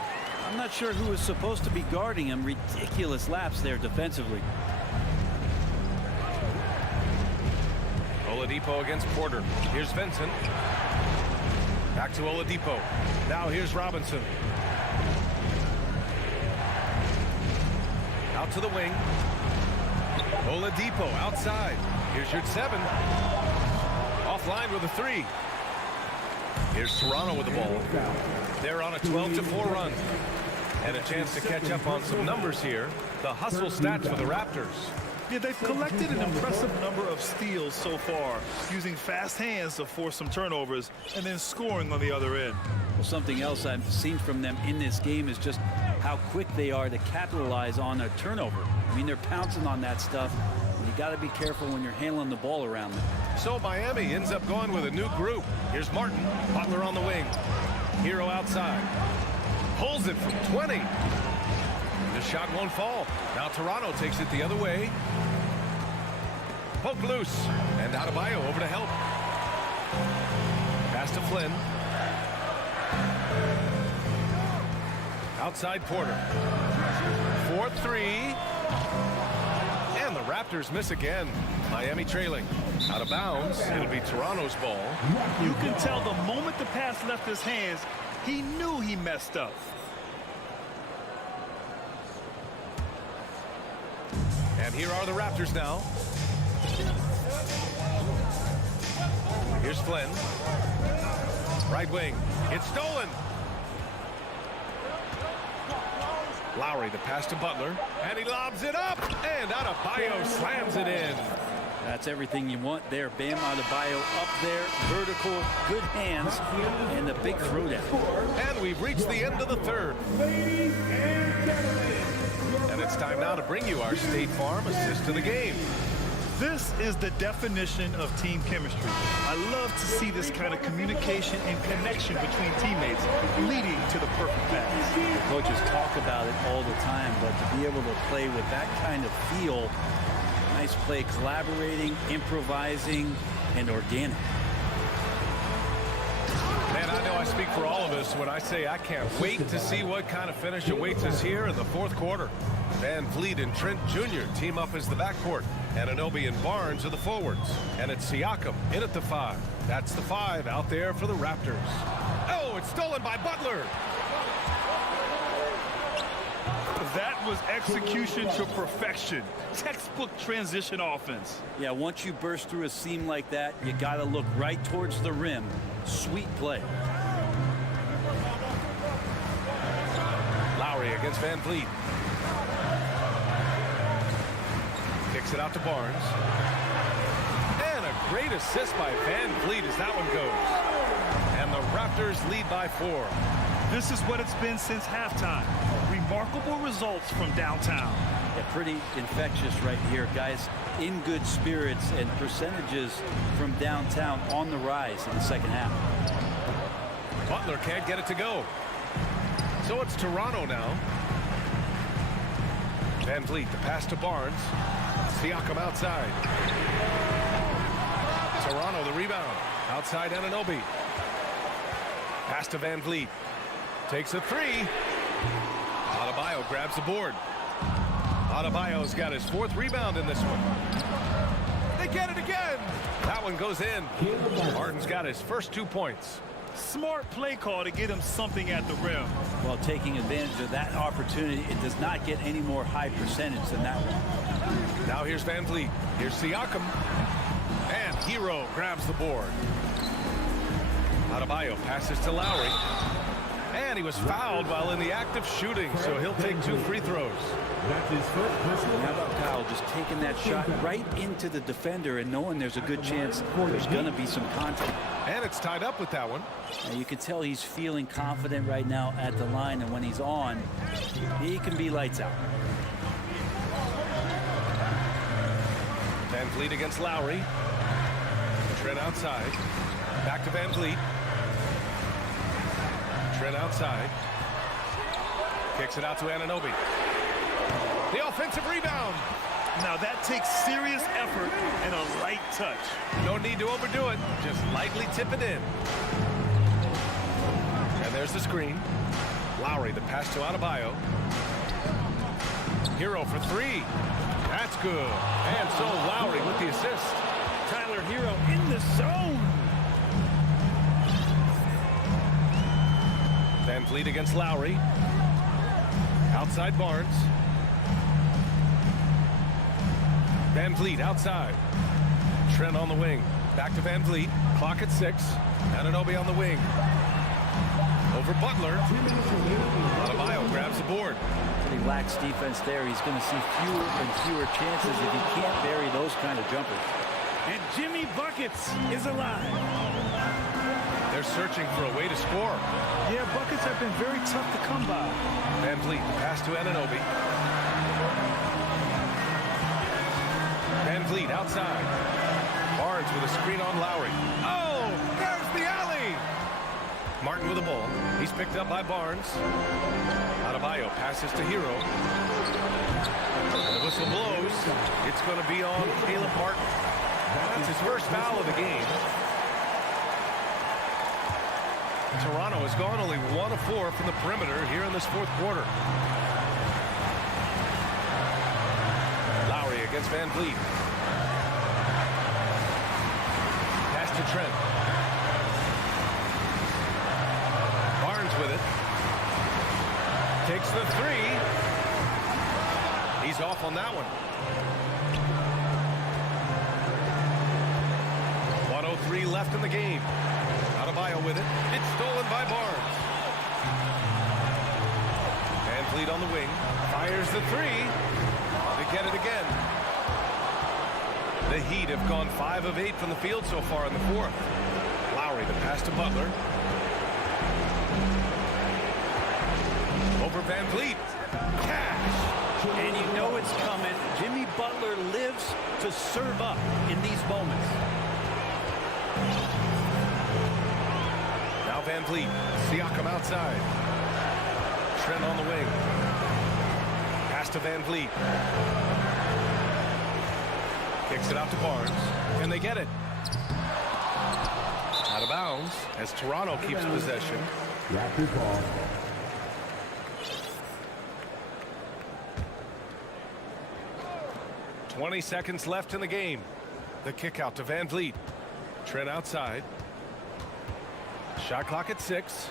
I'm not sure who is supposed to be guarding him. Ridiculous lapse there defensively. Oladipo against Porter. Here's Vincent. Back to Oladipo. Now here's Robinson. Out to the wing. Oladipo outside. Here's your 7. Offline with a 3. Here's Toronto with the ball. They're on a 12-4 run. And a chance to catch up on some numbers here. The hustle stats for the Raptors. Yeah, they've collected an impressive number of steals so far, using fast hands to force some turnovers and then scoring on the other end. Well, something else I've seen from them in this game is just how quick they are to capitalize on a turnover. I mean, they're pouncing on that stuff. You got to be careful when you're handling the ball around them. So Miami ends up going with a new group. Here's Martin. Butler on the wing. Hero outside. Pulls it from 20. The shot won't fall. Now Toronto takes it the other way. Poke loose. And Adebayo over to help. Pass to Flynn. Outside Porter. 4-3. And the Raptors miss again. Miami trailing. Out of bounds. It'll be Toronto's ball. You can tell the moment the pass left his hands, he knew he messed up. And here are the Raptors now. Here's Flynn. Right wing. It's stolen. Lowry, the pass to Butler. And he lobs it up. And Adebayo slams it in. That's everything you want there. Bam Adebayo up there. Vertical, good hands, and the big throwdown. And we've reached the end of the third. Ladies and gentlemen. And it's time now to bring you our State Farm assist to the game. This is the definition of team chemistry. I love to see this kind of communication and connection between teammates leading to the perfect pass. The coaches talk about it all the time, but to be able to play with that kind of feel, nice play, collaborating, improvising, and organic. Man, I know I speak for all of us when I say I can't wait to see what kind of finish awaits us here in the fourth quarter. Van Vliet and Trent Jr. team up as the backcourt. Anunoby and Barnes are the forwards. And it's Siakam in at the 5. That's the 5 out there for the Raptors. Oh, it's stolen by Butler. That was execution to perfection. Textbook transition offense. Yeah, once you burst through a seam like that, you got to look right towards the rim. Sweet play. Lowry against Van Vliet. Kicks it out to Barnes. And a great assist by Van Vliet as that one goes. And the Raptors lead by 4. This is what it's been since halftime. remarkable results from downtown. Yeah, pretty infectious right here, guys. In good spirits and percentages from downtown on the rise in the second half. Butler can't get it to go. So it's Toronto now. Van Vliet, the pass to Barnes. Siakam outside. Toronto, the rebound. Outside Anunoby. Pass to Van Vliet. Takes a three. Adebayo grabs the board. Adebayo's got his 4th rebound in this one. They get it again. That one goes in. Martin's got his first 2 points. Smart play call to get him something at the rim. Well, taking advantage of that opportunity, it does not get any more high percentage than that one. Now here's Van Vliet. Here's Siakam. And Hero grabs the board. Adebayo passes to Lowry. And he was fouled while in the act of shooting, so he'll take 2 free throws. That's his first personal. How about Kyle just taking that shot right into the defender and knowing there's a good chance there's going to be some contact. And it's tied up with that one. And you can tell he's feeling confident right now at the line, and when he's on, he can be lights out. Van Vliet against Lowry. Trent outside. Back to Van Vliet. Trent outside. Kicks it out to Anunoby. The offensive rebound. Now that takes serious effort and a light touch. No need to overdo it. Just lightly tip it in. And there's the screen. Lowry, the pass to Adebayo. Hero for 3. That's good. And so Lowry with the assist. Tyler Hero in the zone. Van Vliet against Lowry. Outside Barnes. Van Vliet outside. Trent on the wing. Back to Van Vliet. Clock at 6. Anunoby on the wing. Over Butler. Adebayo grabs the board. Pretty lax defense there. He's going to see fewer and fewer chances if he can't bury those kind of jumpers. And Jimmy Buckets is alive. They're searching for a way to score. Yeah, buckets have been very tough to come by. Van Vliet, the pass to Anunoby. Van Vliet outside. Barnes with a screen on Lowry. Oh, there's the alley. Martin with the ball. He's picked up by Barnes. Adebayo passes to Hero. And the whistle blows. It's going to be on Caleb Martin. That's his first foul of the game. Toronto has gone only 1 of 4 from the perimeter here in this 4th quarter. Lowry against Van Vliet. Pass to Trent. Barnes with it. Takes the 3. He's off on that one. 1:03 left in the game. Adebayo with it. It's stolen by Barnes. Van Vliet on the wing. Fires the 3. They get it again. The Heat have gone 5 of 8 from the field so far in the 4th. Lowry, the pass to Butler. Over Van Vliet. Cash. And you know it's coming. Jimmy Butler lives to serve up in these moments. Now Van Vliet. Siakam outside. Trent on the wing. Pass to Van Vliet. Kicks it out to Barnes. And they get it. Out of bounds as Toronto keeps possession. Raptors ball. .20 seconds left in the game. The kick out to Van Vliet. Trent outside. Shot clock at 6.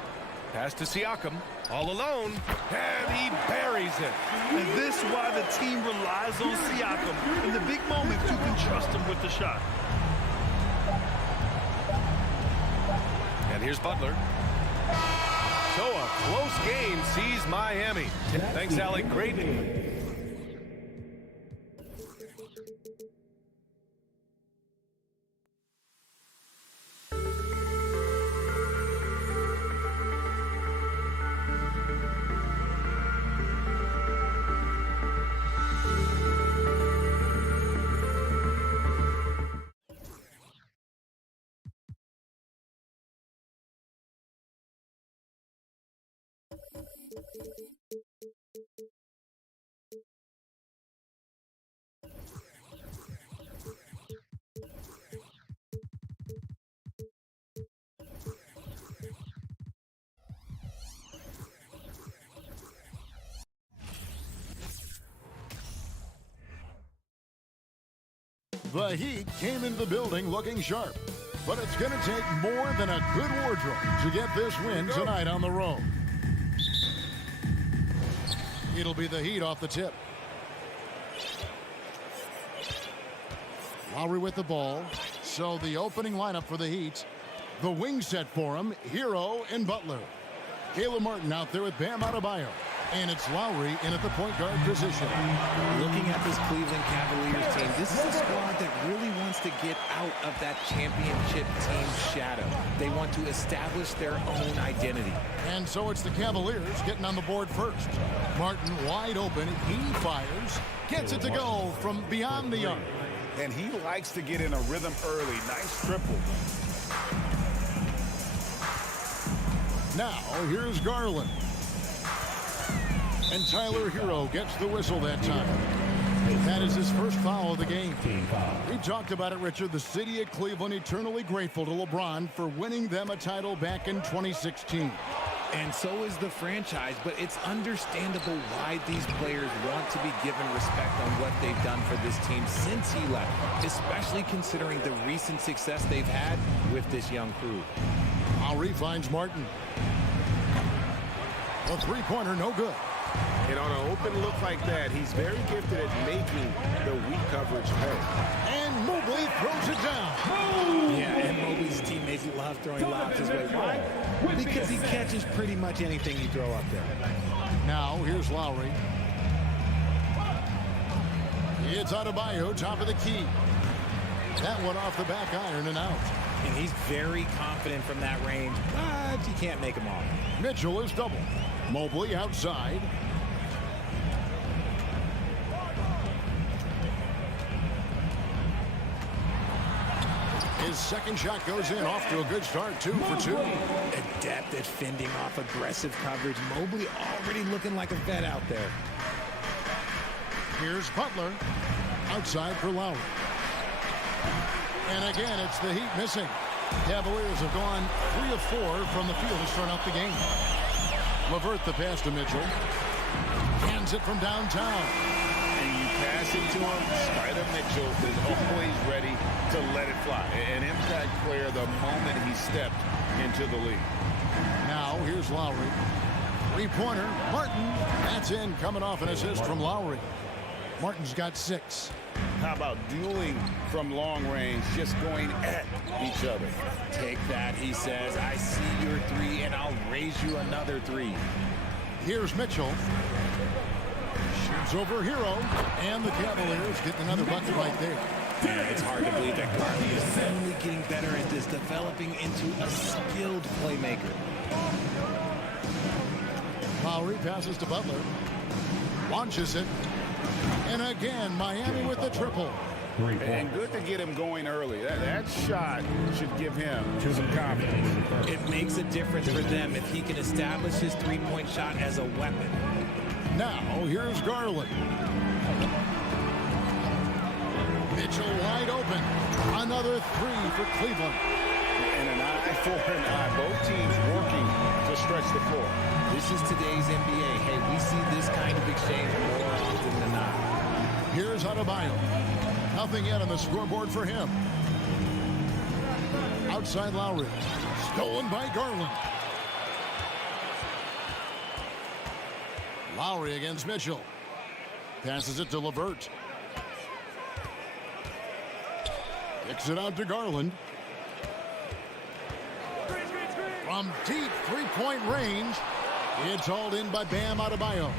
Pass to Siakam. All alone. And he buries it. And this is why the team relies on Siakam. In the big moments, you can trust him with the shot. And here's Butler. So a close game sees Miami. Thanks, Alec. Great. The Heat came into the building looking sharp, but it's going to take more than a good wardrobe to get this win tonight on the road. It'll be the Heat off the tip. Lowry with the ball. So the opening lineup for the Heat. The wing set for him, Hero and Butler. Caleb Martin out there with Bam Adebayo. And it's Lowry in at the point guard position. Looking at this Cleveland Cavaliers team, this is a squad that really wants to get out of that championship team shadow. They want to establish their own identity. And so it's the Cavaliers getting on the board first. Martin wide open. He fires. Gets it to go from beyond the arc. And he likes to get in a rhythm early. Nice triple. Now here's Garland. And Tyler Hero gets the whistle that time. That is his first foul of the game. We talked about it, Richard. The city of Cleveland eternally grateful to LeBron for winning them a title back in 2016. And so is the franchise, but it's understandable why these players want to be given respect on what they've done for this team since he left, especially considering the recent success they've had with this young crew. Lowry finds Martin. A three-pointer, no good. And on an open look like that, he's very gifted at making the weak coverage pay. And Mobley throws it down. Yeah, and Mobley's teammates love throwing lobs his way. Why? Because he catches pretty much anything you throw up there. Now, here's Lowry. It's Adebayo, top of the key. That one off the back iron and out. And he's very confident from that range, but you can't make him all. Mitchell is double. Mobley outside. His second shot goes in, off to a good start, 2 for 2. Adept at fending off aggressive coverage. Mobley already looking like a vet out there. Here's Butler, outside for Lowry. And again, it's the Heat missing. Cavaliers have gone 3 of 4 from the field to start out the game. LeVert the pass to Mitchell. Hands it from downtown. And you pass it to him. Spider Mitchell is always ready to let it fly. An impact player the moment he stepped into the league. Now here's Lowry. Three-pointer. Martin. That's in, coming off an assist from Lowry. Martin's got 6. How about dueling from long range, just going at each other? Take that, he says. I see your 3, and I'll raise you another 3. Here's Mitchell. Shoots over Hero. And the Cavaliers getting another bucket right there. Yeah, it's hard to believe that Garland is only getting better at this, developing into a skilled playmaker. Lowry passes to Butler. Launches it. And again, Miami with the triple. And good to get him going early. That shot should give him some confidence. It makes a difference for them if he can establish his three-point shot as a weapon. Now, here's Garland. Mitchell wide open. Another 3 for Cleveland. And an eye for an eye. Both teams working to stretch the floor. This is today's NBA. Hey, we see this kind of exchange more often than not. Here's Adebayo. Nothing yet on the scoreboard for him. Outside Lowry. Stolen by Garland. Lowry against Mitchell. Passes it to LeVert. Kicks it out to Garland. From deep three-point range, it's hauled in by Bam Adebayo.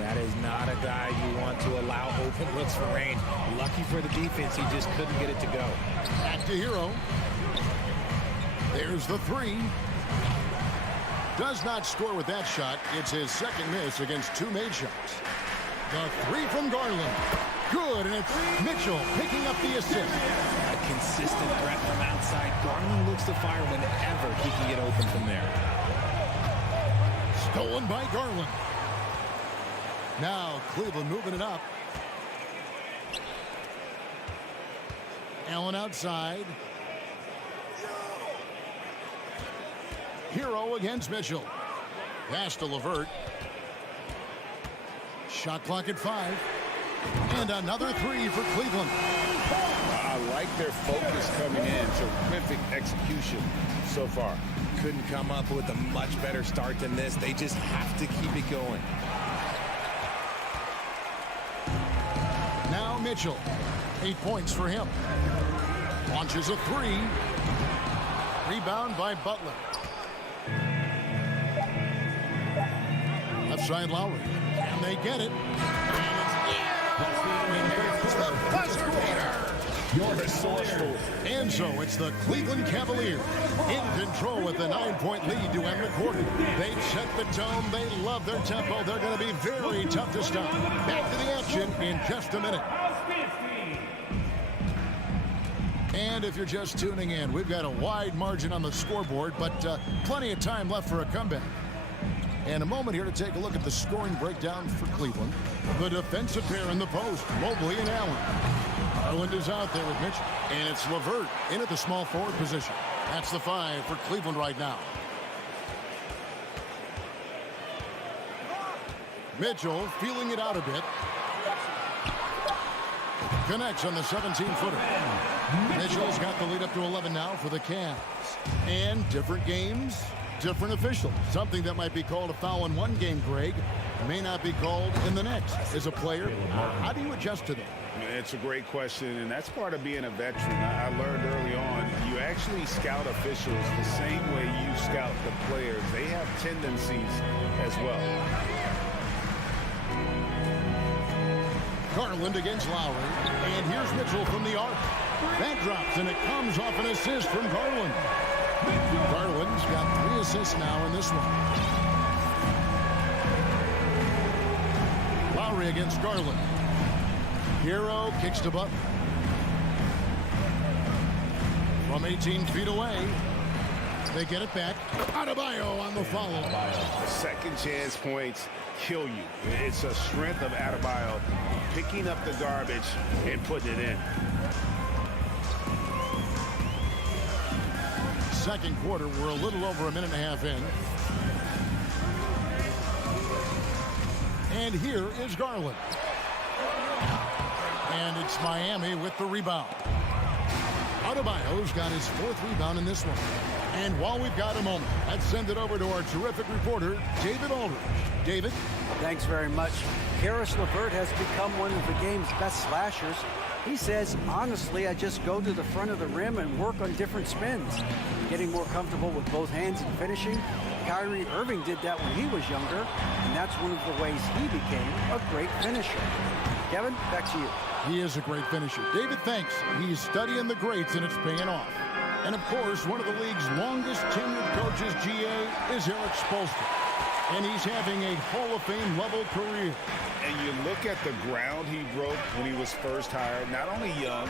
That is not a guy you want to allow open looks for range. Lucky for the defense, he just couldn't get it to go. Back to Hero. There's the 3. Does not score with that shot. It's his second miss against 2 made shots. The 3 from Garland. Good, and it's Mitchell picking up the assist. A consistent threat from outside. Garland looks to fire whenever he can get open from there. Stolen by Garland. Now Cleveland moving it up. Allen outside. Hero against Mitchell. Pass to LeVert. Shot clock at 5. And another 3 for Cleveland. I like their focus coming in. Terrific execution so far. Couldn't come up with a much better start than this. They just have to keep it going. Now Mitchell. 8 points for him. Launches a 3. Rebound by Butler. Left side Lowry. And they get it. It's the buzzer beater. You're resourceful. And so it's the Cleveland Cavaliers in control with a 9-point lead to end the quarter. They've set the tone. They love their tempo. They're going to be very tough to stop. Back to the action in just a minute. And if you're just tuning in, we've got a wide margin on the scoreboard, but plenty of time left for a comeback. And a moment here to take a look at the scoring breakdown for Cleveland. The defensive pair in the post, Mobley and Allen. Garland is out there with Mitchell. And it's LeVert in at the small forward position. That's the 5 for Cleveland right now. Mitchell feeling it out a bit. Connects on the 17-footer. Mitchell's got the lead up to 11 now for the Cavs. And different games, different officials. Something that might be called a foul in one game, Greg, may not be called in the next. As a player, how do you adjust to that? It's a great question, and that's part of being a veteran. I learned early on, you actually scout officials the same way you scout the players. They have tendencies as well. Garland against Lowry, and here's Mitchell from the arc. That drops, and it comes off an assist from Garland. Garland's got 3 assists now in this one. Lowry against Garland. Hero kicks to Butler. From 18 feet away, they get it back. Adebayo on the follow. Second chance points kill you. It's a strength of Adebayo picking up the garbage and putting it in. Second quarter, we're a little over a minute and a half in. And here is Garland. And it's Miami with the rebound. Adebayo's got his 4th rebound in this one. And while we've got a moment, let's send it over to our terrific reporter, David Aldridge. David? Thanks very much. Karis LeVert has become one of the game's best slashers. He says, honestly, I just go to the front of the rim and work on different spins. Getting more comfortable with both hands and finishing. Kyrie Irving did that when he was younger, and that's one of the ways he became a great finisher. Kevin, back to you. He is a great finisher. David, thanks. He's studying the greats, and it's paying off. And, of course, one of the league's longest tenured coaches, GA, is Eric Spoelstra. And he's having a Hall of Fame level career. And you look at the ground he broke when he was first hired. Not only young,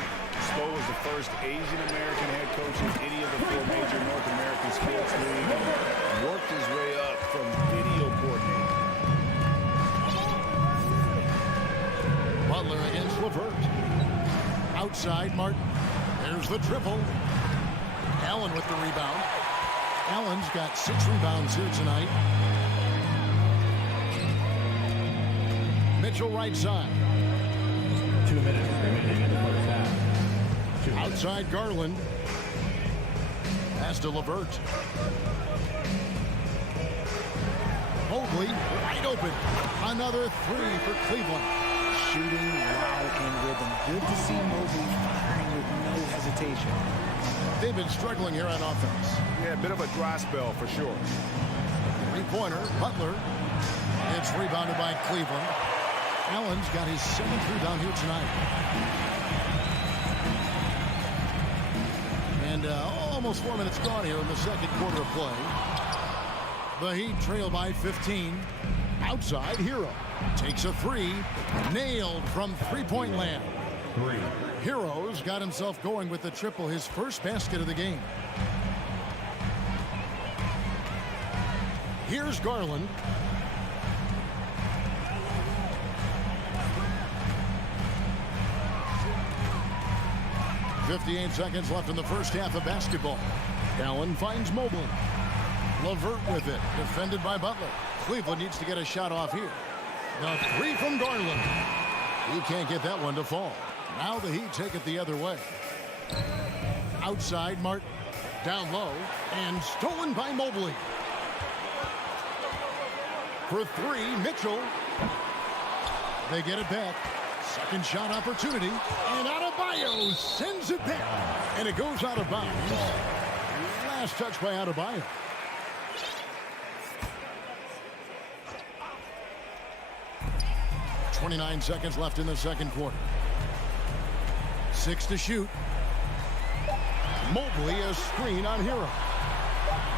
Spo was the first Asian-American head coach in any of the 4 major North American sports leagues, and worked his way up from video coordinator. Butler against LeVert. Outside, Martin. There's the triple. Allen with the rebound. Allen's got 6 rebounds here tonight. Mitchell right side. 2 minutes remaining in the first half. Outside Garland. Pass to LeVert. Mobley wide open. Another 3 for Cleveland. Shooting loud and rhythm. Good to see Mobley firing with no hesitation. They've been struggling here on offense. Yeah, a bit of a dry spell for sure. 3-pointer, Butler. It's rebounded by Cleveland. Allen's got his 7th rebound here tonight. And almost 4 minutes gone here in the second quarter of play. The Heat trail by 15. Outside, Hero takes a 3. Nailed from 3-point land. 3. Hero's got himself going with the triple, his first basket of the game. Here's Garland. .58 seconds left in the first half of basketball. Allen finds Mobley. LeVert with it, defended by Butler. Cleveland needs to get a shot off here. The three from Garland. He can't get that one to fall. Now the Heat take it the other way. Outside, Martin. Down low, and stolen by Mobley. For three, Mitchell. They get it back. Second shot opportunity, and Adebayo sends it back. And it goes out of bounds. Last touch by Adebayo. .29 seconds left in the second quarter. 6 to shoot. Mobley a screen on Hero.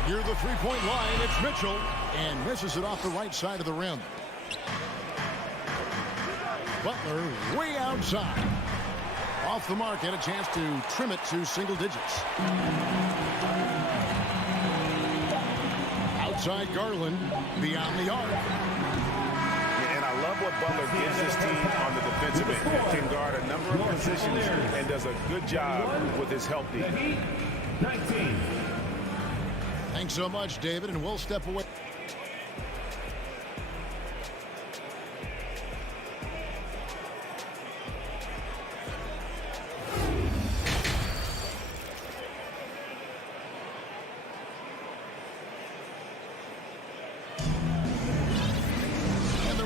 Near the three-point line, it's Mitchell, and misses it off the right side of the rim. Butler way outside. Off the mark, had a chance to trim it to single digits. Outside Garland, beyond the arc. And I love what Butler gives his team on the defensive end. Can guard a number of positions and does a good job with his help defense. 19. Thanks so much, David, and we'll step away.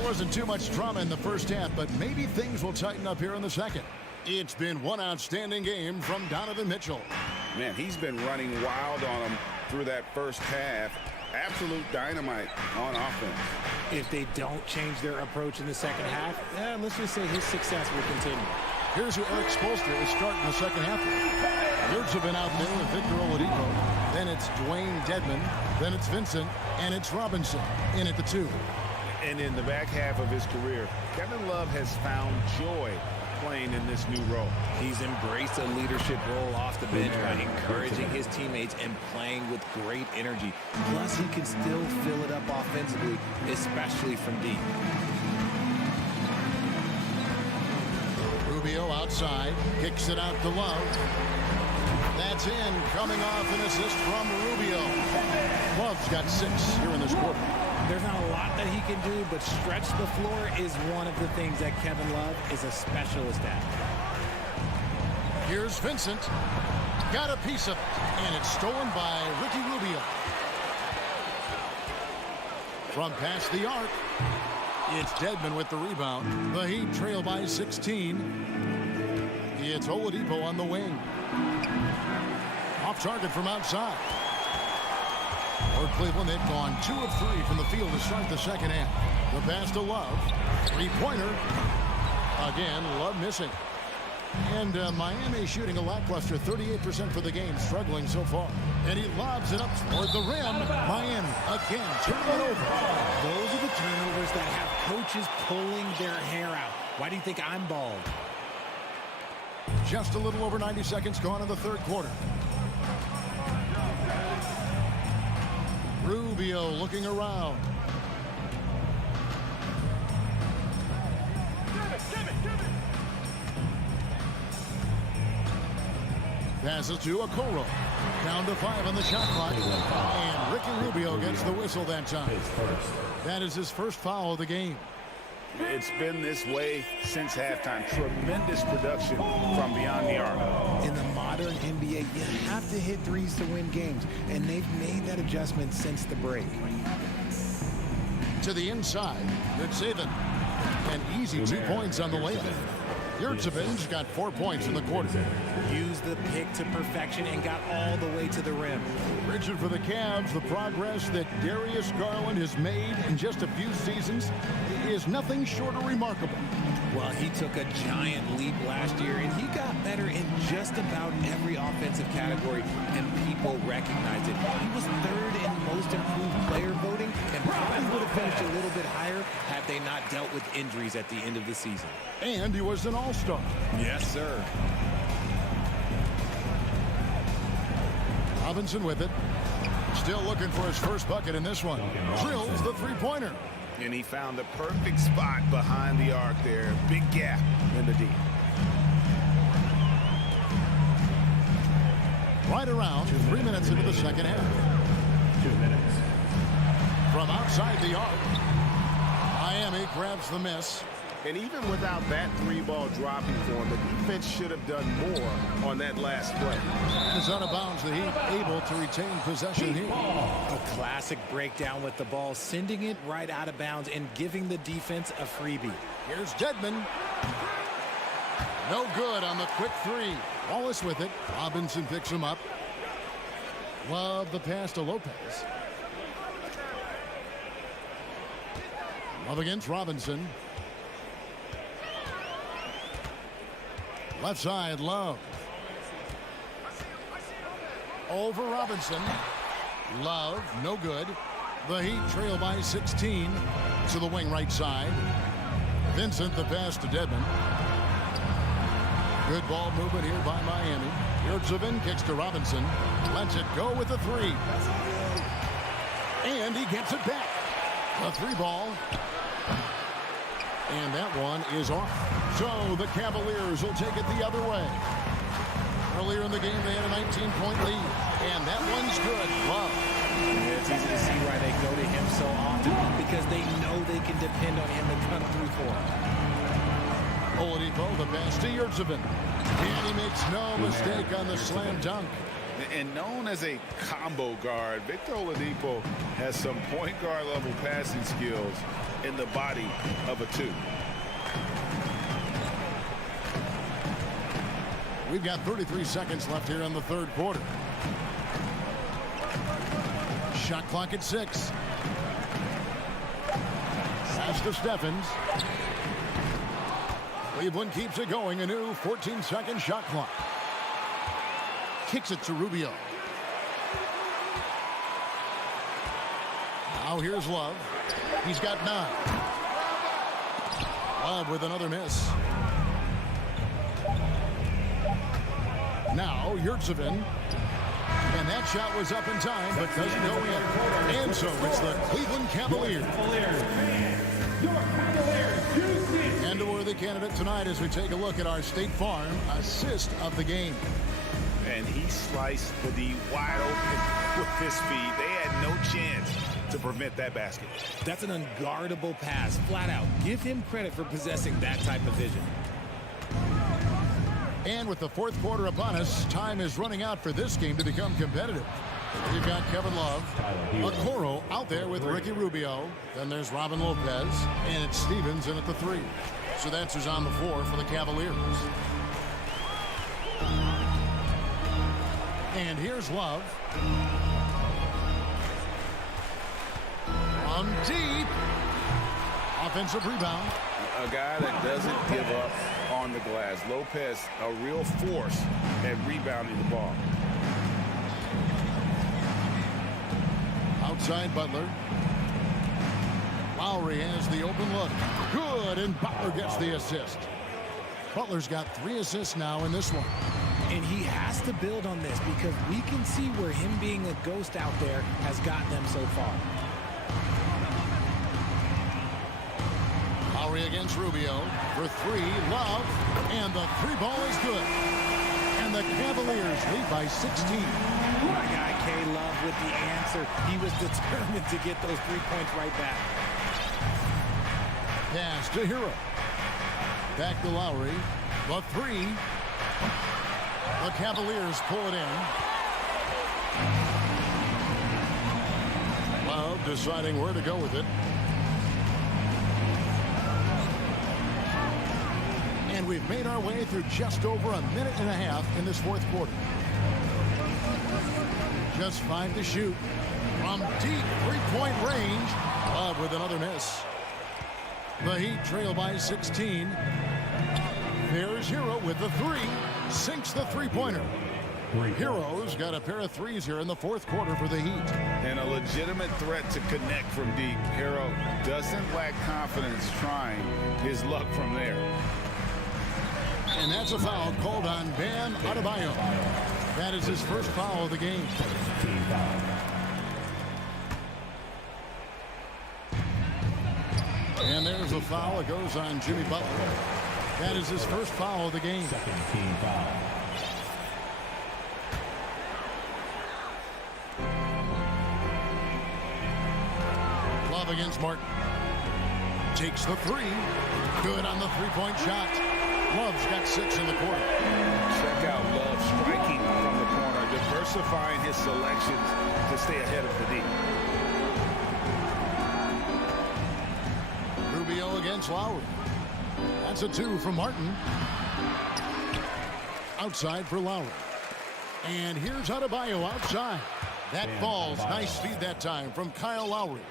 Wasn't too much drama in the first half, but maybe things will tighten up here in the second. It's been one outstanding game from Donovan Mitchell. Man, he's been running wild on him through that first half. Absolute dynamite on offense. If they don't change their approach in the second half, let's just say his success will continue. Here's who Eric Spoelstra is starting the second half with. Yours have been out there with Victor Oladipo. Then it's Dwayne Dedmon. Then it's Vincent. And it's Robinson in at the 2. And in the back half of his career, Kevin Love has found joy playing in this new role. He's embraced a leadership role off the bench by encouraging his teammates and playing with great energy. Plus, he can still fill it up offensively, especially from deep. Rubio outside, kicks it out to Love. That's in, coming off an assist from Rubio. Love's got 6 here in this quarter. There's not a lot that he can do, but stretch the floor is one of the things that Kevin Love is a specialist at. Here's Vincent. Got a piece of it, and it's stolen by Ricky Rubio. From past the arc, it's Dedmon with the rebound. The Heat trail by 16. It's Oladipo on the wing. Off target from outside. For Cleveland, they've gone 2 of 3 from the field to start the second half. The pass to Love. Three-pointer. Again, Love missing. And Miami shooting a lackluster 38% for the game, struggling so far. And he lobs it up toward the rim. Miami again turning it over. Those are the turnovers that have coaches pulling their hair out. Why do you think I'm bald? Just a little over 90 seconds gone in the third quarter. Rubio looking around. Passes to Okoro. Down to 5 on the shot clock. And Ricky Rubio gets the whistle that time. That is his first foul of the game. It's been this way since halftime. Tremendous production from beyond the arc. In the modern NBA, you have to hit threes to win games, and they've made that adjustment since the break. To the inside, Yurtseven. An easy 2 points on the layup. Yurtseven's got 4 points in the quarter. Used the pick to perfection and got all the way to the rim. Richard, for the Cavs, the progress that Darius Garland has made in just a few seasons is nothing short of remarkable. Well, he took a giant leap last year, and he got better in just about every offensive category, and people recognized it. He was 3rd in most improved player voting, and probably would have finished a little bit higher had they not dealt with injuries at the end of the season. And he was an all-star. Yes, sir. Robinson with it. Still looking for his first bucket in this one. Drills the three-pointer. And he found the perfect spot behind the arc there. Big gap in the D. Right around 3 minutes into the second half. 2 minutes. From outside the arc, Miami grabs the miss. And even without that three-ball dropping for him, the defense should have done more on that last play. Is out of bounds. The Heat able to retain possession here. A classic breakdown with the ball, sending it right out of bounds and giving the defense a freebie. Here's Dedmon. No good on the quick three. Wallace with it. Robinson picks him up. Love the pass to Lopez. Love against Robinson. Left side, Love. Over Robinson. Love, no good. The Heat trail by 16 to the wing right side. Vincent, the pass to Dedmon. Good ball movement here by Miami. Yurtseven kicks to Robinson. Lets it go with the three. And he gets it back. A three ball. And that one is off. So the Cavaliers will take it the other way. Earlier in the game, they had a 19-point lead. And that one's good. Love. Yeah, it's easy to see why they go to him so often, because they know they can depend on him to come through for them. Oladipo, the pass to Yurtseven. And he makes no mistake on the slam dunk. And known as a combo guard, Victor Oladipo has some point guard level passing skills in the body of a two. We've got 33 seconds left here in the third quarter. Shot clock at 6. Pass to Stephens. Cleveland keeps it going. A new 14-second shot clock. Kicks it to Rubio. Now here's Love. He's got 9. Love with another miss. Now Yurtseven. And that shot was up in time, but doesn't go in. And so it's the Cleveland Cavaliers. And a worthy candidate tonight as we take a look at our State Farm assist of the game. And he sliced the D wide open with his speed. They had no chance to prevent that basket. That's an unguardable pass, flat out. Give him credit for possessing that type of vision. And with the fourth quarter upon us, time is running out for this game to become competitive. We've got Kevin Love, Okoro out there with Ricky Rubio. Then there's Robin Lopez, and it's Stevens in at the 3. So that's who's on the floor for the Cavaliers. And here's Love. From deep. Offensive rebound. A guy that doesn't give up on the glass. Lopez, a real force at rebounding the ball. Outside Butler. Lowry has the open look. Good, and Butler gets the assist. Butler's got 3 assists now in this one. And he has to build on this because we can see where him being a ghost out there has gotten them so far. Lowry against Rubio for 3. Love, and the 3 ball is good. And the Cavaliers lead by 16. My guy K Love with the answer. He was determined to get those 3 points right back. Pass to Hero. Back to Lowry. The 3. The Cavaliers pull it in. Love deciding where to go with it. And we've made our way through just over a minute and a half in this fourth quarter. Just 5 to shoot. From deep 3-point range. Love with another miss. The Heat trail by 16. There's Hero with the 3. Sinks the 3-pointer. Hero's got a pair of 3s here in the fourth quarter for the Heat. And a legitimate threat to connect from deep. Hero doesn't lack confidence trying his luck from there. And that's a foul called on Bam Adebayo. That is his first foul of the game. And there's a foul. It goes on Jimmy Butler. That is his first foul of the game. Second team foul. Love against Martin. Takes the three. Good on the three-point shot. Love's got 6 in the quarter. Check out Love striking from the corner, diversifying his selections to stay ahead of the D. Rubio against Lowry. That's a 2 from Martin. Outside for Lowry. And here's Adebayo outside. That falls. Nice feed that time from Kyle Lowry.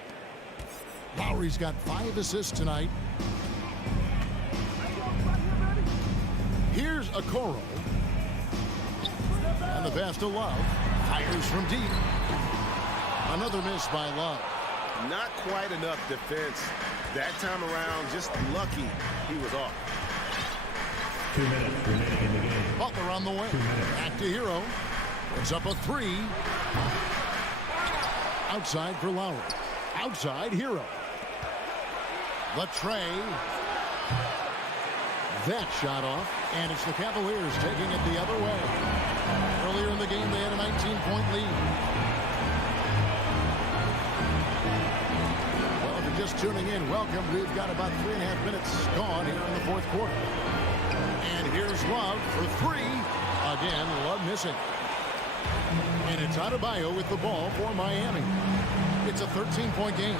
Lowry's got 5 assists tonight. Here's Okoro. And the pass to Love. Fires from deep. Another miss by Love. Not quite enough defense that time around. Just lucky he was off. 2 minutes remaining in the game. Butler on the way. Back to Hero. It's up a 3. Outside for Lowry. Outside Hero. Latre. That shot off, and it's the Cavaliers taking it the other way. Earlier in the game, they had a 19-point lead. Well, if you're just tuning in, welcome. We've got about 3.5 minutes gone here in the fourth quarter. And here's Love for 3. Again, Love missing. And it's Adebayo with the ball for Miami. It's a 13-point game.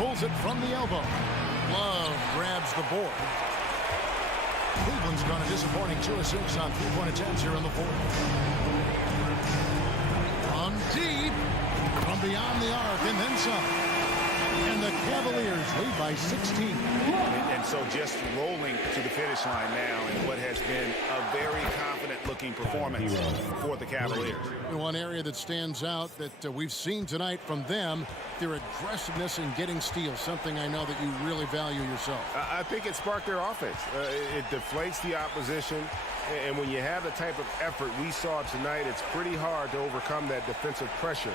Pulls it from the elbow. Love grabs the board. Cleveland's gone a disappointing 2 of 6 on 3-point attempts here in the fourth. From deep, from beyond the arc, and then some. And the Cavaliers lead by 16. And so just rolling to the finish line now in what has been a very confident-looking performance for the Cavaliers. One area that stands out that we've seen tonight from them, their aggressiveness in getting steals, something I know that you really value yourself. I think it sparked their offense. It deflates the opposition. And when you have the type of effort we saw tonight, it's pretty hard to overcome that defensive pressure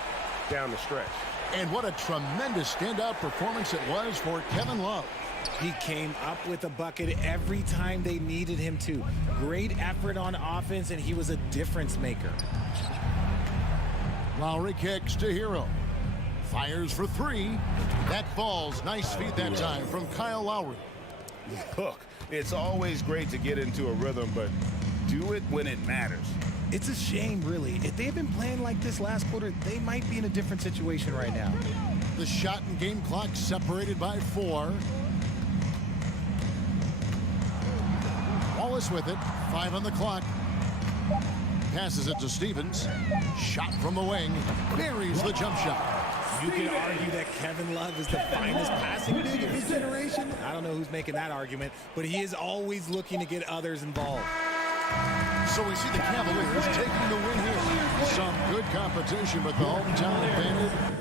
down the stretch. And what a tremendous standout performance it was for Kevin Love. He came up with a bucket every time they needed him to. Great effort on offense, and he was a difference maker. Lowry kicks to Hero. Fires for 3. That falls. Nice feed that time from Kyle Lowry. Look, it's always great to get into a rhythm, but do it when it matters. It's a shame, really. If they had been playing like this last quarter, they might be in a different situation right now. The shot and game clock separated by 4. Wallace with it. 5 on the clock. Passes it to Stevens. Shot from the wing. Buries the jump shot. You can argue that Kevin Love is the finest passing big of his generation. I don't know who's making that argument, but he is always looking to get others involved. So we see the Cavaliers taking the win here. Some good competition, but the hometown advantage.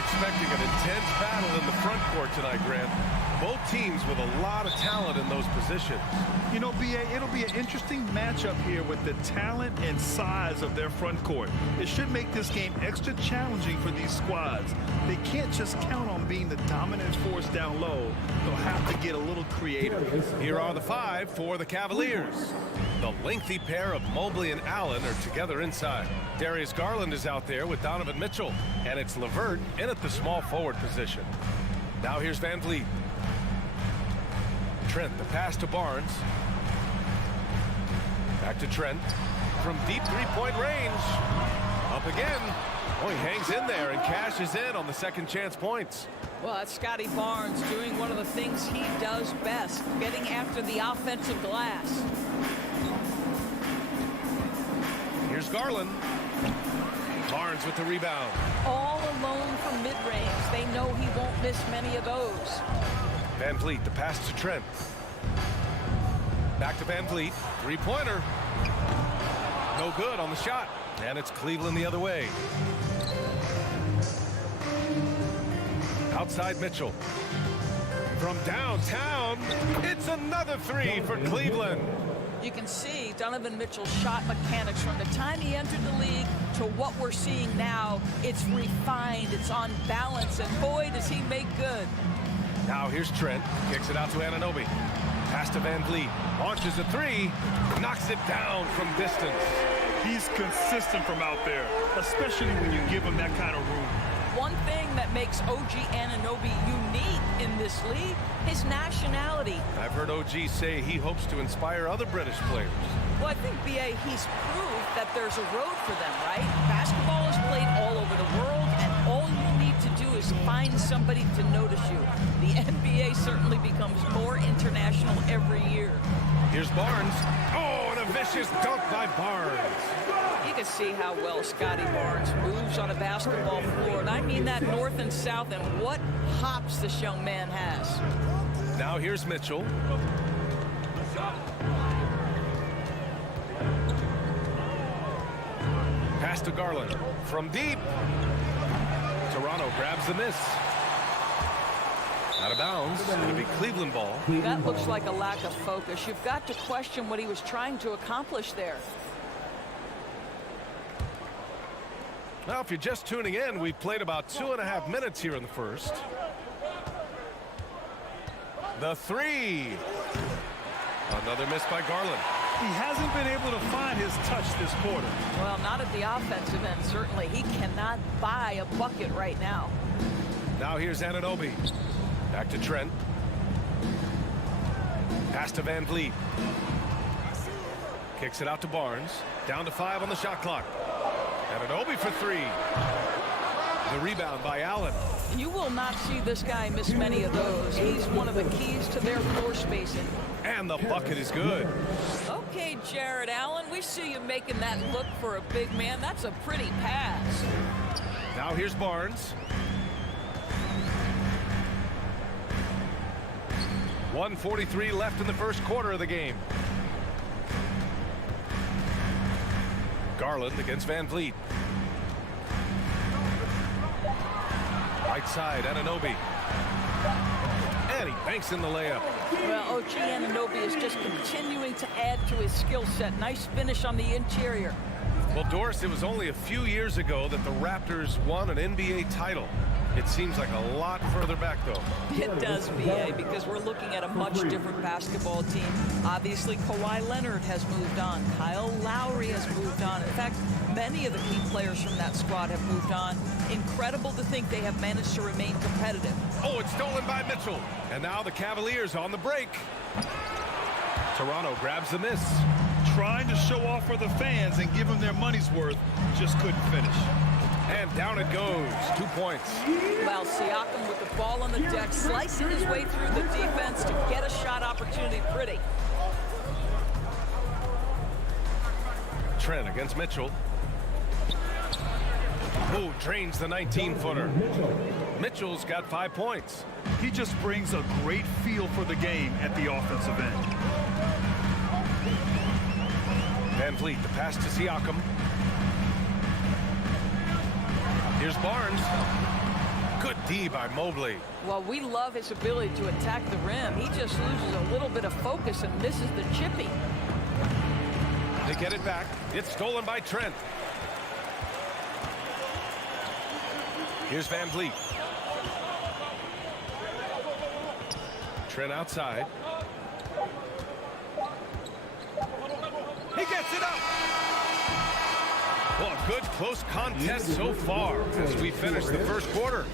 expecting an intense battle in the front court tonight, Grant. Both teams with a lot of talent in those positions. You know, B.A., it'll be an interesting matchup here with the talent and size of their front court. It should make this game extra challenging for these squads. They can't just count on being the dominant force down low. They'll have to get a little creative. Here are the 5 for the Cavaliers. The lengthy pair of Mobley and Allen are together inside. Darius Garland is out there with Donovan Mitchell, and it's LeVert in at the small forward position. Now here's Van Vliet. Trent, the pass to Barnes. Back to Trent. From deep three-point range. Up again. Oh, he hangs in there and cashes in on the second chance points. Well, that's Scotty Barnes doing one of the things he does best, getting after the offensive glass. Here's Garland. Barnes with the rebound. All alone from mid-range. They know he won't miss many of those. Van Vliet, the pass to Trent. Back to Van Vliet. Three-pointer. No good on the shot. And it's Cleveland the other way. Outside Mitchell. From downtown, it's another 3 for Cleveland. You can see Donovan Mitchell's shot mechanics from the time he entered the league to what we're seeing now. It's refined, it's on balance, and boy, does he make good. Now here's Trent, kicks it out to Anunoby. Pass to Van Vliet, launches a 3, knocks it down from distance. He's consistent from out there, especially when you give him that kind of room. One thing that makes OG Anunoby unique in this league, his nationality. I've heard OG say he hopes to inspire other British players. Well, I think, B.A., he's proved that there's a road for them, right? Basketball is played all over the world, and all you need to do is find somebody to notice you. The NBA certainly becomes more international every year. Here's Barnes. Oh, and a vicious dunk by Barnes. You can see how well Scotty Barnes moves on a basketball floor. And I mean that north and south, and what hops this young man has. Now here's Mitchell. Pass to Garland. From deep. Toronto grabs the miss. Out of bounds. It'll be Cleveland ball. That looks like a lack of focus. You've got to question what he was trying to accomplish there. Now, if you're just tuning in, we've played about 2.5 minutes here in the first. The 3. Another miss by Garland. He hasn't been able to find his touch this quarter. Well, not at the offensive end, certainly. He cannot buy a bucket right now. Now here's Anunoby. Back to Trent. Pass to Van Vliet. Kicks it out to Barnes. Down to 5 on the shot clock. Anunoby for 3. The rebound by Allen. You will not see this guy miss many of those. He's one of the keys to their floor spacing. And the bucket is good. Okay, Jared Allen, we see you making that look for a big man. That's a pretty pass. Now here's Barnes. 1:43 left in the first quarter of the game. Garland against Van Vliet. Right side, Anunoby. And he banks in the layup. Well, OG Anunoby is just continuing to add to his skill set. Nice finish on the interior. Well, Doris, it was only a few years ago that the Raptors won an NBA title. It seems like a lot further back, though. It does, B.A., because we're looking at a much different basketball team. Obviously, Kawhi Leonard has moved on. Kyle Lowry has moved on. In fact, many of the key players from that squad have moved on. Incredible to think they have managed to remain competitive. Oh, it's stolen by Mitchell. And now the Cavaliers on the break. Toronto grabs the miss. Trying to show off for the fans and give them their money's worth, just couldn't finish. And down it goes. 2 points. Well, Siakam with the ball on the deck, slicing his way through the defense to get a shot opportunity. Pretty. Trent against Mitchell. Who drains the 19-footer. Mitchell's got 5 points. He just brings a great feel for the game at the offensive end. Van Vliet, the pass to Siakam. Here's Barnes. D by Mobley. Well, we love his ability to attack the rim. He just loses a little bit of focus and misses the chippy. They get it back. It's stolen by Trent. Here's Van Vliet. Trent outside. He gets it up. Well, a good close contest so far as we finish the first quarter.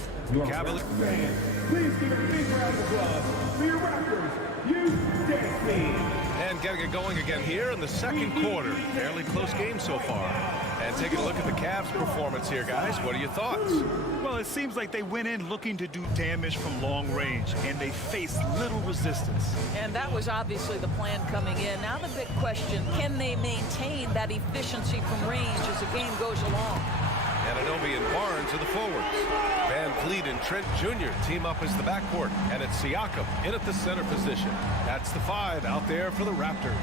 Cavaliers. Please give a big round of applause for your Raptors. You dance me. And getting it going again here in the second quarter. Fairly close game so far. And taking a look at the Cavs' performance here, guys. What are your thoughts? Well, it seems like they went in looking to do damage from long range, and they faced little resistance. And that was obviously the plan coming in. Now the big question, can they maintain that efficiency from range as the game goes along? Anunoby and Barnes are the forwards. Van Vliet and Trent Jr. team up as the backcourt. And it's Siakam in at the center position. That's the 5 out there for the Raptors.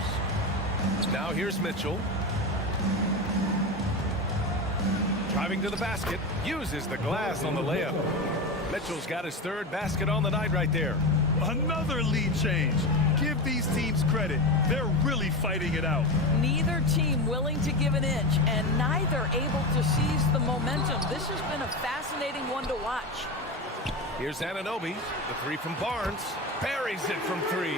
Now here's Mitchell. Driving to the basket. Uses the glass on the layup. Mitchell's got his 3rd basket on the night right there. Another lead change. Give these teams credit. They're really fighting it out. Neither team willing to give an inch, and neither able to seize the momentum. This has been a fascinating one to watch. Here's Anunoby. The 3 from Barnes. Buries it from 3.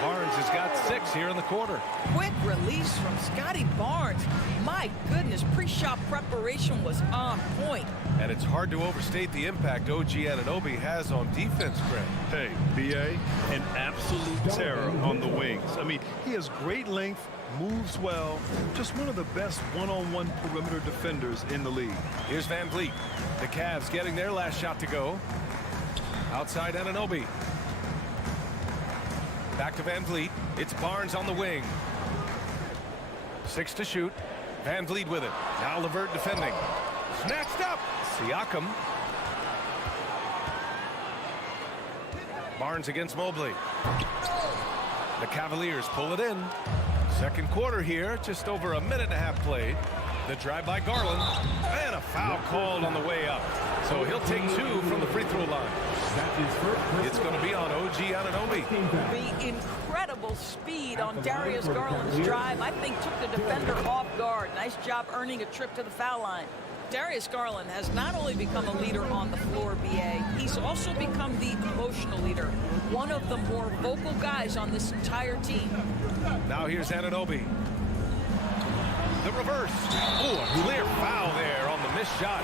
Barnes has got 6 here in the quarter. Quick release from Scotty Barnes. My goodness, pre-shot preparation was on point. And it's hard to overstate the impact OG Anunoby has on defense, Greg. Hey, B.A., an absolute terror on the wings. I mean, he has great length, moves well, just one of the best one-on-one perimeter defenders in the league. Here's Van Vliet. The Cavs getting their last shot to go. Outside Anunoby. Back to Van Vliet. It's Barnes on the wing. 6 to shoot. Van Vliet with it. Now LeVert defending. Snatched up. Siakam. Barnes against Mobley. The Cavaliers pull it in. Second quarter here. Just over a minute and a half played. The drive by Garland. And a foul called on the way up. So he'll take 2 from the free throw line. It's going to be on OG Anunoby. The incredible speed on Darius Garland's drive, I think, took the defender off guard. Nice job earning a trip to the foul line. Darius Garland has not only become a leader on the floor, B.A., he's also become the emotional leader. One of the more vocal guys on this entire team. Now here's Anunoby. The reverse. Oh, a clear foul there on the missed shot.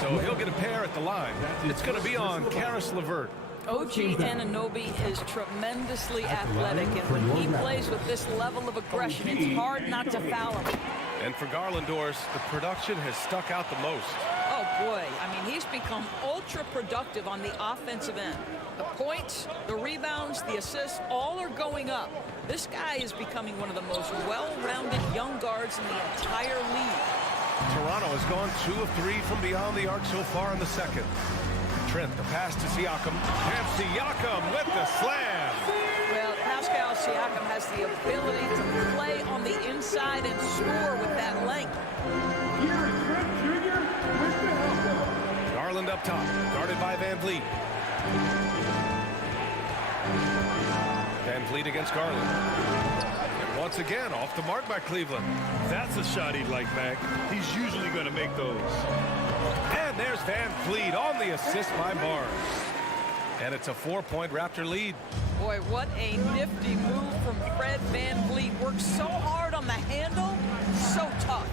So he'll get a pair at the line. It's going to be on Karis LeVert. OG Anunoby is tremendously athletic, and when he plays with this level of aggression, it's hard not to foul him. And for Garlandors, the production has stuck out the most. Oh, boy. I mean, he's become ultra productive on the offensive end. The points, the rebounds, the assists, all are going up. This guy is becoming one of the most well-rounded young guards in the entire league. Toronto has gone 2 of 3 from beyond the arc so far in the second. Trent, the pass to Siakam. And Siakam with the slam. Well, Pascal Siakam has the ability to play on the inside and score with that length. Here is Trent Jr. with the help. Garland up top, guarded by Van Vliet. Van Vliet against Garland. And once again, off the mark by Cleveland. That's a shot he'd like back. He's usually going to make those. And there's Van Vliet on the assist by Barnes. And it's a 4-point Raptor lead. Boy, what a nifty move from Fred Van Vliet. Works so hard on the handle, so tough.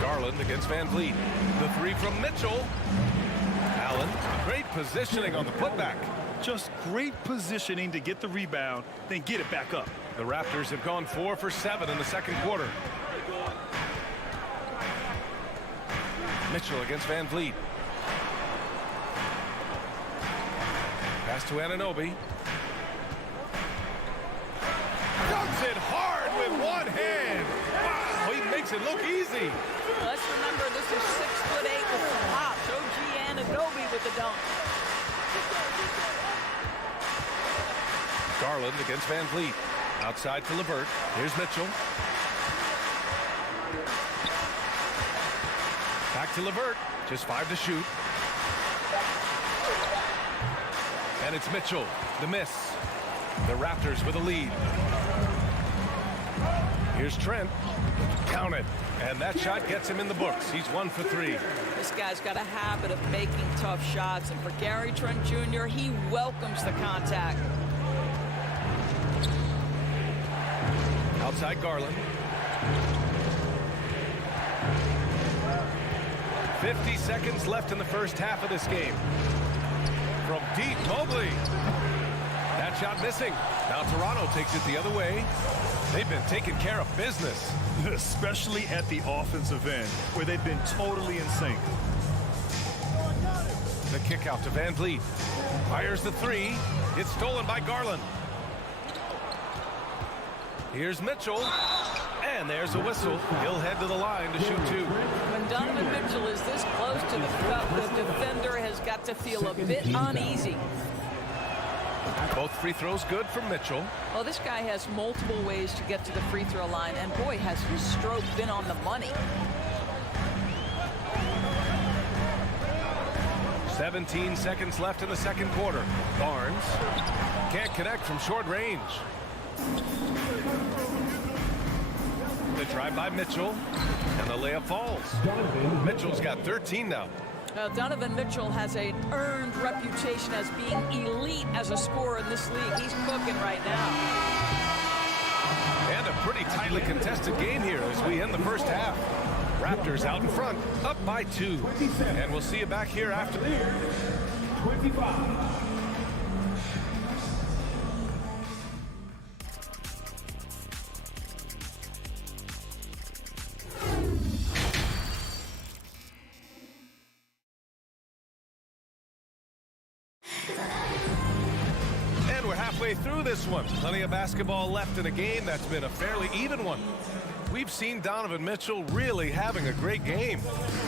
Garland against Van Vliet. The 3 from Mitchell. Allen, great positioning on the putback. Just great positioning to get the rebound, then get it back up. The Raptors have gone 4 for 7 in the second quarter. Mitchell against Van Vliet. Pass to Anunoby. Dunks it hard with one hand. Wow, he makes it look easy. Let's remember this is 6'8" with the hops. OG Anunoby with the dunk. Garland against Van Vliet. Outside to LeVert. Here's Mitchell. Back Back to Levert. Just 5 to shoot. And it's Mitchell. The miss. The Raptors with a lead. Here's Trent. Count it. And that shot gets him in the books. He's 1 for 3. This guy's got a habit of making tough shots. And for Gary Trent Jr., he welcomes the contact. Outside Garland. 50 seconds left in the first half of this game. From deep, Mobley. That shot missing. Now Toronto takes it the other way. They've been taking care of business. Especially at the offensive end, where they've been totally in sync. The kick out to Van Vliet. Fires the 3. It's stolen by Garland. Here's Mitchell. And there's a whistle. He'll head to the line to shoot 2. When Donovan Mitchell is this close to the defender has got to feel a bit uneasy. Both free throws good for Mitchell. Well, this guy has multiple ways to get to the free throw line, and boy, has his stroke been on the money. 17 seconds left in the second quarter. Barnes can't connect from short range. The drive by Mitchell, and the layup falls. Mitchell's got 13 now. Donovan Mitchell has an earned reputation as being elite as a scorer in this league. He's cooking right now. And a pretty tightly contested game here as we end the first half. Raptors out in front, up by 2. And we'll see you back here after. 25. And we're halfway through this one. Plenty of basketball left in a game that's been a fairly even one. We've seen Donovan Mitchell really having a great game.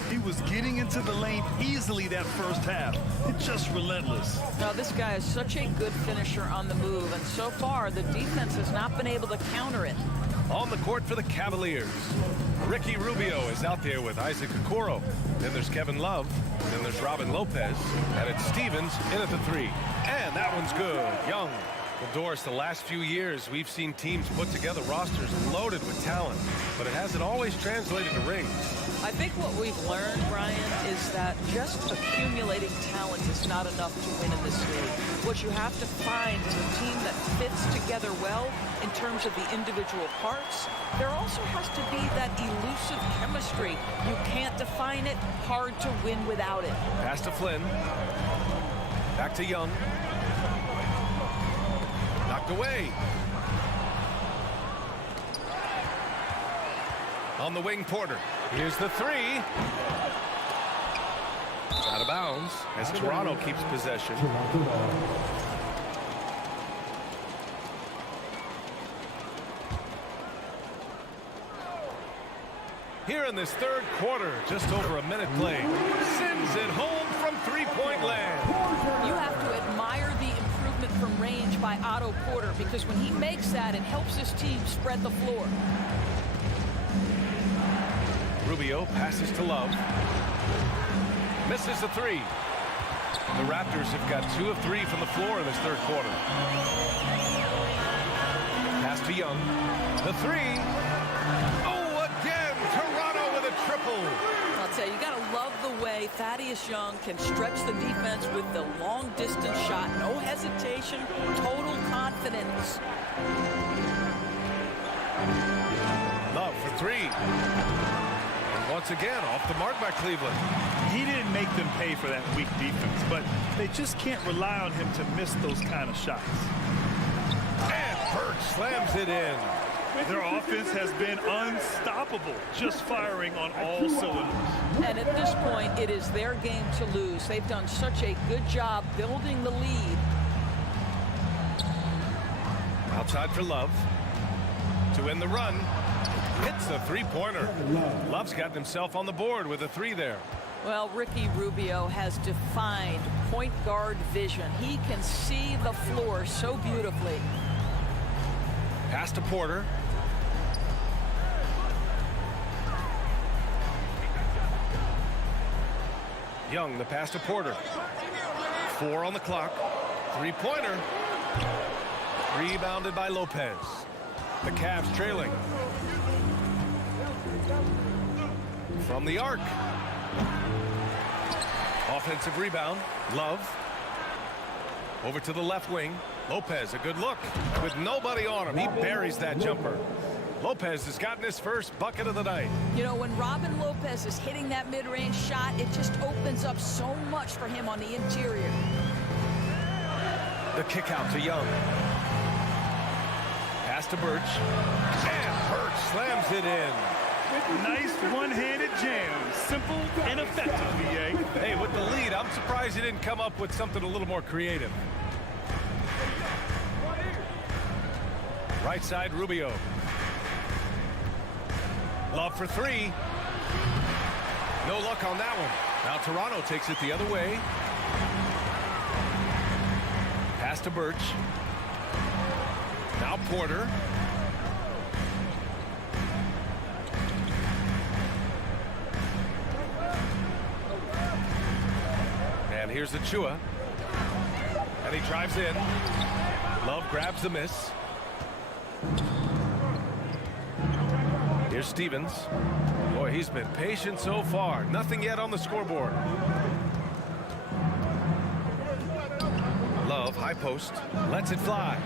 He was getting into the lane easily that first half. It's just relentless. Now, this guy is such a good finisher on the move, and so far the defense has not been able to counter it. On the court for the Cavaliers, Ricky Rubio is out there with Isaac Okoro. Then there's Kevin Love. Then there's Robin Lopez. And it's Stevens in at the 3. And that one's good. Young. Well, Doris, the last few years, we've seen teams put together rosters loaded with talent, but it hasn't always translated to rings. I think what we've learned, Brian, is that just accumulating talent is not enough to win in this league. What you have to find is a team that fits together well in terms of the individual parts. There also has to be that elusive chemistry. You can't define it, hard to win without it. Pass to Flynn. Back to Young. Knocked away. On the wing, Porter. Here's the 3. Out of bounds as Toronto keeps possession. Here in this third quarter, just over a minute played. Sends it home from three-point land. You have to admire the improvement from range by Otto Porter, because when he makes that, it helps his team spread the floor. Rubio passes to Love. Misses the 3. The Raptors have got 2 of 3 from the floor in this third quarter. Pass to Young. The 3. Oh, again! Toronto with a triple. I'll tell you, you got to love the way Thaddeus Young can stretch the defense with the long-distance shot. No hesitation, total confidence. Love for 3. Once again, off the mark by Cleveland. He didn't make them pay for that weak defense, but they just can't rely on him to miss those kind of shots. And Burke slams it in. Their offense has been unstoppable, just firing on all cylinders. And at this point, it is their game to lose. They've done such a good job building the lead. Outside for Love. To end the run. Hits the three-pointer. Love's gotten himself on the board with a 3 there. Well, Ricky Rubio has defined point guard vision. He can see the floor so beautifully. Pass to Porter. Young, the pass to Porter. 4 on the clock. Three-pointer. Rebounded by Lopez. The Cavs trailing. From the arc. Offensive rebound. Love. Over to the left wing. Lopez, a good look. With nobody on him, he buries that jumper. Lopez has gotten his first bucket of the night. You know, when Robin Lopez is hitting that mid-range shot, it just opens up so much for him on the interior. The kick out to Young. Pass to Birch. And Birch slams it in. Nice one-handed jam. Simple and effective, VA. Hey, with the lead, I'm surprised he didn't come up with something a little more creative. Right side, Rubio. Love for 3. No luck on that one. Now Toronto takes it the other way. Pass to Birch. Now Porter. And here's Achua. And he drives in. Love grabs the miss. Here's Stevens. Boy, he's been patient so far. Nothing yet on the scoreboard. Love, high post, lets it fly.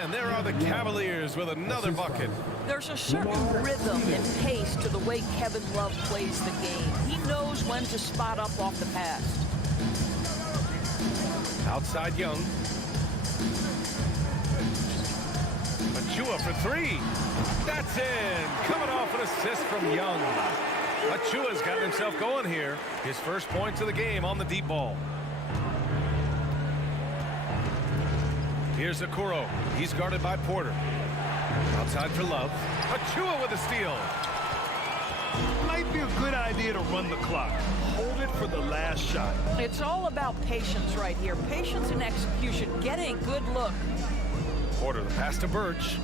And there are the Cavaliers with another bucket. There's a certain rhythm and pace to the way Kevin Love plays the game. He knows when to spot up off the pass. Outside Young. Achua for 3. That's in. Coming off an assist from Young. Achua's got himself going here. His first points of the game on the deep ball. Here's Okoro. He's guarded by Porter. Outside for Love. Achua with a steal. Might be a good idea to run the clock. Hold it for the last shot. It's all about patience right here. Patience and execution. Get a good look. Porter, the pass to Birch.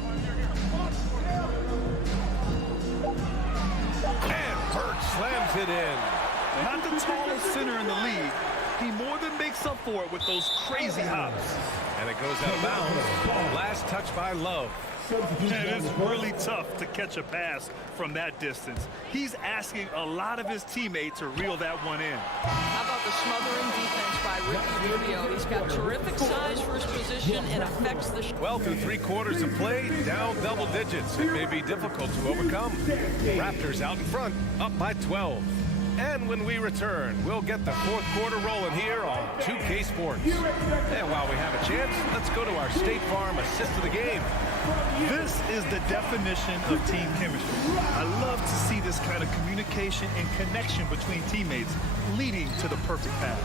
And Birch slams it in. Not the tallest center in the league. He more than makes up for it with those crazy hops. And it goes out of bounds. Last touch by Love. It is really tough to catch a pass from that distance. He's asking a lot of his teammates to reel that one in. How about the smothering defense by Ricky Rubio? He's got terrific size for his position and affects the shot. Well, through 3 quarters of play, down double digits. It may be difficult to overcome. Raptors out in front, up by 12. And when we return, we'll get the 4th quarter rolling here on 2K Sports. And while we have a chance, let's go to our State Farm assist of the game. This is the definition of team chemistry. I love to see this kind of communication and connection between teammates leading to the perfect pass.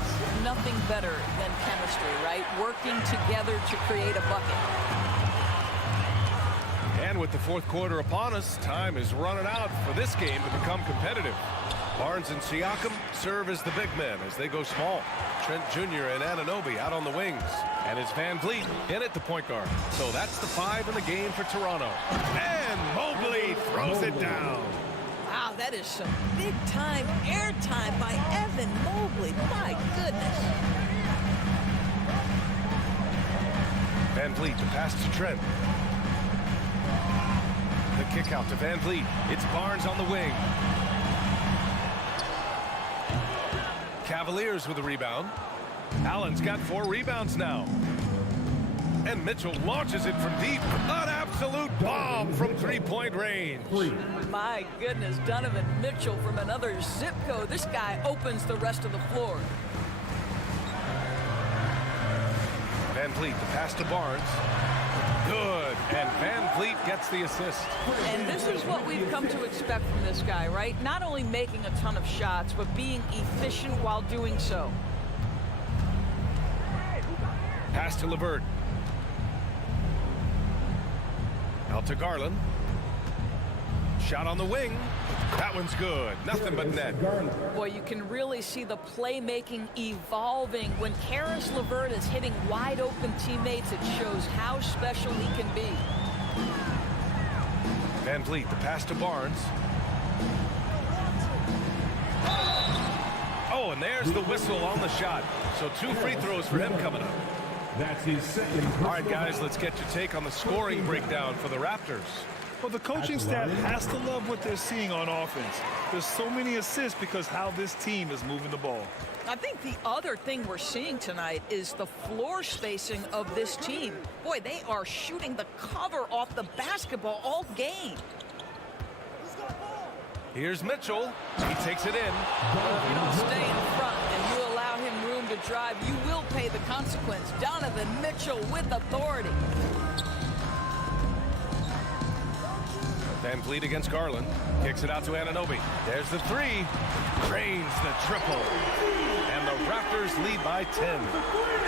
Nothing better than chemistry, right? Working together to create a bucket. And with the 4th quarter upon us, time is running out for this game to become competitive. Barnes and Siakam serve as the big men as they go small. Trent Jr. and Anunoby out on the wings. And it's Van Vliet in at the point guard. So that's the 5 in the game for Toronto. And Mobley throws it down. Wow, that is some big-time airtime by Evan Mobley. My goodness. Van Vliet, the pass to Trent. The kick out to Van Vliet. It's Barnes on the wing. Cavaliers with a rebound. Allen's got 4 rebounds now. And Mitchell launches it from deep. An absolute bomb from 3-point range. My goodness, Donovan Mitchell from another zip code. This guy opens the rest of the floor. Van Vliet, the pass to Barnes. Good. And Van Vliet gets the assist. And this is what we've come to expect from this guy, right? Not only making a ton of shots, but being efficient while doing so. Pass to LeVert. Out to Garland. Shot on the wing. That one's good. Nothing but net. Boy, you can really see the playmaking evolving. When Karis LeVert is hitting wide open teammates, it shows how special he can be. Van Vliet, the pass to Barnes. Oh, Oh, and there's the whistle on the shot. So 2 free throws for him coming up. That's his second. All right, guys, let's get your take on the scoring breakdown for the Raptors. Well, the coaching staff has to love what they're seeing on offense. There's so many assists because how this team is moving the ball. I think the other thing we're seeing tonight is the floor spacing of this team. Boy, they are shooting the cover off the basketball all game. Here's Mitchell. He takes it in. Well, if you don't stay in front and you allow him room to drive, you will pay the consequence. Donovan Mitchell with authority. Van Vliet against Garland. Kicks it out to Anunoby. There's the 3. Drains the triple. And the Raptors lead by 10.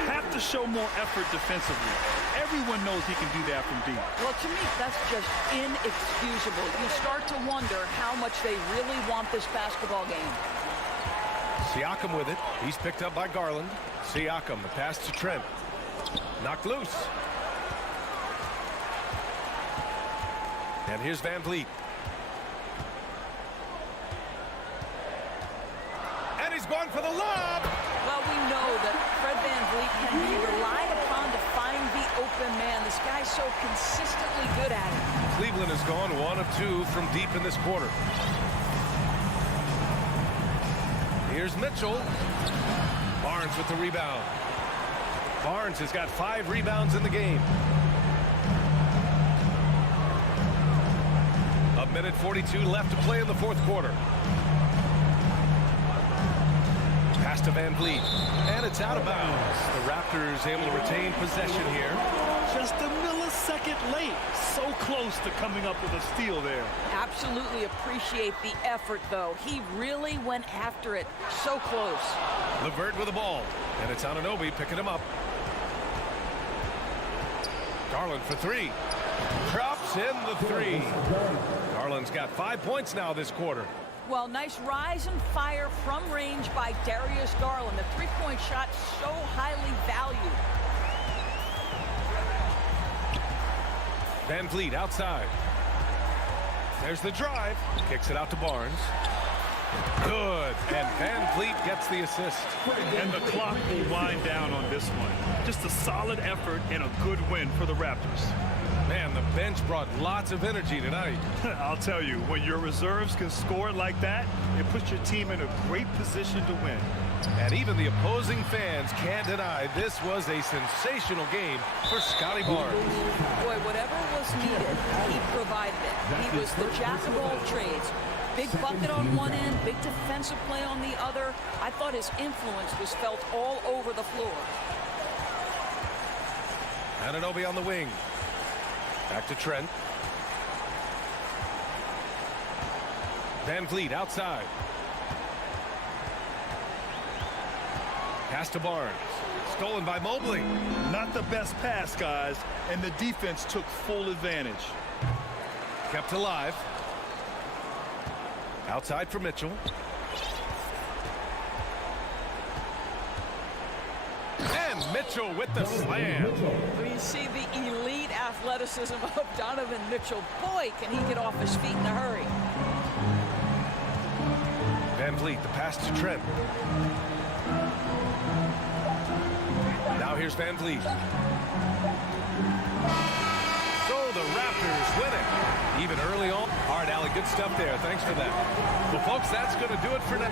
Have to show more effort defensively. Everyone knows he can do that from deep. Well, to me, that's just inexcusable. You start to wonder how much they really want this basketball game. Siakam with it. He's picked up by Garland. Siakam, the pass to Trent. Knocked loose. And here's Van Vliet. And he's going for the lob. Well, we know that Fred Van Vliet can be relied upon to find the open man. This guy's so consistently good at it. Cleveland has gone 1 of 2 from deep in this quarter. Here's Mitchell. Barnes with the rebound. Barnes has got 5 rebounds in the game. A minute 42 left to play in the fourth quarter. Pass to Van Vliet. And it's out of bounds. The Raptors able to retain possession here. Just a millisecond late. So close to coming up with a steal there. Absolutely appreciate the effort, though. He really went after it. So close. LeVert with the ball. And it's Anunoby picking him up. Garland for 3. Drops in the 3. Garland's got 5 points now this quarter. Well, nice rise and fire from range by Darius Garland. The three-point shot so highly valued. Van Vliet outside. There's the drive. Kicks it out to Barnes. Good. And Van Vliet gets the assist. And the clock will wind down on this one. Just a solid effort and a good win for the Raptors. Man, the bench brought lots of energy tonight. I'll tell you, when your reserves can score like that, it puts your team in a great position to win. And even the opposing fans can't deny this was a sensational game for Scotty Barnes. Boy, whatever was needed, he provided it. He was the jack of all trades. Big bucket on one end, big defensive play on the other. I thought his influence was felt all over the floor. Anunoby on the wing. Back to Trent. Van Vliet outside. Pass to Barnes. Stolen by Mobley. Not the best pass, guys, and the defense took full advantage. Kept alive. Outside for Mitchell. And Mitchell with the slam. When you see the elite athleticism of Donovan Mitchell, boy, can he get off his feet in a hurry. Van Vliet, the pass to Trent. Now here's Van Vliet. So the Raptors win it. Even early on. All right, Allie, good stuff there. Thanks for that. Well, folks, that's going to do it for now.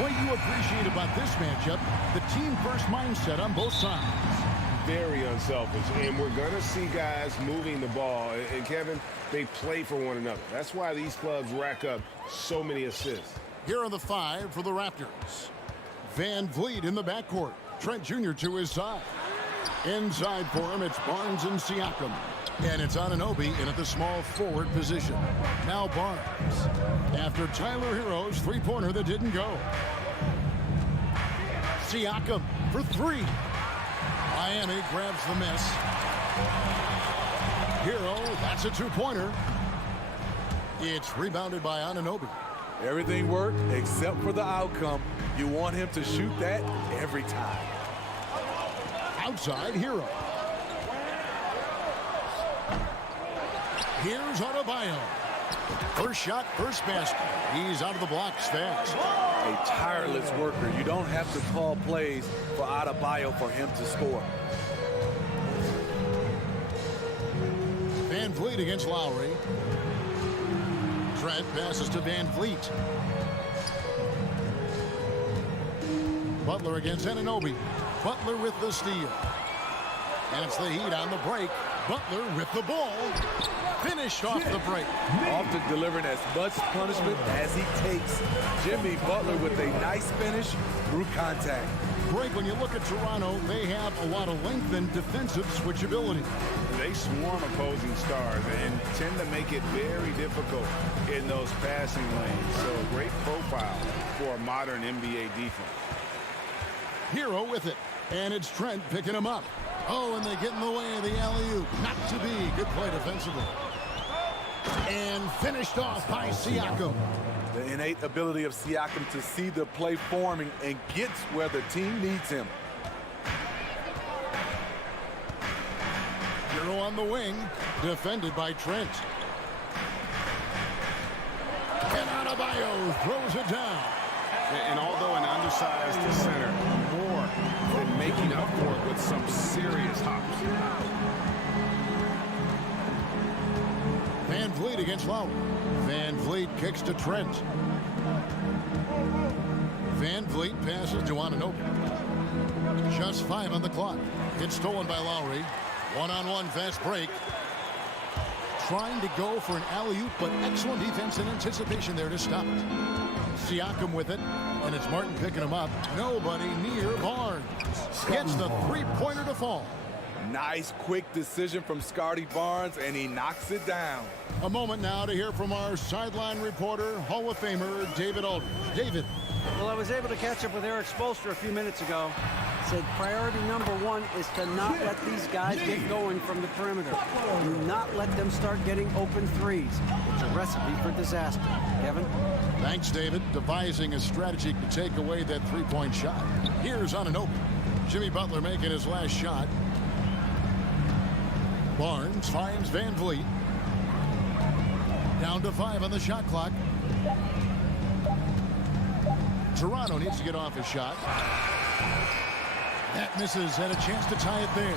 What you appreciate about this matchup, the team-first mindset on both sides. Very unselfish, and we're going to see guys moving the ball. And Kevin, they play for one another. That's why these clubs rack up so many assists. Here are the 5 for the Raptors. Van Vliet in the backcourt. Trent Jr. to his side. Inside for him, it's Barnes and Siakam. And it's Anunoby in at the small forward position. Now Barnes. After Tyler Hero's three-pointer that didn't go. Siakam for 3. Miami grabs the miss. Hero, that's a 2-pointer. It's rebounded by Anunoby. Everything worked except for the outcome. You want him to shoot that every time. Outside, Hero. Here's Adebayo. First shot, first basket. He's out of the blocks fast. A tireless worker. You don't have to call plays for Adebayo for him to score. Van Vliet against Lowry. Trent passes to Van Vliet. Butler against Anunoby. Butler with the steal. And it's the Heat on the break. Butler with the ball. Finished off the break. Often delivering as much punishment as he takes. Jimmy Butler with a nice finish through contact. Greg, when you look at Toronto, they have a lot of length and defensive switchability. They swarm opposing stars and tend to make it very difficult in those passing lanes. So a great profile for a modern NBA defense. Hero with it. And it's Trent picking him up. Oh, and they get in the way of the alley-oop. Not to be. Good play defensively. And finished off by Siakam. The innate ability of Siakam to see the play forming and gets where the team needs him. Hero on the wing. Defended by Trent. And Adebayo throws it down. And although an undersized center, more than making up for it with some serious hops. Van Vliet against Lowry. Van Vliet kicks to Trent. Van Vliet passes to Anunoby. Just 5 on the clock. It's stolen by Lowry. One-on-one fast break. Trying to go for an alley-oop, but excellent defense and anticipation there to stop it. Siakam with it, and it's Martin picking him up. Nobody near Barnes. Gets the three-pointer to fall. Nice, quick decision from Scotty Barnes, and he knocks it down. A moment now to hear from our sideline reporter, Hall of Famer David Aldridge. David. Well, I was able to catch up with Eric Spoelstra a few minutes ago. Said priority number 1 is to not let these guys get going from the perimeter. Do not let them start getting open threes. It's a recipe for disaster. Kevin? Thanks, David. Devising a strategy to take away that three-point shot. Here's Anunoby. Jimmy Butler making his last shot. Barnes finds Van Vliet. Down to 5 on the shot clock. Toronto needs to get off his shot. That misses. Had a chance to tie it there.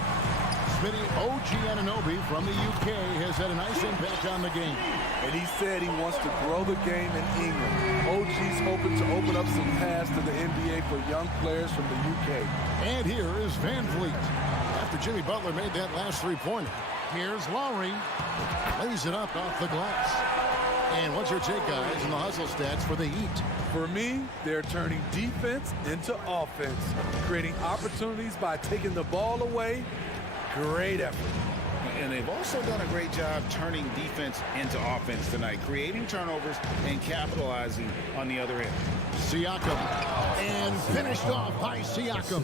Smitty OG Anunoby from the UK has had a nice impact on the game. And he said he wants to grow the game in England. OG's hoping to open up some paths to the NBA for young players from the UK. And here is Van Vliet. After Jimmy Butler made that last three-pointer. Here's Lowry. Lays it up off the glass. And what's your take, guys, on the hustle stats for the Heat? For me, they're turning defense into offense, creating opportunities by taking the ball away. Great effort. And they've also done a great job turning defense into offense tonight, creating turnovers and capitalizing on the other end. Siakam. And finished off by Siakam.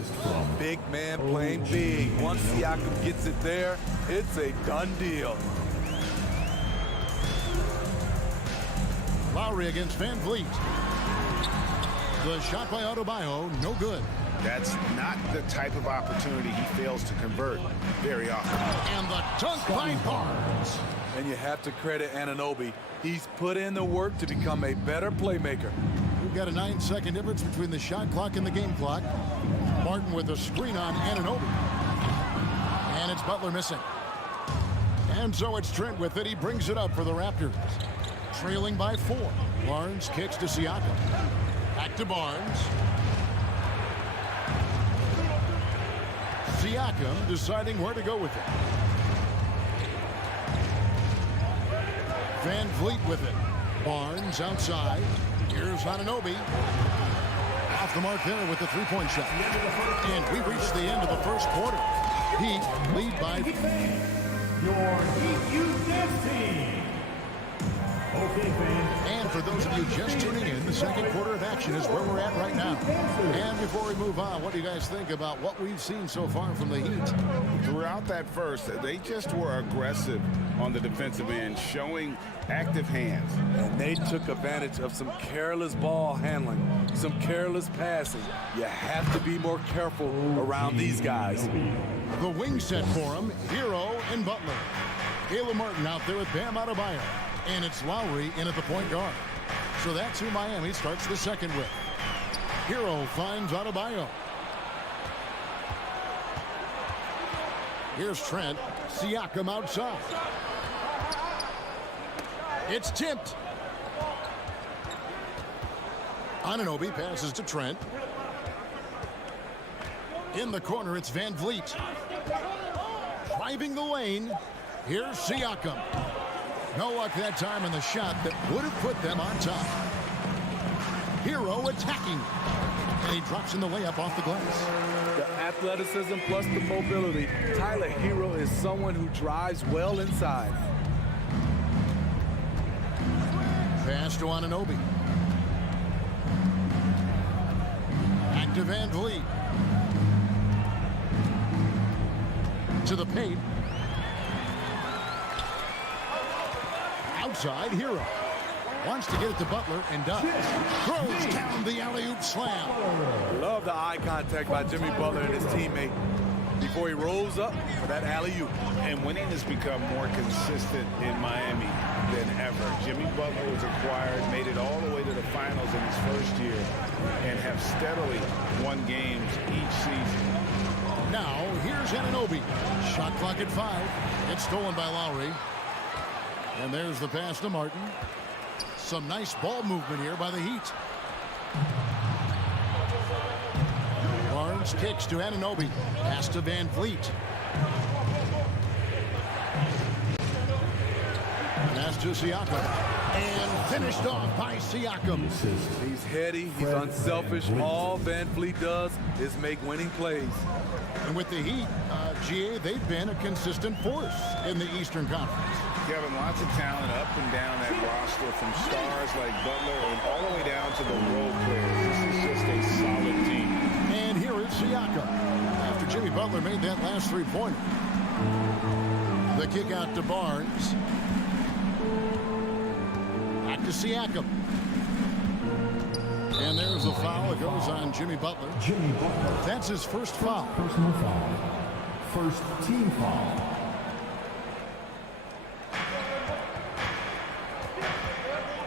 Big man playing big. Once Siakam gets it there, it's a done deal. Lowry against Van Vliet. The shot by Adebayo, no good. That's not the type of opportunity he fails to convert very often. And the dunk by Barnes. And you have to credit Anunoby. He's put in the work to become a better playmaker. We've got a 9-second difference between the shot clock and the game clock. Martin with a screen on Anunoby. And it's Butler missing. And so it's Trent with it. He brings it up for the Raptors. Trailing by 4. Barnes kicks to Siakam. Back to Barnes. Siakam deciding where to go with it. Van Vliet with it. Barnes outside. Here's Anunoby. Off the mark there with the three-point shot. And we reach the end of the first quarter. Heat lead by... Your Heat Youth Dance Team. Okay, fans. And for those of you just tuning in, the second quarter of action is where we're at right now. And before we move on, what do you guys think about what we've seen so far from the Heat? Throughout that first, they just were aggressive on the defensive end, showing active hands. And they took advantage of some careless ball handling, some careless passing. You have to be more careful around these guys. The wing set for him, Hero and Butler. Caleb Martin out there with Bam Adebayo. And it's Lowry in at the point guard. So that's who Miami starts the second with. Hero finds Adebayo. Here's Trent. Siakam outside. It's tipped. Anunoby passes to Trent. In the corner, it's Van Vliet. Driving the lane. Here's Siakam. No luck that time in the shot that would have put them on top. Hero attacking. And he drops in the layup off the glass. The athleticism plus the mobility. Tyler Hero is someone who drives well inside. Pass to Anunoby. Back to Van Vliet. To the paint. Outside, Hero. Wants to get it to Butler and does. Throws down the alley-oop slam. Love the eye contact by Jimmy Butler and his teammate before he rolls up for that alley-oop. And winning has become more consistent in Miami than ever. Jimmy Butler was acquired, made it all the way to the finals in his first year, and have steadily won games each season. Now, here's Anunoby. Shot clock at 5. It's stolen by Lowry. And there's the pass to Martin. Some nice ball movement here by the Heat. Barnes kicks to Anunoby. Pass to Van Vliet. Pass to Siakam. And finished off by Siakam. He's heady, he's unselfish. All Van Vliet does is make winning plays. And with the Heat, GA, they've been a consistent force in the Eastern Conference. Kevin, lots of talent up and down that roster, from stars like Butler and all the way down to the role players. This is just a solid team. And here is Siakam. After Jimmy Butler made that last three-pointer. The kick out to Barnes. Back to Siakam. And there's a foul that goes on Jimmy Butler. Jimmy Butler. That's his first foul. Personal foul. First team foul.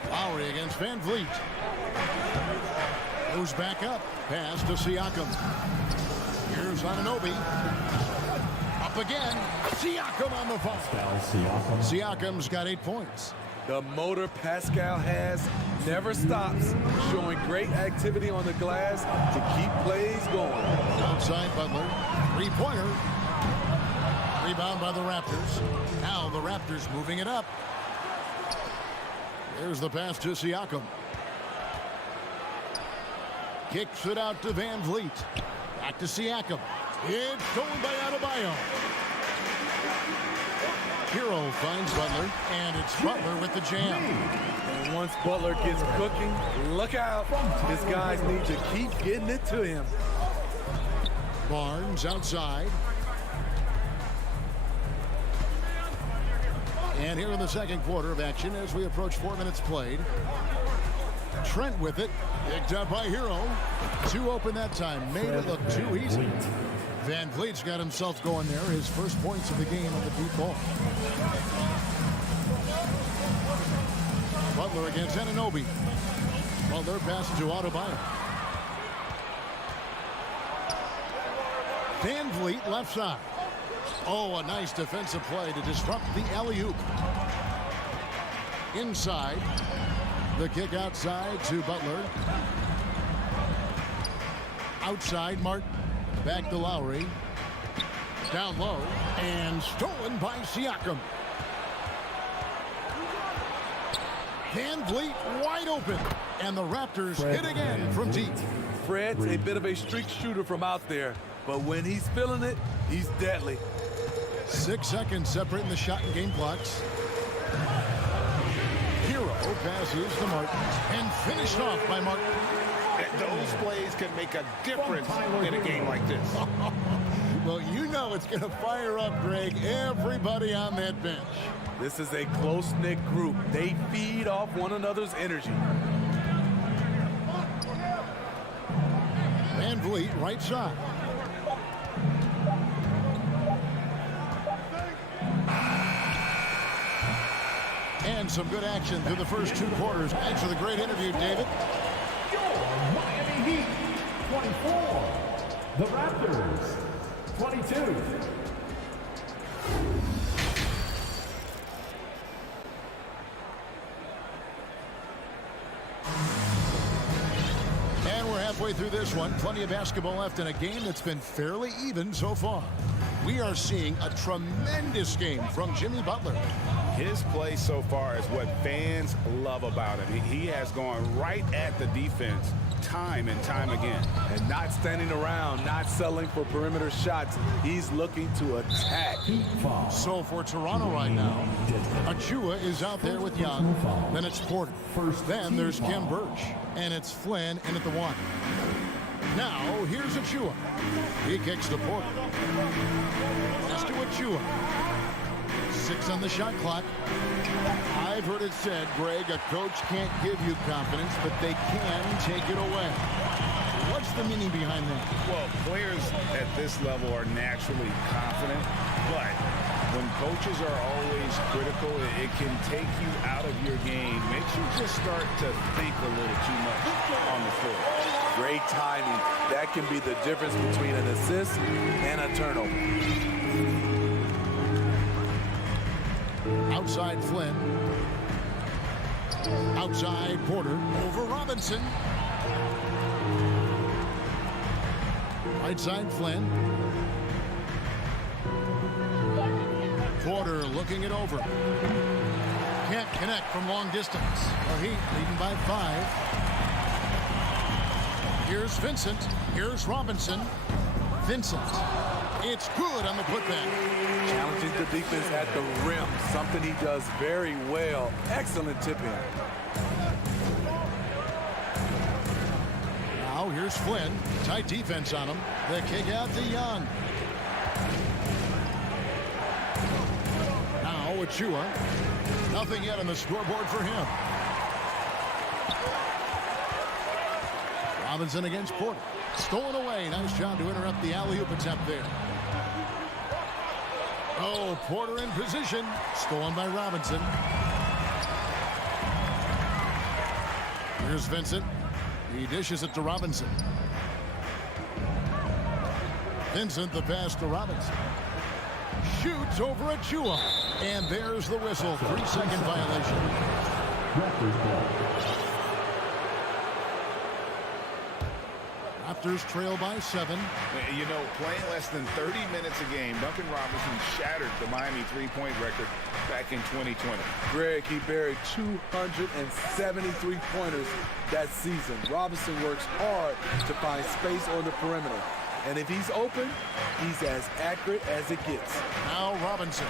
Lowry against Van Vliet. Goes back up. Pass to Siakam. Here's Anunoby. Up again. Siakam on the foul. Siakam's got 8 points. The motor Pascal has never stops, showing great activity on the glass to keep plays going. Outside Butler. Three-pointer. Rebound by the Raptors. Now the Raptors moving it up. There's the pass to Siakam. Kicks it out to Van Vliet. Back to Siakam. It's stolen by Adebayo. Hero finds Butler, and it's Butler with the jam. And once Butler gets cooking, look out. His guys need to keep getting it to him. Barnes outside. And here in the second quarter of action as we approach 4 minutes played. Trent with it. Picked up by Hero. Too open that time. Made it look too easy. Van Vliet's got himself going there. His first points of the game on the deep ball. Butler against Anunoby. Butler passes to Adebayo. Van Vliet left side. Oh, a nice defensive play to disrupt the alley-oop. Inside. The kick outside to Butler. Outside, Martin. Back to Lowry. Down low. And stolen by Siakam. Van Vliet wide open. And the Raptors hit again from deep. Fred's a bit of a streak shooter from out there, but when he's feeling it, he's deadly. 6 seconds separating the shot and game clocks. Hero passes to Martin and finished off by Martin. Those plays can make a difference in a game like this. Well, you know it's going to fire up, Greg, everybody on that bench. This is a close-knit group. They feed off one another's energy. Van Vliet, right side. And some good action through the first 2 quarters. Thanks for the great interview, David. Miami Heat, 24. The Raptors, 22. And we're halfway through this one. Plenty of basketball left in a game that's been fairly even so far. We are seeing a tremendous game from Jimmy Butler. His play so far is what fans love about him. He has gone right at the defense time and time again. And not standing around, not settling for perimeter shots. He's looking to attack. So for Toronto right now, Achua is out there with Young. Then it's Porter. Then there's Kem Birch. And it's Flynn in at the 1. Now, here's Achua. He kicks to Porter. It's to Achua. 6 on the shot clock. I've heard it said, Greg, a coach can't give you confidence, but they can take it away. What's the meaning behind that? Well, players at this level are naturally confident, but when coaches are always critical, it can take you out of your game. Makes you just start to think a little too much on the floor. Great timing. That can be the difference between an assist and a turnover. Outside Flynn. Outside Porter. Over Robinson. Right side Flynn. Porter looking it over. Can't connect from long distance. The Heat leading by 5. Here's Vincent. Here's Robinson. Vincent. It's good on the putback. Challenging the defense at the rim. Something he does very well. Excellent tip in. Now here's Flynn. Tight defense on him. The kick out to Young. Now Achua. Nothing yet on the scoreboard for him. Robinson against Porter. Stolen away. Nice job to interrupt the alley-oop attempt there. Oh, Porter in position. Stolen by Robinson. Here's Vincent. He dishes it to Robinson. Vincent, the pass to Robinson. Shoots over Achua. And there's the whistle. 3-second violation. Raptors trail by 7. You know, playing less than 30 minutes a game, Duncan Robinson shattered the Miami three-point record back in 2020. Greg, he buried 273 pointers that season. Robinson works hard to find space on the perimeter. And if he's open, he's as accurate as it gets. Now Robinson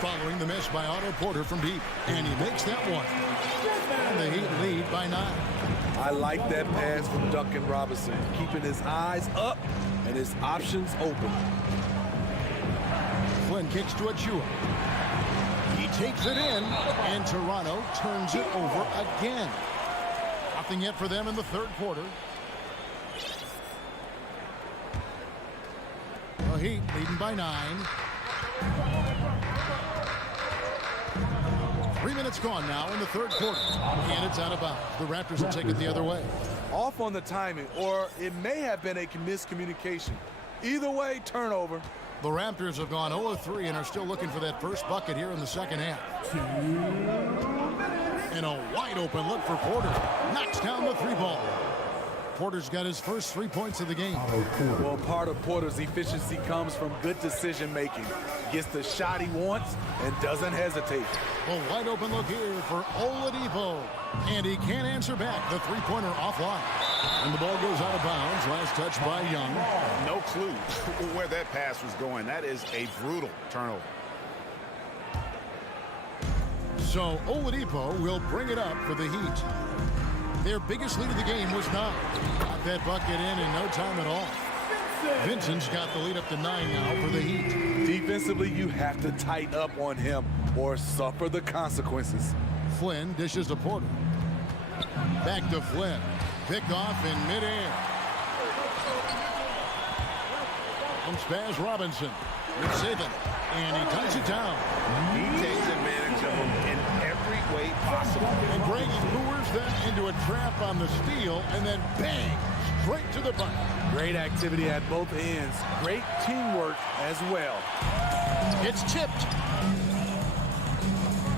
following the miss by Otto Porter from deep. And he makes that one. And the Heat lead by 9. I like that pass from Duncan Robinson, keeping his eyes up and his options open. Flynn kicks to Achua. He takes it in, and Toronto turns it over again. Nothing yet for them in the third quarter. The Heat leading by 9. 3 minutes gone now in the third quarter. And it's out of bounds. The Raptors will take it the other way. Off on the timing, or it may have been a miscommunication. Either way, turnover. The Raptors have gone 0-3 and are still looking for that first bucket here in the second half. And a wide open look for Porter. Knocks down the 3 ball. Porter's got his first 3 points of the game. Well, part of Porter's efficiency comes from good decision-making. Gets the shot he wants and doesn't hesitate. A wide open look here for Oladipo. And he can't answer back. The three-pointer offline. And the ball goes out of bounds. Last touch by Young. No clue where that pass was going. That is a brutal turnover. So Oladipo will bring it up for the Heat. Their biggest lead of the game was 9. Got that bucket in no time at all. Vincent's got the lead up to 9 now for the Heat. Defensively, you have to tighten up on him or suffer the consequences. Flynn dishes to Porter. Back to Flynn. Picked off in midair. From Spaz Robinson. With Saban. And he tucks it down. He takes advantage of him in every way possible. And Greg lures them into a trap on the steal, and then bang, straight to the bucket. Great activity at both ends. Great teamwork as well. It's tipped.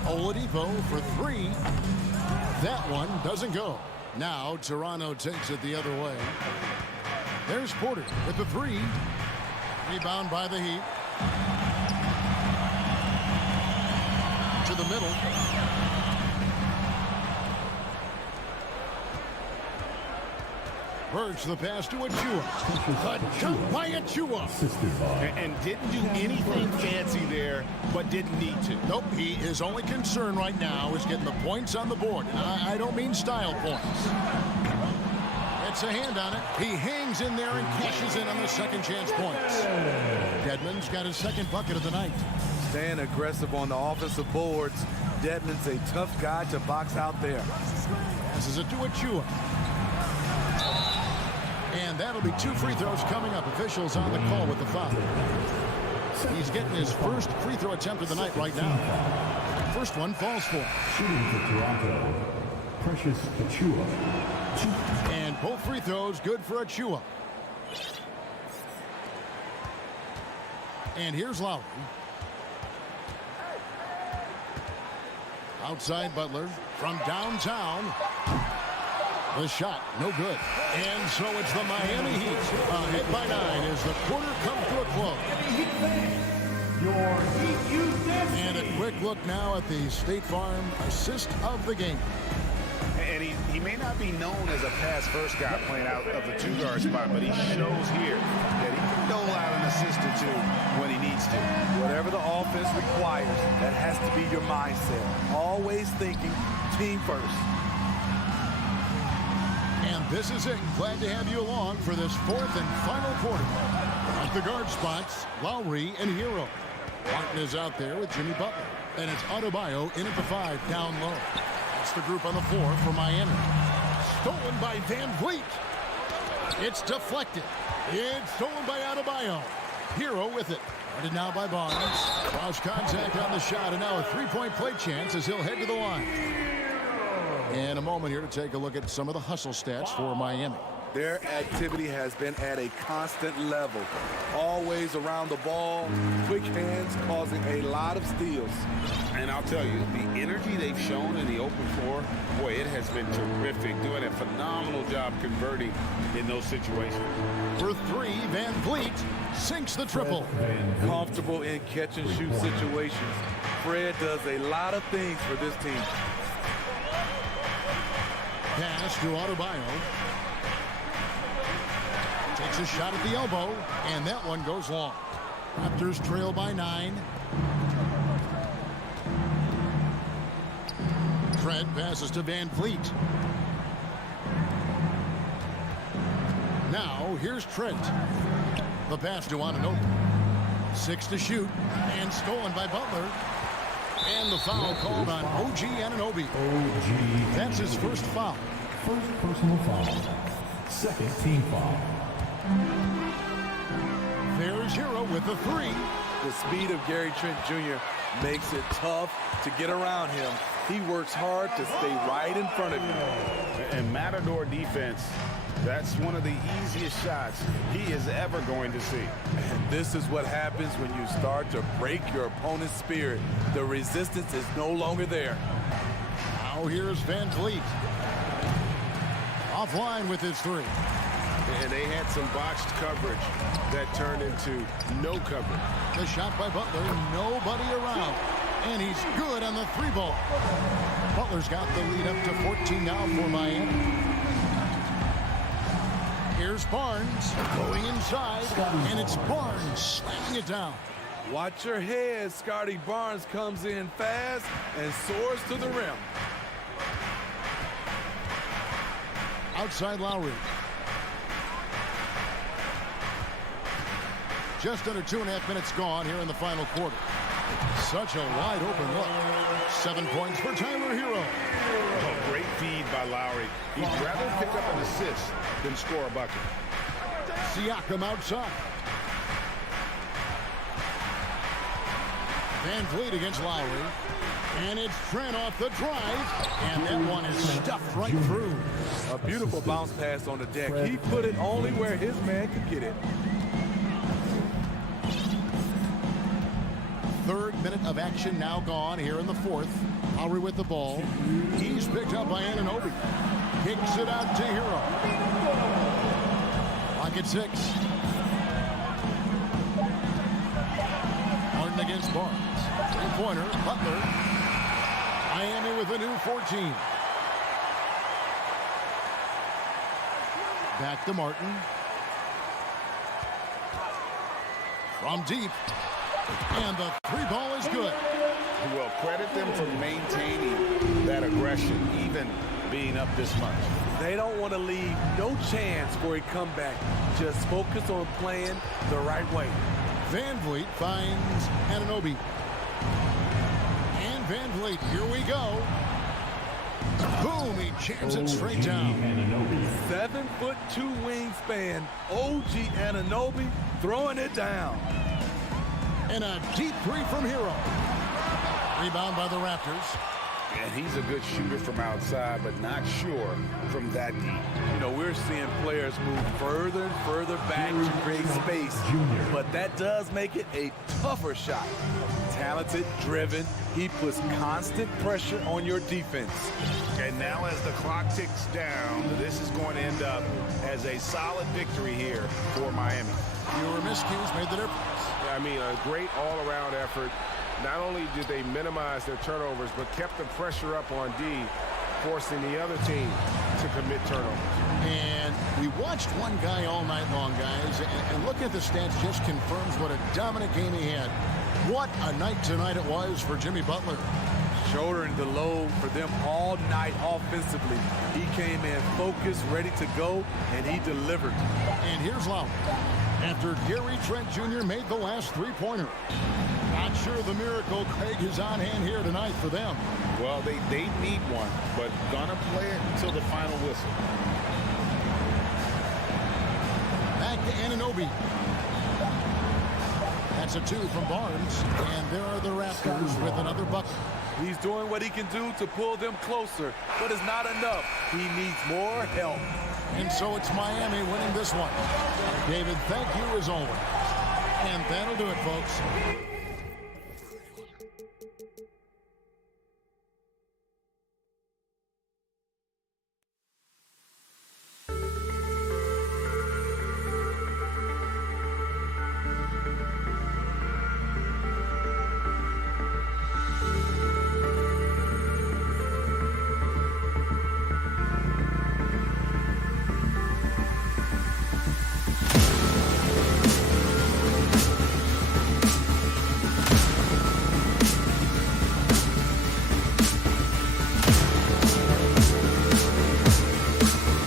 Oladipo for 3. That one doesn't go. Now Toronto takes it the other way. There's Porter with the 3. Rebound by the Heat. To the middle. Birch the pass to Achua. A jump by Achua. And didn't do anything fancy there, but didn't need to. Nope, his only concern right now is getting the points on the board. And I don't mean style points. It's a hand on it. He hangs in there and cashes in on the second chance points. Dedmon's got his second bucket of the night. Staying aggressive on the offensive boards. Dedmon's a tough guy to box out there. Passes it to Achua. And that'll be 2 free throws coming up. Officials on the call with the foul. He's getting his first free throw attempt of the night right now. First one falls for. Shooting for Toronto, Precious Achua. And both free throws good for Achua. And here's Lowry. Outside Butler from downtown. The shot, no good. And so it's the Miami Heat ahead by 9 as the quarter comes to a close. And a quick look now at the State Farm assist of the game. And he may not be known as a pass-first guy playing out of the 2-guard spot, but he shows here that he can dole out an assist or 2 when he needs to. Whatever the offense requires, that has to be your mindset. Always thinking team first. And this is it. Glad to have you along for this 4th and final quarter. At the guard spots, Lowry and Hero. Martin is out there with Jimmy Butler. And it's Adebayo in at the 5 down low. That's the group on the floor for Miami. Stolen by Van Vliet. It's deflected. It's stolen by Adebayo. Hero with it. Guarded now by Barnes. Cross contact on the shot, and now a 3-point play chance as he'll head to the line. And a moment here to take a look at some of the hustle stats for Miami. Their activity has been at a constant level. Always around the ball, quick hands causing a lot of steals. And I'll tell you, the energy they've shown in the open floor, boy, it has been terrific. Doing a phenomenal job converting in those situations. For 3, Van Vliet sinks the triple. Comfortable in catch-and-shoot situations. Fred does a lot of things for this team. Pass to Adebayo. Takes a shot at the elbow, and that one goes long. Raptors trail by 9. Fred passes to Van Vliet. Now, here's Trent. The pass to Anunoby. 6 to shoot, and stolen by Butler. And the foul called on OG Anunoby. That's his first foul. First personal foul. Second team foul. There's Hero with the 3. The speed of Gary Trent Jr. makes it tough to get around him. He works hard to stay right in front of you. And Matador defense, that's one of the easiest shots he is ever going to see. And this is what happens when you start to break your opponent's spirit. The resistance is no longer there. Now here's Van Vliet. Offline with his three. And they had some botched coverage that turned into no coverage. The shot by Butler, nobody around. And he's good on the three ball. Butler's got the lead up to 14 now for Miami. Here's Barnes going inside, and it's Barnes slamming it down. Watch your head. Scotty Barnes comes in fast and soars to the rim. Outside Lowry. Just under 2.5 minutes gone here in the final quarter. Such a wide open look. 7 points for Tyler Hero. Oh, great feed by Lowry. He'd rather pick up an assist than score a bucket. Siakam outside. Van Vliet against Lowry. And it's Trent off the drive. And that one is stuffed right through. A beautiful bounce pass on the deck. He put it only where his man could get it. Third minute of action now gone here in the fourth. Lowry with the ball. He's picked up by Anunoby. Kicks it out to Hero. Clock at 6. Harden against Barnes. Three-pointer. Butler. Miami with a new 14. Back to Martin. From deep. And the three ball is good. Well, credit them for maintaining that aggression, even being up this much. They don't want to leave no chance for a comeback. Just focus on playing the right way. Van Vliet finds Anunoby. And Van Vliet, here we go. Boom, he jams it straight down. 7'2" wingspan. OG Anunoby throwing it down. And a deep three from Hero. Rebound by the Raptors. And he's a good shooter from outside, but not sure from that deep. You know, we're seeing players move further and further back to create space. But that does make it a tougher shot. Talented, driven. He puts constant pressure on your defense. And now as the clock ticks down, this is going to end up as a solid victory here for Miami. Fewer miscues made the difference. I mean, a great all-around effort. Not only did they minimize their turnovers, but kept the pressure up on D, forcing the other team to commit turnovers. And we watched one guy all night long, guys, and looking at the stats just confirms what a dominant game he had. What a night tonight it was for Jimmy Butler. Shouldering the load for them all night offensively. He came in focused, ready to go, and he delivered. And here's Lowry. After Gary Trent Jr. made the last three-pointer. Not sure the miracle Craig is on hand here tonight for them. Well, they need one, but gonna play it until the final whistle. Back to Anunoby. That's a 2 from Barnes. And there are the Raptors with another bucket. He's doing what he can do to pull them closer, but it's not enough. He needs more help. And so it's Miami winning this one. David, thank you as always. And that'll do it, folks.